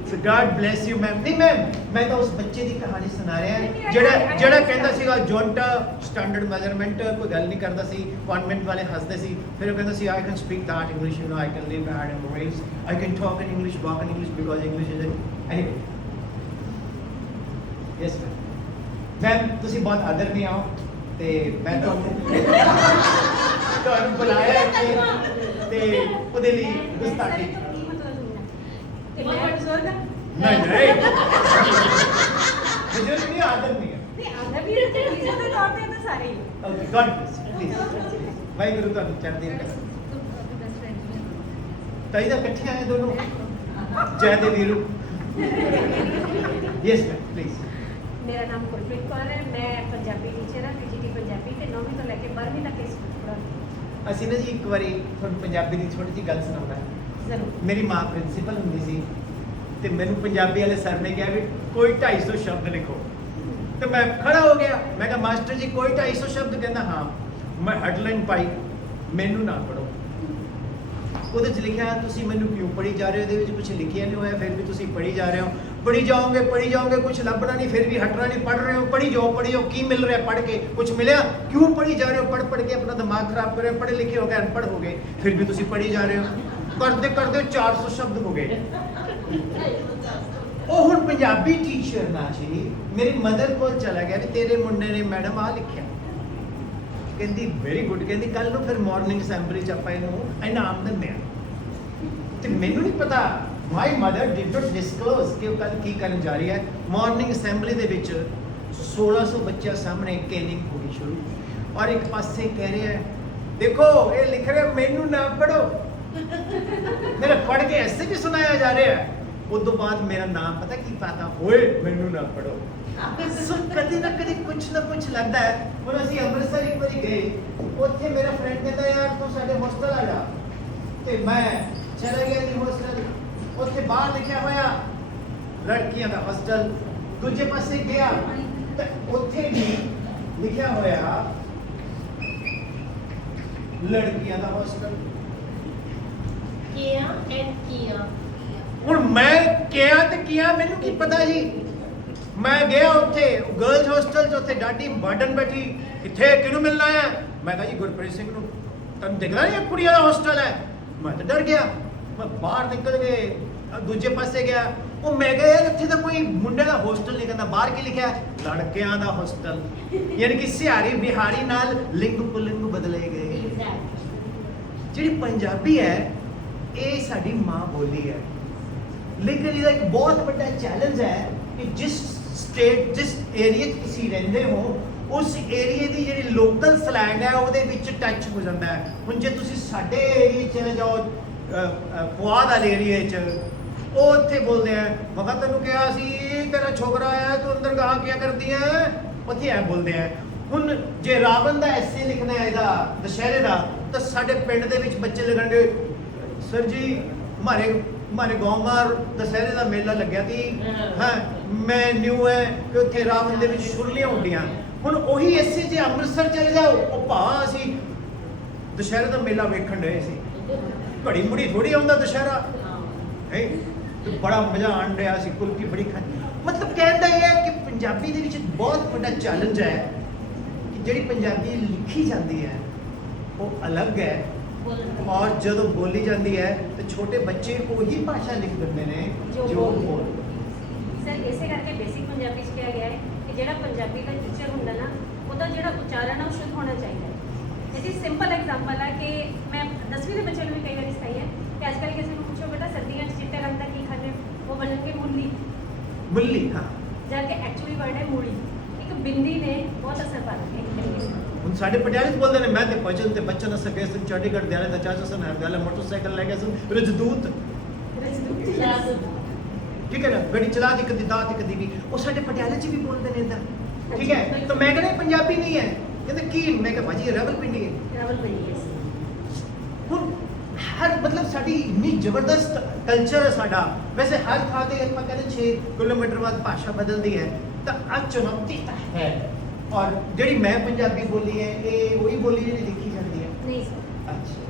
So God bless you, ma'am. नहीं ma'am, मैं तो उस बच्चे की कहानी सुना रहा है ਜਿਹੜਾ ਕਹਿੰਦਾ ਸੀਗਾ ਜੌਂਟਾ ਸਟੈਂਡਰਡ ਮੈਜ਼ਰਮੈਂਟ ਕੋਈ ਗੱਲ ਨਹੀਂ ਕਰਦਾ ਸੀ, ਕਨਵੈਂਟ ਵਾਲੇ ਹੱਸਦੇ ਸੀ, ਫਿਰ ਉਹ ਕਹਿੰਦਾ ਸੀ I can speak that English, you know, I can live and embrace, I can talk in English, walk in English because English is anyway. Yes ma'am. Ma'am ਤੁਸੀਂ ਬਹੁਤ ਆਦਰਨੀ ਆਓ ਤੇ ਮੈਂ ਤੁਹਾਨੂੰ ਬੁਲਾਇਆ ਇੱਥੇ ਤੇ ਉਹਦੇ ਲਈ ਗੁਸਤਾਖੀ नहीं नहीं मुझे नहीं आदत नहीं है ओके गॉड प्लीज भाई गुरु का चढ़ दे ताई दा इकट्ठे आए दोनों जय दे वीरू यस मैम प्लीज मेरा नाम गुरप्रीत कौर है, मैं पंजाबी टीचर हाँ, पीजीटी पंजाबी ते 9वीं तो लेके 12वीं तक इस पढ़ाਉਂਦੀ। ਅਸੀਂ ਨਾ ਜੀ ਇੱਕ ਵਾਰੀ ਤੁਹਾਨੂੰ ਪੰਜਾਬੀ ਦੀ ਛੋਟੀ ਜਿਹੀ ਗੱਲ ਸੁਣਾਉਣਾ ਹੈ। ਮੇਰੀ ਮਾਂ ਪ੍ਰਿੰਸੀਪਲ ਹੁੰਦੀ ਸੀ ਤੇ ਮੈਨੂੰ ਪੰਜਾਬੀ ਵਾਲੇ ਸਰ ਨੇ ਕਿਹਾ ਵੀ ਕੋਈ 250 ਸ਼ਬਦ ਲਿਖੋ ਤੇ ਮੈਂ ਖੜਾ ਹੋ ਗਿਆ, ਮੈਂ ਕਿਹਾ ਮਾਸਟਰ ਜੀ ਕੋਈ 250 ਸ਼ਬਦ, ਕਹਿੰਦਾ ਹਾਂ। ਮੈਂ ਹੈਡਲਾਈਨ ਪਾਈ, ਮੈਨੂੰ ਨਾ ਪੜੋ। ਉਹਦੇ 'ਚ ਲਿਖਿਆ ਤੁਸੀਂ ਮੈਨੂੰ ਕਿਉਂ ਪੜ੍ਹੀ ਜਾ ਰਹੇ ਹੋ, ਇਹਦੇ ਵਿੱਚ ਕੁਝ ਲਿਖਿਆ ਨਹੀਂ ਹੋਇਆ, ਫਿਰ ਵੀ ਤੁਸੀਂ ਪੜ੍ਹੀ ਜਾ ਰਹੇ ਹੋ, ਪੜ੍ਹੀ ਜਾਓਗੇ ਕੁਝ ਲੱਭਣਾ ਨਹੀਂ, ਫਿਰ ਵੀ ਹਟਣਾ ਨਹੀਂ, ਪੜ੍ਹ ਰਹੇ ਹੋ, ਪੜ੍ਹੀ ਜਾਓ, ਕੀ ਮਿਲ ਰਿਹਾ ਪੜ੍ਹ ਕੇ, ਕੁਝ ਮਿਲਿਆ, ਕਿਉਂ ਪੜ੍ਹੀ ਜਾ ਰਹੇ ਹੋ, ਪੜ੍ਹ ਕੇ ਆਪਣਾ ਦਿਮਾਗ ਖਰਾਬ ਕਰ ਰਹੇ ਹੋ, ਪੜ੍ਹੇ ਲਿਖੇ ਹੋ ਗਏ, ਅਨਪੜ੍ਹ ਹੋ ਗਏ, ਫਿਰ ਵੀ ਤੁਸੀਂ ਪੜ੍ਹੀ ਜਾ ਰਹੇ ਹੋ, ਕਰਦੇ 400 ਸ਼ਬਦ ਹੋ ਗਏ। ਉਹ ਹੁਣ ਪੰਜਾਬੀ ਟੀਚਰ ਨਾ ਜੀ ਮੇਰੀ ਮਦਰ ਕੋਲ ਚਲਾ ਗਿਆ ਵੀ ਤੇਰੇ ਮੁੰਡੇ ਨੇ ਮੈਡਮ ਆ ਲਿਖਿਆ, ਕਹਿੰਦੀ ਵੈਰੀ ਗੁੱਡ, ਕਹਿੰਦੀ ਕੱਲ ਨੂੰ ਫਿਰ ਮਾਰਨਿੰਗ ਅਸੈਂਬਲੀ 'ਚ ਆਪਾਂ ਇਹਨੂੰ ਇਨਾਮ ਦਿੰਦੇ ਆ। ਤੇ ਮੈਨੂੰ ਨਹੀਂ ਪਤਾ, my mother did not disclose ਕਿ ਉਹ ਕੱਲ ਕੀ ਕਰਨ ਜਾ ਰਹੀ ਹੈ। ਮਾਰਨਿੰਗ ਅਸੈਂਬਲੀ ਦੇ ਵਿੱਚ 1600 ਬੱਚਿਆਂ ਸਾਹਮਣੇ ਕੈਨਿੰਗ ਹੋਣੀ ਸ਼ੁਰੂ, ਔਰ ਇੱਕ ਪਾਸੇ ਕਹਿ ਰਿਹਾ ਦੇਖੋ ਇਹ ਲਿਖ ਰਿਹਾ ਮੈਨੂੰ ਨਾ ਪੜੋ, मेरा पढ़ के ऐसे भी सुनाया जा रहा है। उस तो बाद मेरा नाम पता की पाता ओए मैनू ना पढ़ो। सो कदी ना कदी कुछ ना कुछ लगता है। ਹੁਣ ਅਸੀਂ ਅੰਮ੍ਰਿਤਸਰ ਇੱਕ ਵਾਰੀ ਗਏ, ਉੱਥੇ ਮੇਰਾ ਫਰੈਂਡ ਕਹਿੰਦਾ ਯਾਰ ਤੂੰ ਸਾਡੇ ਹੋਸਟਲ ਆ ਜਾ, ਤੇ ਮੈਂ ਚਲਾ ਗਿਆ ਜੀ ਹੋਸਟਲ। ਉੱਥੇ ਬਾਹਰ ਲਿਖਿਆ ਹੋਇਆ ਲੜਕੀਆਂ ਦਾ ਹੋਸਟਲ, ਦੂਜੇ ਪਾਸੇ ਗਿਆ ਤੇ ਉੱਥੇ ਵੀ ਲਿਖਿਆ ਹੋਇਆ ਲੜਕੀਆਂ ਦਾ ਹੋਸਟਲ। किया and किया। ਹੁਣ ਮੈਂ ਕਿਹਾ ਤੇ ਕੀਆ ਮੈਨੂੰ ਕੀ ਪਤਾ ਜੀ। ਮੈਂ ਗਿਆ ਉੱਥੇ ਗਰਲਸ ਹੋਸਟਲ 'ਚ, ਉੱਥੇ ਡਾਡੀ ਬਾਰਡਨ ਬੈਠੀ, ਕਿੱਥੇ ਕਿਹਨੂੰ ਮਿਲਣਾ ਹੈ? ਮੈਂ ਕਿਹਾ ਜੀ ਗੁਰਪ੍ਰੀਤ ਸਿੰਘ ਨੂੰ। ਤੁਹਾਨੂੰ ਦਿਖਦਾ ਨਹੀਂ ਇਹ ਕੁੜੀਆਂ ਦਾ ਹੋਸਟਲ ਹੈ? ਮੈਂ ਤਾਂ ਡਰ ਗਿਆ। ਮੈਂ ਬਾਹਰ ਨਿਕਲ ਕੇ ਦੂਜੇ ਪਾਸੇ ਗਿਆ, ਉਹ ਮੈਂ ਕਿਹਾ ਯਾਰ ਇੱਥੇ ਤਾਂ ਕੋਈ ਮੁੰਡੇ ਦਾ ਹੋਸਟਲ ਨਹੀਂ, ਕਹਿੰਦਾ ਬਾਹਰ ਕੀ ਲਿਖਿਆ ਹੈ? ਲੜਕਿਆਂ ਦਾ ਹੋਸਟਲ। ਯਾਨੀ ਕਿ ਸਿਹਾਰੀ ਬਿਹਾਰੀ ਨਾਲ ਲਿੰਗ ਪੁਲਿੰਗ ਬਦਲੇ ਗਏ। ਜਿਹੜੀ ਪੰਜਾਬੀ ਹੈ ਇਹ ਸਾਡੀ ਮਾਂ ਬੋਲੀ ਹੈ, ਲੇਕਿਨ ਇਹਦਾ ਇੱਕ ਬਹੁਤ ਵੱਡਾ ਚੈਲੰਜ ਹੈ ਕਿ ਜਿਸ ਸਟੇਟ ਜਿਸ ਏਰੀਆ 'ਚ ਤੁਸੀਂ ਰਹਿੰਦੇ ਹੋ ਉਸ ਏਰੀਏ ਦੀ ਜਿਹੜੀ ਲੋਕਲ ਸਲੈਂਗ ਹੈ ਉਹਦੇ ਵਿੱਚ ਟੱਚ ਹੋ ਜਾਂਦਾ ਹੈ। ਹੁਣ ਜੇ ਤੁਸੀਂ ਸਾਡੇ ਏਰੀਏ 'ਚ ਚਲੇ ਜਾਓ ਪੁਆਧ ਵਾਲੇ ਏਰੀਏ 'ਚ, ਉਹ ਉੱਥੇ ਬੋਲਦੇ ਆ ਮਗਾ ਤੈਨੂੰ ਕਿਹਾ ਸੀ ਤੇਰਾ ਛੋਕਰਾ ਆਇਆ ਤੂੰ ਅੰਦਰ ਗਾਹ ਕਿਆ ਕਰਦੀ ਹੈ, ਉੱਥੇ ਐ ਬੋਲਦੇ ਆ। ਹੁਣ ਜੇ ਰਾਵਣ ਦਾ ਐਸੇ ਲਿਖਣਾ ਹੈ ਇਹਦਾ ਦੁਸ਼ਹਿਰੇ ਦਾ, ਤਾਂ ਸਾਡੇ ਪਿੰਡ ਦੇ ਵਿੱਚ ਬੱਚੇ ਲਿਖਣਗੇ ਸਰ ਜੀ हमारे गाँव में दशहरे का मेला लग्या थी, हाँ मैं न्यू है कि उत्थे रावण दे विच छुरलियां हुंदियां। हुण ओही ऐसे जे अमृतसर चले जाओ ओ भा असीं दशहरे का मेला वेखण डए सी, घड़ी मुड़ी थोड़ी आउंदा दशहरा है, ते बड़ा मजा आण डया सी, कुल्फी बड़ी खाधी। मतलब कहण दा इह है कि पंजाबी दे विच बहुत वड्डा चैलेंज है कि जिहड़ी पंजाबी लिखी जाती है वो अलग है और ਜਦੋਂ ਬੋਲੀ ਜਾਂਦੀ ਹੈ ਤੇ ਛੋਟੇ ਬੱਚੇ ਉਹੀ ਭਾਸ਼ਾ ਲਿਖ ਦਿੰਦੇ ਨੇ ਜੋ ਬੋਲ। ਸਰ ਇਸੇ ਕਰਕੇ ਬੇਸਿਕ ਪੰਜਾਬੀ ਚ ਕਿਹਾ ਗਿਆ ਹੈ ਕਿ ਜਿਹੜਾ ਪੰਜਾਬੀ ਦਾ ਟੀਚਰ ਹੁੰਦਾ ਨਾ ਉਹਦਾ ਜਿਹੜਾ ਉਚਾਰਨ ਹੈ ਉਹ ਸ਼ੁੱਧ ਹੋਣਾ ਚਾਹੀਦਾ ਹੈ। ਇਹਦੀ ਸਿੰਪਲ ਐਗਜ਼ਾਮਪਲ ਹੈ ਕਿ ਮੈਂ 10ਵੀਂ ਦੇ ਬੱਚੇ ਨੂੰ ਵੀ ਕਈ ਵਾਰੀ ਸਿਖਾਈ ਹੈ ਕਿ ਅੱਜ ਕੱਲ੍ਹ ਕਿਸੇ ਨੂੰ ਪੁੱਛੋ ਬੇਟਾ ਸਰਦੀਆਂ 'ਚ ਚਿੱਟੇ ਰੰਗ ਦਾ ਕੀ ਖਾਂਦੇ, ਉਹ ਬਣਨਗੇ ਮੁੱਲੀ। ਮੁੱਲੀ, ਹਾਂ, ਜਦ ਕਿ ਐਕਚੁਅਲੀ ਵਰਡ ਹੈ ਮੂਲੀ। ਇੱਕ ਬਿੰਦੀ ਨੇ ਬਹੁਤ ਅਸਰ ਪਾ ਦਿੱਤਾ ਹੈ। ਹੁਣ ਸਾਡੇ ਪਟਿਆਲੇ 'ਚ ਬੋਲਦੇ ਨੇ ਮੈਂ ਤੇ ਭਜਨ ਤੇ ਬੱਚਨ ਸਕੇ ਸਨ ਚੰਡੀਗੜ੍ਹ ਦਿਆਲੇ ਦਾ ਚਾਚਾ ਸਨ ਹਰ ਗੱਲ ਮੋਟਰਸਾਈਕਲ ਲੈ ਕੇ ਸਨ ਰਜਦੂਤ, ਠੀਕ ਹੈ ਨਾ, ਗੱਡੀ ਚਲਾ ਦੀ ਕਦੀ ਦਾਤ ਕਦੀ ਵੀ, ਉਹ ਸਾਡੇ ਪਟਿਆਲੇ 'ਚ ਵੀ ਬੋਲਦੇ ਨੇ ਇੱਦਾਂ, ਠੀਕ ਹੈ। ਤਾਂ ਮੈਂ ਕਹਿੰਦਾ ਪੰਜਾਬੀ ਨਹੀਂ ਹੈ, ਕਹਿੰਦੇ ਕੀ, ਮੈਂ ਕਿਹਾ ਭਾਜੀ ਰਾਵਲਪਿੰਡੀ ਹੈ। ਰਾਵਲਪਿੰਡੀ ਹੈ। ਹੁਣ ਹਰ ਮਤਲਬ ਸਾਡੀ ਇੰਨੀ ਜ਼ਬਰਦਸਤ ਕਲਚਰ ਹੈ ਸਾਡਾ। ਵੈਸੇ ਹਰ ਥਾਂ ਤੇ ਆਪਾਂ ਕਹਿੰਦੇ 6 ਕਿਲੋਮੀਟਰ ਬਾਅਦ ਭਾਸ਼ਾ ਬਦਲਦੀ ਹੈ, ਤਾਂ ਆ ਚੁਣੌਤੀ ਤਾਂ ਹੈ। ਔਰ ਜਿਹੜੀ ਮੈਂ ਪੰਜਾਬੀ ਬੋਲੀ ਹੈ ਇਹ ਉਹੀ ਬੋਲੀ ਜਿਹੜੀ ਲਿਖੀ ਜਾਂਦੀ ਹੈ? ਨਹੀਂ ਸਰ, ਅੱਛਾ,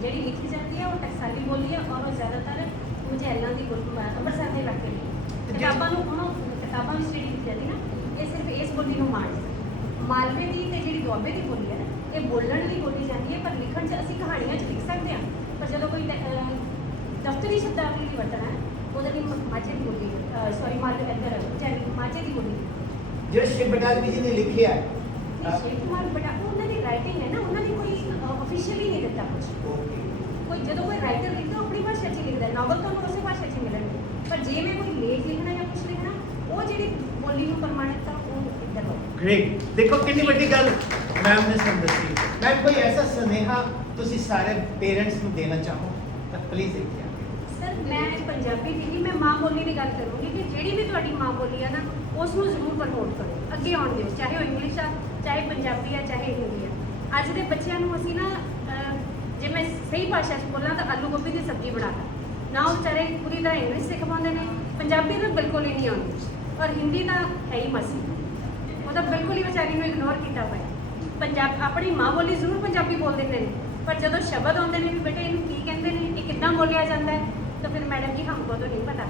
ਜਿਹੜੀ ਲਿਖੀ ਜਾਂਦੀ ਹੈ ਉਹ ਟਕਸਾਲੀ ਬੋਲੀ ਹੈ ਔਰ ਉਹ ਜ਼ਿਆਦਾਤਰ ਮੁਝੈਲਾਂ ਦੀ ਬੋਲੀ ਅੰਮ੍ਰਿਤਸਰ ਦੇ ਇਲਾਕੇ ਦੀ ਕਿਤਾਬਾਂ ਨੂੰ ਕਿਤਾਬਾਂ ਵਿੱਚ ਜਿਹੜੀ ਲਿਖੀ ਜਾਂਦੀ ਨਾ ਇਹ ਸਿਰਫ ਇਸ ਬੋਲੀ ਨੂੰ ਮਾਣਦੀ। ਮਾਲਵੇ ਦੀ ਤੇ ਜਿਹੜੀ ਦੁਆਬੇ ਦੀ ਬੋਲੀ ਹੈ ਨਾ ਇਹ ਬੋਲਣ ਲਈ ਬੋਲੀ ਜਾਂਦੀ ਹੈ, ਪਰ ਲਿਖਣ 'ਚ ਅਸੀਂ ਕਹਾਣੀਆਂ 'ਚ ਲਿਖ ਸਕਦੇ ਹਾਂ, ਪਰ ਜਦੋਂ ਕੋਈ ਦਫ਼ਤਰੀ ਸ਼ਬਦਾਵਲੀ ਦੀ ਵਰਤਣਾ ਹੈ ਉਹਦੇ ਲਈ ਮਾਝੇ ਦੀ ਬੋਲੀ ਸੌਰੀ ਮਾਲਵੇ ਇੱਧਰ ਮਾਝੇ ਦੀ ਬੋਲੀ। ਜਿਹੜਾ ਸ਼ਿਵ ਬਟਾਲਵੀ ਜੀ ਨੇ ਲਿਖਿਆ ਹੈ ਸ਼ਿਵ ਕੁਮਾਰ ਬਟਾ ਉਹਨਾਂ ਦੀ ਰਾਈਟਿੰਗ ਹੈ ਨਾ, ਉਹਨਾਂ ਨੇ ਕੋਈ ਅਫੀਸ਼ੀਅਲੀ ਨਹੀਂ ਦਿੱਤਾ ਕੁਝ। ਕੋਈ ਜਦੋਂ ਕੋਈ ਰਾਈਟਰ ਲਿਖਦਾ ਉਹ ਆਪਣੀ ਭਾਸ਼ਾ 'ਚ ਹੀ ਲਿਖਦਾ, ਨਾਵਲ ਤੁਹਾਨੂੰ ਉਸੇ ਭਾਸ਼ਾ 'ਚ ਮਿਲਣਗੇ, ਪਰ ਜੇ ਮੈਂ ਕੋਈ ਲੇਖ ਲਿਖਣਾ ਜਾਂ ਕੁਝ ਲਿਖਣਾ ਉਹ ਜਿਹੜੀ ਬੋਲੀ ਨੂੰ ਪ੍ਰਮਾਣਿਤ ਉਹ ਇੱਧਰ ਹੋ। ਗ੍ਰੇਟ, ਦੇਖੋ ਕਿੰਨੀ ਵੱਡੀ ਗੱਲ ਮੈਮ ਨੇ ਸਾਨੂੰ ਦੱਸੀ। ਮੈਮ ਕੋਈ ਐਸਾ ਸੁਨੇਹਾ ਤੁਸੀਂ ਸਾਰੇ ਪੇਰੈਂਟਸ ਨੂੰ ਦੇਣਾ ਚਾਹੋ ਤਾਂ ਪਲੀਜ਼ ਦੇਖਿਆ। ਸਰ ਮੈਂ ਪੰਜਾਬੀ ਦੀ ਨਹੀਂ, ਮੈਂ ਮਾਂ ਬੋਲੀ ਦੀ ਗੱਲ ਕਰੂੰਗੀ ਕਿ ਜਿਹੜੀ ਵੀ ਤੁਹਾਡੀ ਮਾਂ ਬੋਲੀ ਹੈ ਨਾ ਉਸ ਨੂੰ ਜ਼ਰੂਰ ਪ੍ਰਮੋਟ ਕਰੋ, ਅੱਗੇ ਆਉਣ ਦਿਓ, ਚਾਹੇ ਉਹ ਇੰਗਲਿਸ਼ ਆ, ਚਾਹੇ ਪੰਜਾਬੀ ਆ, ਚਾਹੇ ਹਿੰਦੀ ਆ। ਅੱਜ ਦੇ ਬੱਚਿਆਂ ਨੂੰ ਅਸੀਂ ਨਾ ਜੇ ਮੈਂ ਸਹੀ ਭਾਸ਼ਾ 'ਚ ਬੋਲਾਂ ਤਾਂ ਆਲੂ ਗੋਭੀ ਦੀ ਸਬਜ਼ੀ ਬਣਾਤਾ ਨਾ, ਉਹ ਵਿਚਾਰੇ ਪੂਰੀ ਤਰ੍ਹਾਂ ਇੰਗਲਿਸ਼ ਸਿੱਖ ਪਾਉਂਦੇ ਨੇ, ਪੰਜਾਬੀ ਤਾਂ ਬਿਲਕੁਲ ਹੀ ਨਹੀਂ ਆਉਂਦੀ, ਔਰ ਹਿੰਦੀ ਤਾਂ ਹੈ ਹੀ ਮਸੀ, ਉਹ ਤਾਂ ਬਿਲਕੁਲ ਹੀ ਵਿਚਾਰੀ ਨੂੰ ਇਗਨੋਰ ਕੀਤਾ ਹੋਇਆ। ਆਪਣੀ ਮਾਂ ਬੋਲੀ ਜ਼ਰੂਰ ਪੰਜਾਬੀ ਬੋਲ ਦਿੰਦੇ ਨੇ, ਪਰ ਜਦੋਂ ਸ਼ਬਦ ਆਉਂਦੇ ਨੇ ਵੀ ਬੇਟੇ ਇਹਨੂੰ ਕੀ ਕਹਿੰਦੇ ਨੇ, ਇਹ ਕਿੱਦਾਂ ਬੋਲਿਆ ਜਾਂਦਾ ਹੈ, ਤਾਂ ਫਿਰ ਮੈਡਮ ਜੀ ਹਮਕੋ ਤਾਂ ਨਹੀਂ ਪਤਾ।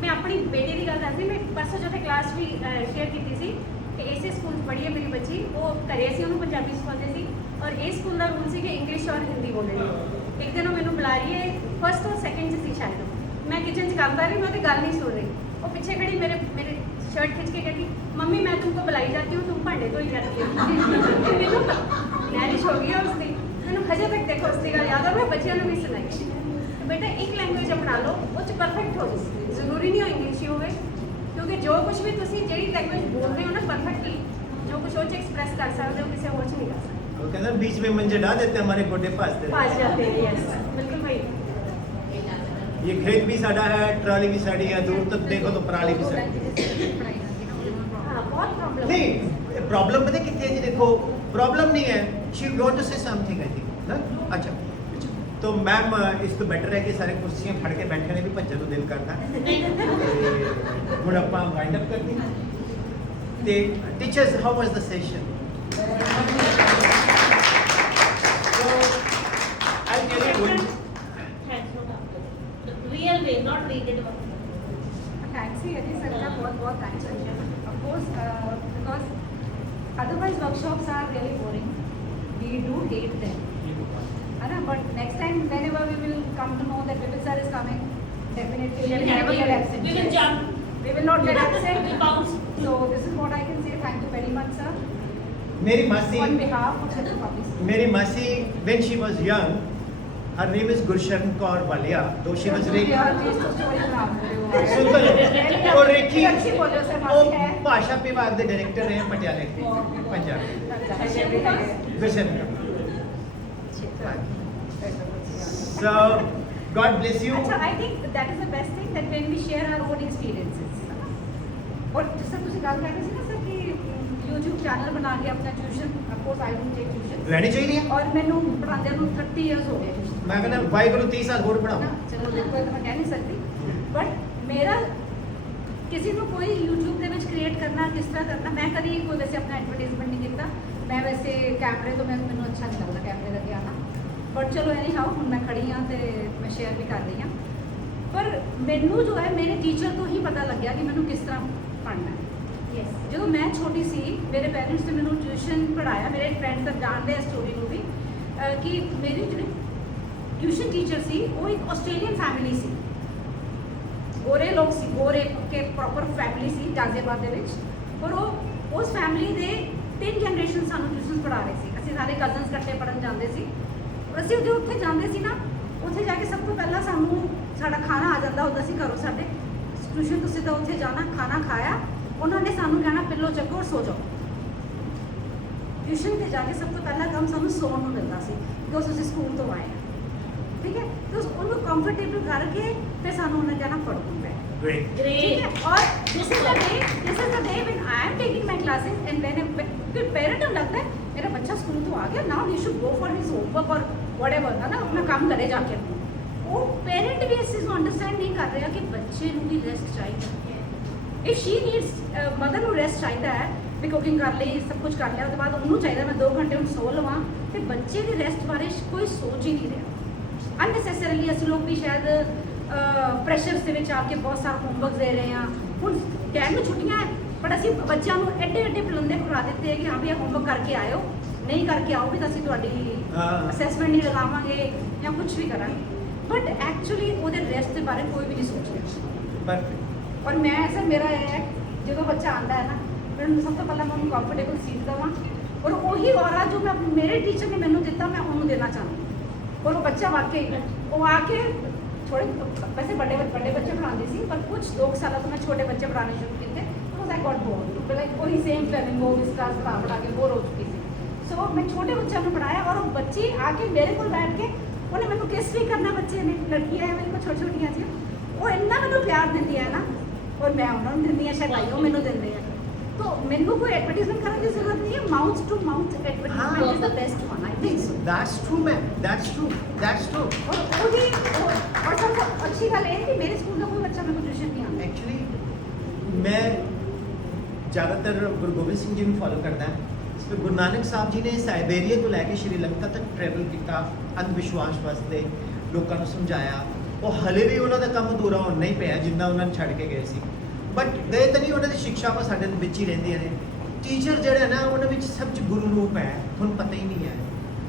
ਮੈਂ ਆਪਣੀ ਬੇਟੀ ਦੀ ਗੱਲ ਦੱਸਦੀ, ਮੈਂ ਪਰਸੋਂ ਜੋ ਕਲਾਸ ਵੀ ਸ਼ੇਅਰ ਕੀਤੀ ਸੀ ਕਿ ਇਸੇ ਸਕੂਲ 'ਚ ਪੜ੍ਹੀ ਹੈ ਮੇਰੀ ਬੱਚੀ, ਉਹ ਘਰੇ ਸੀ ਉਹਨੂੰ ਪੰਜਾਬੀ ਸਿਖਾਉਂਦੇ ਸੀ ਔਰ ਇਸ ਸਕੂਲ ਦਾ ਰੂਲ ਸੀ ਕਿ ਇੰਗਲਿਸ਼ ਔਰ ਹਿੰਦੀ ਬੋਲਣੀ। ਇੱਕ ਦਿਨ ਉਹ ਮੈਨੂੰ ਬੁਲਾ ਰਹੀ ਹੈ, ਫਸਟ ਔਰ ਸੈਕਿੰਡ 'ਚ ਸੀ ਸ਼ਾਇਦ, मैं किचन से काम कर रही हूँ, मैं तो गल नहीं सुन रही, वो पीछे खड़ी मेरे मेरे शर्ट खींच के कहती मम्मी मैं तुमको बुलाई जाती हूँ, तुम भांडे धोई जाती हो। मैनू लैरिश हो गई उसकी, मैंने हजे तक देखो उसकी गल याद है, मैं बच्चों ने भी सुनाई। तो बेटा एक लैंग्वेज अपना लो, वो परफेक्ट हो जाए, जरूरी नहीं हो इंग्लिश ही हो, क्योंकि जो कुछ भी तुम जी लैंग्वेज बोल रहे हो ना परफेक्टली, जो कुछ वो एक्सप्रेस कर सकते हो किसी और नहीं कर सकते। वो कहते हैं बीच में मंजे डाल देते हैं, हमारे गोडे फंस जाते हैं। यस बिल्कुल भाई। ये खेत भी साड़ा है, ट्राली भी साड़ी है, दूर तक देखो तो पराली भी साड़ी है। हाँ बहुत प्रॉब्लम नहीं प्रॉब्लम पता कितनी है जी, देखो प्रॉब्लम नहीं है, she want to say something I think. अच्छा तो मैम इस तो बेटर है कि सारे कुर्सियां फड़ के बैठे ने भी भज्जन को दिल करता हुण आपां वाइंड अप करते हैं। ते teachers how was the session? So I'll tell you one real way, not read it. Thanks ही है सर का बहुत थैंक्स है of course because otherwise workshops are really boring, we do hate them है ना, but next time whenever we will come to know that Vipin sir is coming, definitely We we will will never have get you. absent. We will jump. We will not get We absent. will bounce. So this is what I can say. Thank you very much, sir. मेरी मासी On behalf of Central Public School. मेरी मासी when she was young, her name is Gurshan Kaur Walia, though she was Rekhi. सुन तो लो, वो रेखी वो भाषा विभाग के डायरेक्टर रहे पटियाले Punjab Gursharan so God bless you. अच्छा, I think that is the best thing that when we share our own experiences. और जैसे तुझे गल कर रहे थे ना सर कि YouTube चैनल बना के अपना tuition, of course I don't take tuition. रहनी चाहिए और मैंने पढ़ाते ਨੂੰ 30 इयर्स हो गए tuition. मैं कहना वाहिगुरु 30 साल ਹੋਰ ਪੜਾਓ ਚਲੋ ਦੇਖੋ ਇਹ ਤਾਂ ਮੈਂ ਕਹਿ ਨਹੀਂ ਸਕਦੀ ਬਟ ਮੇਰਾ ਕਿਸੇ ਨੂੰ ਕੋਈ YouTube ਦੇ ਵਿੱਚ ਕ੍ਰੀਏਟ ਕਰਨਾ ਕਿਸ ਤਰ੍ਹਾਂ ਕਰਨਾ ਮੈਂ ਕਦੀ ਕੋਈ ਵੈਸੇ ਆਪਣਾ ਐਡਵਰਟਾਈਜ਼ਮੈਂਟ ਨਹੀਂ ਕੀਤਾ ਮੈਂ ਵੈਸੇ ਕੈਮਰੇ ਤੋਂ ਮੈਨੂੰ ਅੱਛਾ ਨਹੀਂ ਲੱਗਦਾ ਕੈਮਰੇ ਲੱਗੇ ਆਣਾ ਬਟ ਚਲੋ ਐਨੀ ਹਾਊ ਹੁਣ ਮੈਂ ਖੜੀ ਹਾਂ ਤੇ ਮੈਂ ਸ਼ੇਅਰ ਵੀ ਕਰ ਰਹੀ ਹਾਂ ਪਰ ਮੈਨੂੰ ਜੋ ਹੈ ਮੇਰੇ ਟੀਚਰ ਤੋਂ ਹੀ ਪਤਾ ਲੱਗਿਆ ਕਿ ਮੈਨੂੰ ਕਿਸ ਤਰ੍ਹਾਂ ਪੜ੍ਹਨਾ ਹੈ ਯੈਸ ਜਦੋਂ ਮੈਂ ਛੋਟੀ ਸੀ ਮੇਰੇ ਪੈਰੈਂਟਸ ਨੇ ਮੈਨੂੰ ਟਿਊਸ਼ਨ ਪੜ੍ਹਾਇਆ ਮੇਰੇ ਫਰੈਂਡਸ ਸਭ ਜਾਣਦੇ ਆ ਸਟੋਰੀ ਨੂੰ ਵੀ ਕਿ ਮੇਰੀ ਜਿਹੜੀ ट्यूशन टीचर सी वो एक ऑस्ट्रेलियन फैमिली सी गोरे लोग सी गोरे के प्रॉपर फैमिली सी गाजियाबाद दे विच और वो उस फैमिली दे 3 जनरेशन सानू ट्यूशन पढ़ा रहे सी ਅਸੀਂ ਸਾਰੇ ਕਜ਼ਨਸ ਇਕੱਠੇ ਪੜਨ ਜਾਂਦੇ ਸੀ ਅਸੀਂ ਜਦੋਂ ਉੱਥੇ ਜਾਂਦੇ ਸੀ ਨਾ ਉੱਥੇ ਜਾ ਕੇ ਸਭ ਤੋਂ ਪਹਿਲਾਂ ਸਾਨੂੰ ਸਾਡਾ ਖਾਣਾ ਆ ਜਾਂਦਾ ਹੁੰਦਾ ਸੀ ਘਰੋਂ ਸਾਡੇ ਟਿਊਸ਼ਨ ਤੋਂ ਸਿੱਧਾ ਉੱਥੇ ਜਾਣਾ ਖਾਣਾ ਖਾਇਆ ਉਹਨਾਂ ਨੇ ਸਾਨੂੰ ਕਹਿਣਾ ਪਿੱਲੋ ਚੱਕੋ ਔਰ ਸੋ ਜਾਓ ਟਿਊਸ਼ਨ ਤੇ ਜਾ ਕੇ ਸਭ ਤੋਂ ਪਹਿਲਾ ਕੰਮ ਸਾਨੂੰ ਸੌਣ ਨੂੰ ਮਿਲਦਾ ਸੀ ਕਿਉਂਕਿ ਅਸੀਂ ਸਕੂਲ ਤੋਂ ਆਏ ठीक है तो उनको कंफर्टेबल करके फिर सानू उन्हें कहना पड़ता है great ठीक है और this is the day when I am taking my classes and when फिर पेरेंट को लगता है मेरा बच्चा स्कूल तो आ गया now he should go for his homework और व्हाटएवर है ना अपना काम करे जाके वो पेरेंट भी इस चीज को अंडरस्टैंड नहीं कर रहा कि बच्चे ਨੂੰ ਵੀ ਰੈਸਟ ਚਾਹੀਦਾ ਹੈ ਇਫ ਸ਼ੀ ਨੀਡਸ ਮਦਰ ਨੂੰ ਰੈਸਟ ਚਾਹੀਦਾ ਹੈ ਵੀ ਕੁਕਿੰਗ ਕਰ ਲਈ ਸਭ ਕੁਝ ਕਰ ਲਿਆ ਉਸ ਤੋਂ ਬਾਅਦ ਉਹਨੂੰ ਚਾਹੀਦਾ ਮੈਂ 2 ਘੰਟੇ ਹੁਣ ਸੋ ਲਵਾਂ ਤੇ ਬੱਚੇ ਦੀ ਰੈਸਟ ਬਾਰੇ ਕੋਈ ਸੋਚ ਹੀ ਨਹੀਂ ਰਿਹਾ ਅਨਨੈਸੈਸਰੀਲੀ ਅਸੀਂ ਲੋਕ ਵੀ ਸ਼ਾਇਦ ਪ੍ਰੈਸ਼ਰਸ ਦੇ ਵਿੱਚ ਆ ਕੇ ਬਹੁਤ ਸਾਰਾ ਹੋਮਵਰਕ ਦੇ ਰਹੇ ਹਾਂ ਹੁਣ ਕਹਿਣ ਨੂੰ ਛੁੱਟੀਆਂ ਹੈ ਪਰ ਅਸੀਂ ਬੱਚਿਆਂ ਨੂੰ ਐਡੇ ਐਡੇ ਬੁਲੰਦੇ ਪਕੜਾ ਦਿੱਤੇ ਹੈ ਕਿ ਹਾਂ ਵੀ ਇਹ ਹੋਮਵਰਕ ਕਰਕੇ ਆਇਓ ਨਹੀਂ ਕਰਕੇ ਆਓਗੇ ਤਾਂ ਅਸੀਂ ਤੁਹਾਡੀ ਅਸੈਸਮੈਂਟ ਨਹੀਂ ਲਗਾਵਾਂਗੇ ਜਾਂ ਕੁਝ ਵੀ ਕਰਾਂਗੇ ਬਟ ਐਕਚੁਅਲੀ ਉਹਦੇ ਰੈਸਟ ਦੇ ਬਾਰੇ ਕੋਈ ਵੀ ਨਹੀਂ ਸੋਚ ਰਿਹਾ ਔਰ ਮੈਂ ਸਰ ਮੇਰਾ ਇਹ ਹੈ ਜਦੋਂ ਬੱਚਾ ਆਉਂਦਾ ਹੈ ਨਾ ਮੈਨੂੰ ਸਭ ਤੋਂ ਪਹਿਲਾਂ ਮੈਂ ਉਹਨੂੰ ਕੰਫਰਟੇਬਲ ਸੀਟ ਦੇਵਾਂ ਔਰ ਉਹੀ ਔਰਾ ਜੋ ਮੈਂ ਮੇਰੇ ਟੀਚਰ ਨੇ ਮੈਨੂੰ ਦਿੱਤਾ ਮੈਂ ਉਹਨੂੰ ਦੇਣਾ ਚਾਹੁੰਦੀ और वो बच्चा वाकई वो आके थोड़े वैसे बड़े बच्चे पढ़ाती सी पर कुछ 2 साल तो मैं छोटे बच्चे पढ़ाने शुरू किए because I got bored like वही सेम फ्लेमिंग वो इस क्लास पढ़ा के बोर हो चुकी थी सो मैं छोटे बच्चों को पढ़ाया और वो बच्चे आके मेरे को बैठ के उन्हें मैंने किस भी करना बच्चे ने लड़कियां हैं मेरे को छोटी छोटियां सी वो इन्ना मैंने प्यार दिंदी है ना और मैं उन्होंने दिंदी है शायद भाइयों मैंने दिंदे हैं तो मैंने कोई एडवर्टाइजमेंट करने की जरूरत नहीं है mouth to mouth advertisement is the best one I think so that's true man that's true और वही और सबसे अच्छी बात है कि मेरे स्कूल का कोई बच्चा मेरे को ट्यूशन नहीं आता एक्चुअली मैं ज़्यादातर गुरु गोबिंद सिंह जी ਨੂੰ ਫੋਲੋ ਕਰਦਾ ਇਸ ਵਿੱਚ ਗੁਰੂ ਨਾਨਕ ਸਾਹਿਬ ਜੀ ਨੇ ਸਾਈਬੇਰੀਆ ਤੋਂ ਲੈ ਕੇ ਸ਼੍ਰੀਲੰਕਾ ਤੱਕ ਟਰੈਵਲ ਕੀਤਾ ਅੰਧ ਵਿਸ਼ਵਾਸ ਵਾਸਤੇ ਲੋਕਾਂ ਨੂੰ ਸਮਝਾਇਆ ਉਹ ਹਲੇ ਵੀ ਉਹਨਾਂ ਦਾ ਕੰਮ ਅਧੂਰਾ ਹੋਣ ਨਹੀਂ ਪਿਆ ਜਿੰਨਾ ਉਹਨਾਂ ਨੇ ਛੱਡ ਕੇ ਗਏ ਸੀ ਬਟ ਗਏ ਤਾਂ ਨਹੀਂ ਉਹਨਾਂ ਦੀ ਸਿੱਖਿਆਵਾਂ ਸਾਡੇ ਵਿੱਚ ਹੀ ਰਹਿੰਦੀਆਂ ਨੇ ਟੀਚਰ ਜਿਹੜੇ ਨਾ ਉਹਨਾਂ ਵਿੱਚ ਸਭ 'ਚ ਗੁਰੂ ਰੂਪ ਹੈ ਤੁਹਾਨੂੰ ਪਤਾ ਹੀ ਨਹੀਂ ਹੈ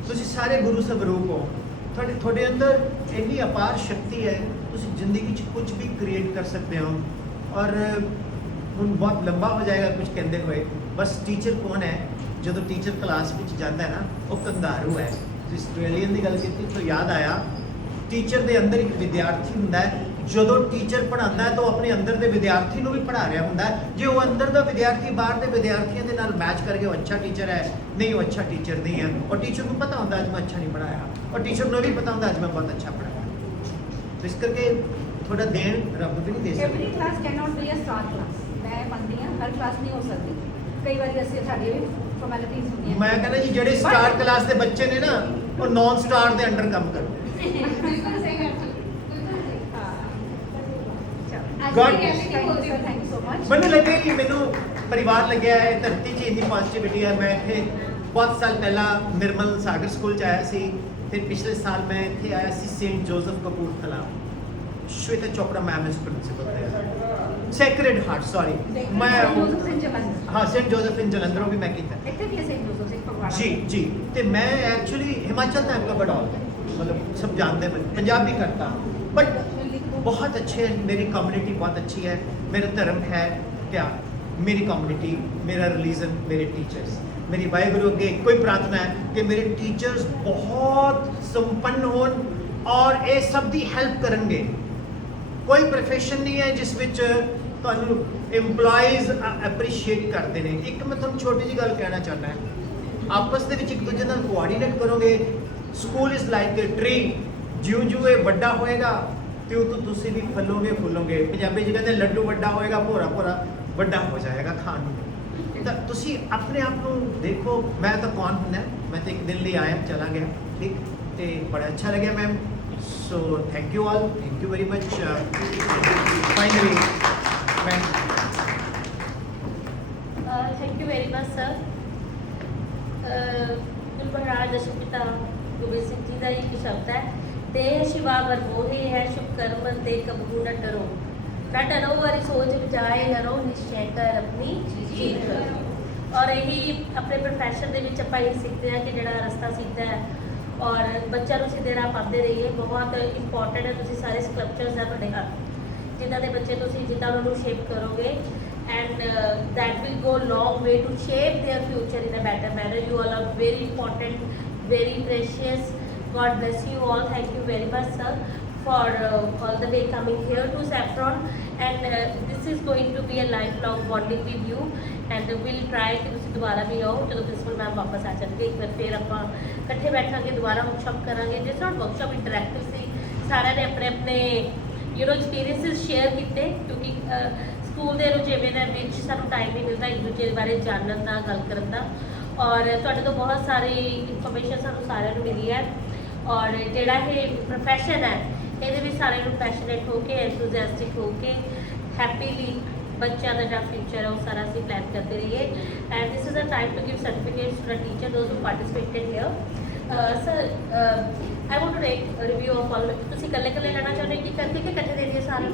ਤੁਸੀਂ ਸਾਰੇ ਗੁਰੂ ਸਵਰੂਪ ਹੋ ਤੁਹਾਡੇ ਅੰਦਰ ਇੰਨੀ ਅਪਾਰ ਸ਼ਕਤੀ ਹੈ ਤੁਸੀਂ ਜ਼ਿੰਦਗੀ 'ਚ ਕੁਝ ਵੀ ਕ੍ਰੀਏਟ ਕਰ ਸਕਦੇ ਹੋ ਔਰ ਹੁਣ ਬਹੁਤ ਲੰਬਾ ਹੋ ਜਾਏਗਾ ਕੁਝ ਕਹਿੰਦੇ ਹੋਏ ਬਸ ਟੀਚਰ ਕੌਣ ਹੈ ਜਦੋਂ ਟੀਚਰ ਕਲਾਸ ਵਿੱਚ ਜਾਂਦਾ ਹੈ ਨਾ ਉਹ ਕੰਗਾਰੂ ਹੈ ਤੁਸੀਂ ਆਸਟ੍ਰੇਲੀਅਨ ਦੀ ਗੱਲ ਕੀਤੀ ਤਾਂ ਯਾਦ ਆਇਆ ਟੀਚਰ ਦੇ ਅੰਦਰ ਇੱਕ ਵਿਦਿਆਰਥੀ ਹੁੰਦਾ ਹੈ ਜਦੋਂ ਟੀਚਰ ਪੜ੍ਹਾਉਂਦਾ ਹੈ ਤਾਂ ਉਹ ਆਪਣੇ ਅੰਦਰ ਦੇ ਵਿਦਿਆਰਥੀ ਨੂੰ ਵੀ ਪੜ੍ਹਾ ਰਿਹਾ ਹੁੰਦਾ ਹੈ ਜੇ ਉਹ ਅੰਦਰ ਦਾ ਵਿਦਿਆਰਥੀ ਬਾਹਰ ਦੇ ਵਿਦਿਆਰਥੀਆਂ ਦੇ ਨਾਲ ਮੈਚ ਕਰਕੇ ਉਹ ਅੱਛਾ ਟੀਚਰ ਹੈ ਨਹੀਂ ਉਹ ਅੱਛਾ ਟੀਚਰ ਨਹੀਂ ਹੈ ਔਰ ਟੀਚਰ ਨੂੰ ਪਤਾ ਹੁੰਦਾ ਅੱਜ ਮੈਂ ਅੱਛਾ ਨਹੀਂ ਪੜ੍ਹਾਇਆ ਔਰ ਟੀਚਰ ਨੂੰ ਵੀ ਪਤਾ ਹੁੰਦਾ ਅੱਜ ਮੈਂ ਬਹੁਤ ਅੱਛਾ ਪੜ੍ਹਾਇਆ तो ਇਸ ਕਰਕੇ ਥੋੜਾ ਦੇਣ ਰੱਬ ਵੀ ਨਹੀਂ ਦੇ ਸਕਦਾ every class can not be a star class मैं मानती हूं हर क्लास नहीं हो सकती कई बार ऐसे साडी भी फॉर्मेलिटीज होंदी ਮੈਂ ਕਹਿੰਦਾ ਜੀ ਜਿਹੜੇ ਸਟਾਰ ਕਲਾਸ ਦੇ ਬੱਚੇ ਨੇ ਨਾ ਉਹ ਨੌਨ ਸਟਾਰ ਦੇ ਅੰਡਰ ਕੰਮ ਕਰਦੇ बिल्कुल सही करती God thank you so much ਮੈਨੂੰ ਲੱਗੇ ਕਿ ਮੈਨੂੰ ਪਰਿਵਾਰ ਲੱਗਿਆ ਹੈ ਧਰਤੀ 'ਚ ਇੰਨੀ ਪੋਜ਼ਿਟਿਵਿਟੀ ਹੈ ਮੈਂ ਇੱਥੇ ਬਹੁਤ ਸਾਲ ਪਹਿਲਾਂ ਨਿਰਮਲ ਸਾਗਰ ਸਕੂਲ 'ਚ ਆਇਆ ਸੀ ਫਿਰ ਪਿਛਲੇ ਸਾਲ ਮੈਂ ਇੱਥੇ ਆਇਆ ਸੀ saint Joseph Kapurthala Shweta Chopra ma'am ਇਸ ਪ੍ਰਿੰਸੀਪਲ ਹੈ ਸੈਕਰਡ ਹਾਰਟ ਸੌਰੀ ਮੈਂ ਹਾਂ ਸੇਂਟ ਜੋਸਫ ਇਨ ਜਲੰਧਰ ਵੀ ਮੈਂ ਕੀਤਾ ਇੱਥੇ ਵੀ ਸੇਂਟ ਜੋਸਫ ਇੱਕ ਭਗਵਾਨ जी जी तो मैं एक्चुअली हिमाचल टाइप का बड़ा मतलब सब जानते हैं पंजाब भी करता बट बहुत अच्छे हैं, मेरी कम्युनिटी बहुत अच्छी है, मेरा धर्म है क्या, मेरी कम्युनिटी, मेरा रिलीजन, मेरे टीचर्स, मेरी वाहिगुरु अगे कोई प्रार्थना है कि मेरे टीचर्स बहुत संपन्न हो और ये सब दी हेल्प करेंगे। कोई प्रोफेशन नहीं है जिस विच ਤੁਹਾਨੂੰ एम्प्लॉयज़ अप्रीशिएट करते हैं। एक मैं ਤੁਹਾਨੂੰ छोटी जी गल कहना चाहना है, आपस ਦੇ ਵਿੱਚ ਇੱਕ ਦੂਜੇ ਨਾਲ ਕੋਆਰਡੀਨੇਟ ਕਰੋਗੇ। School is like a tree, ਜਿਉਂ ਇਹ ਵੱਡਾ ਹੋਏਗਾ ਤਿਉਂ ਤੋਂ ਤੁਸੀਂ ਵੀ ਫਲੋਗੇ ਫੁੱਲੋਗੇ। ਪੰਜਾਬੀ 'ਚ ਕਹਿੰਦੇ ਲੱਡੂ ਵੱਡਾ ਹੋਏਗਾ ਭੋਰਾ ਭੋਰਾ ਵੱਡਾ ਹੋ ਜਾਏਗਾ ਖਾਣ ਨੂੰ। ਤਾਂ ਤੁਸੀਂ ਆਪਣੇ ਆਪ ਨੂੰ ਦੇਖੋ, ਮੈਂ ਤਾਂ ਕੌਣ ਹੁੰਦਾ, ਮੈਂ ਤਾਂ ਇੱਕ ਦਿਨ ਲਈ ਆਇਆ ਚਲਾ ਗਿਆ, ਠੀਕ, ਤੇ ਬੜਾ ਅੱਛਾ ਲੱਗਿਆ ma'am. So thank you all, thank you very much. Finally ma'am thank you very much sir. Guru Maharaj दशपिता Gobind Singh ji का एक शब्द है, ते शिवा वर मोहे है शुभ कर्म ते कबू न डरो, न डरो वारी सोच विचारे डरो निश्चय कर अपनी जीत करो। और यही अपने प्रोफैशन के विच आपां यही सीखते हैं कि जिहड़ा रस्ता सीधा है और बच्चों को सीधे राह पाते रहिए। बहुत इंपॉर्टेंट है, तुसीं सारे स्कल्पचर्स है तुहाडे हत्थ, जिन्हां दे बच्चे तुसीं जिद्दां उन्हां नूं शेप करोगे and that will go long way to shape their future in a better manner. You all are very important, very precious. God bless you all. Thank you very much sir for all the way coming here to Saffron, and this is going to be a lifelong bonding with you, and we'll try कि ਤੁਸੀਂ ਦੁਬਾਰਾ ਵੀ ਆਓ ਜਦੋਂ principal ma'am ਵਾਪਸ ਆ ਜਾਣਗੇ। ਇੱਕ ਵਾਰ ਫਿਰ ਆਪਾਂ ਇਕੱਠੇ ਬੈਠਾਂਗੇ, ਦੁਬਾਰਾ ਵਰਕਸ਼ਾਪ ਕਰਾਂਗੇ। ਜਿਸ ਤਰ੍ਹਾਂ ਵਰਕਸ਼ਾਪ ਇੰਟਰੈਕਟਿਵ ਸੀ, ਸਾਰਿਆਂ ਨੇ ਆਪਣੇ ਆਪਣੇ ਐਕਸਪੀਰੀਐਂਸਿਸ ਸ਼ੇਅਰ ਕੀਤੇ, ਕਿਉਂਕਿ ਸਕੂਲ ਦੇ ਰੁਝੇਵੇਂ ਦੇ ਵਿੱਚ ਸਾਨੂੰ ਟਾਈਮ ਨਹੀਂ ਮਿਲਦਾ ਇੱਕ ਦੂਜੇ ਬਾਰੇ ਜਾਣਨ ਦਾ, ਗੱਲ ਕਰਨ ਦਾ। ਔਰ ਤੁਹਾਡੇ ਤੋਂ ਬਹੁਤ ਸਾਰੀ ਇਨਫੋਰਮੇਸ਼ਨ ਸਾਨੂੰ ਸਾਰਿਆਂ ਨੂੰ ਮਿਲੀ ਹੈ। ਔਰ ਜਿਹੜਾ ਇਹ ਪ੍ਰੋਫੈਸ਼ਨ ਹੈ ਇਹਦੇ ਵਿੱਚ ਸਾਰਿਆਂ ਨੂੰ ਪੈਸ਼ਨੇਟ ਹੋ ਕੇ, ਐਂਥੂਜ਼ਿਆਸਟਿਕ ਹੋ ਕੇ, ਹੈਪੀਲੀ ਬੱਚਿਆਂ ਦਾ ਜਿਹੜਾ ਫਿਊਚਰ ਹੈ ਉਹ ਸਾਰਾ ਅਸੀਂ ਪਲਾਨ ਕਰਦੇ ਰਹੀਏ। And this is a time to give certificates to the teacher those who participated here. Sir I want to take review of all. ਤੁਸੀਂ ਇਕੱਲੇ ਇਕੱਲੇ ਲੈਣਾ ਚਾਹੁੰਦੇ ਕਿ ਕਰਕੇ ਕਿ ਇਕੱਠੇ ਦੇ ਦਈਏ ਸਾਰੇ?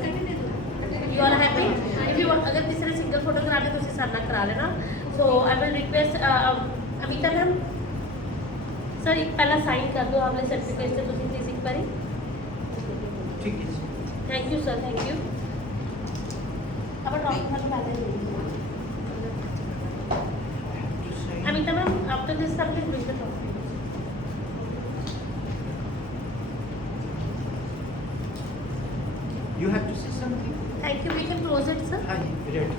You all happy? If you want, अगर किसी ने सिंगल फोटो कराने तो सारे नाल करा लेना। So I will request Amita ma'am sir एक पहला साइन कर दो आपने सर्टिफिकेट से, तुसी प्लीज एक बारी। ठीक है, thank you sir, thank you. अब टॉपिक पर बात करेंगे। Amita ma'am after this subject will the topic. you have to say something. Thank you, we can close it sir. हाँ जी, ready.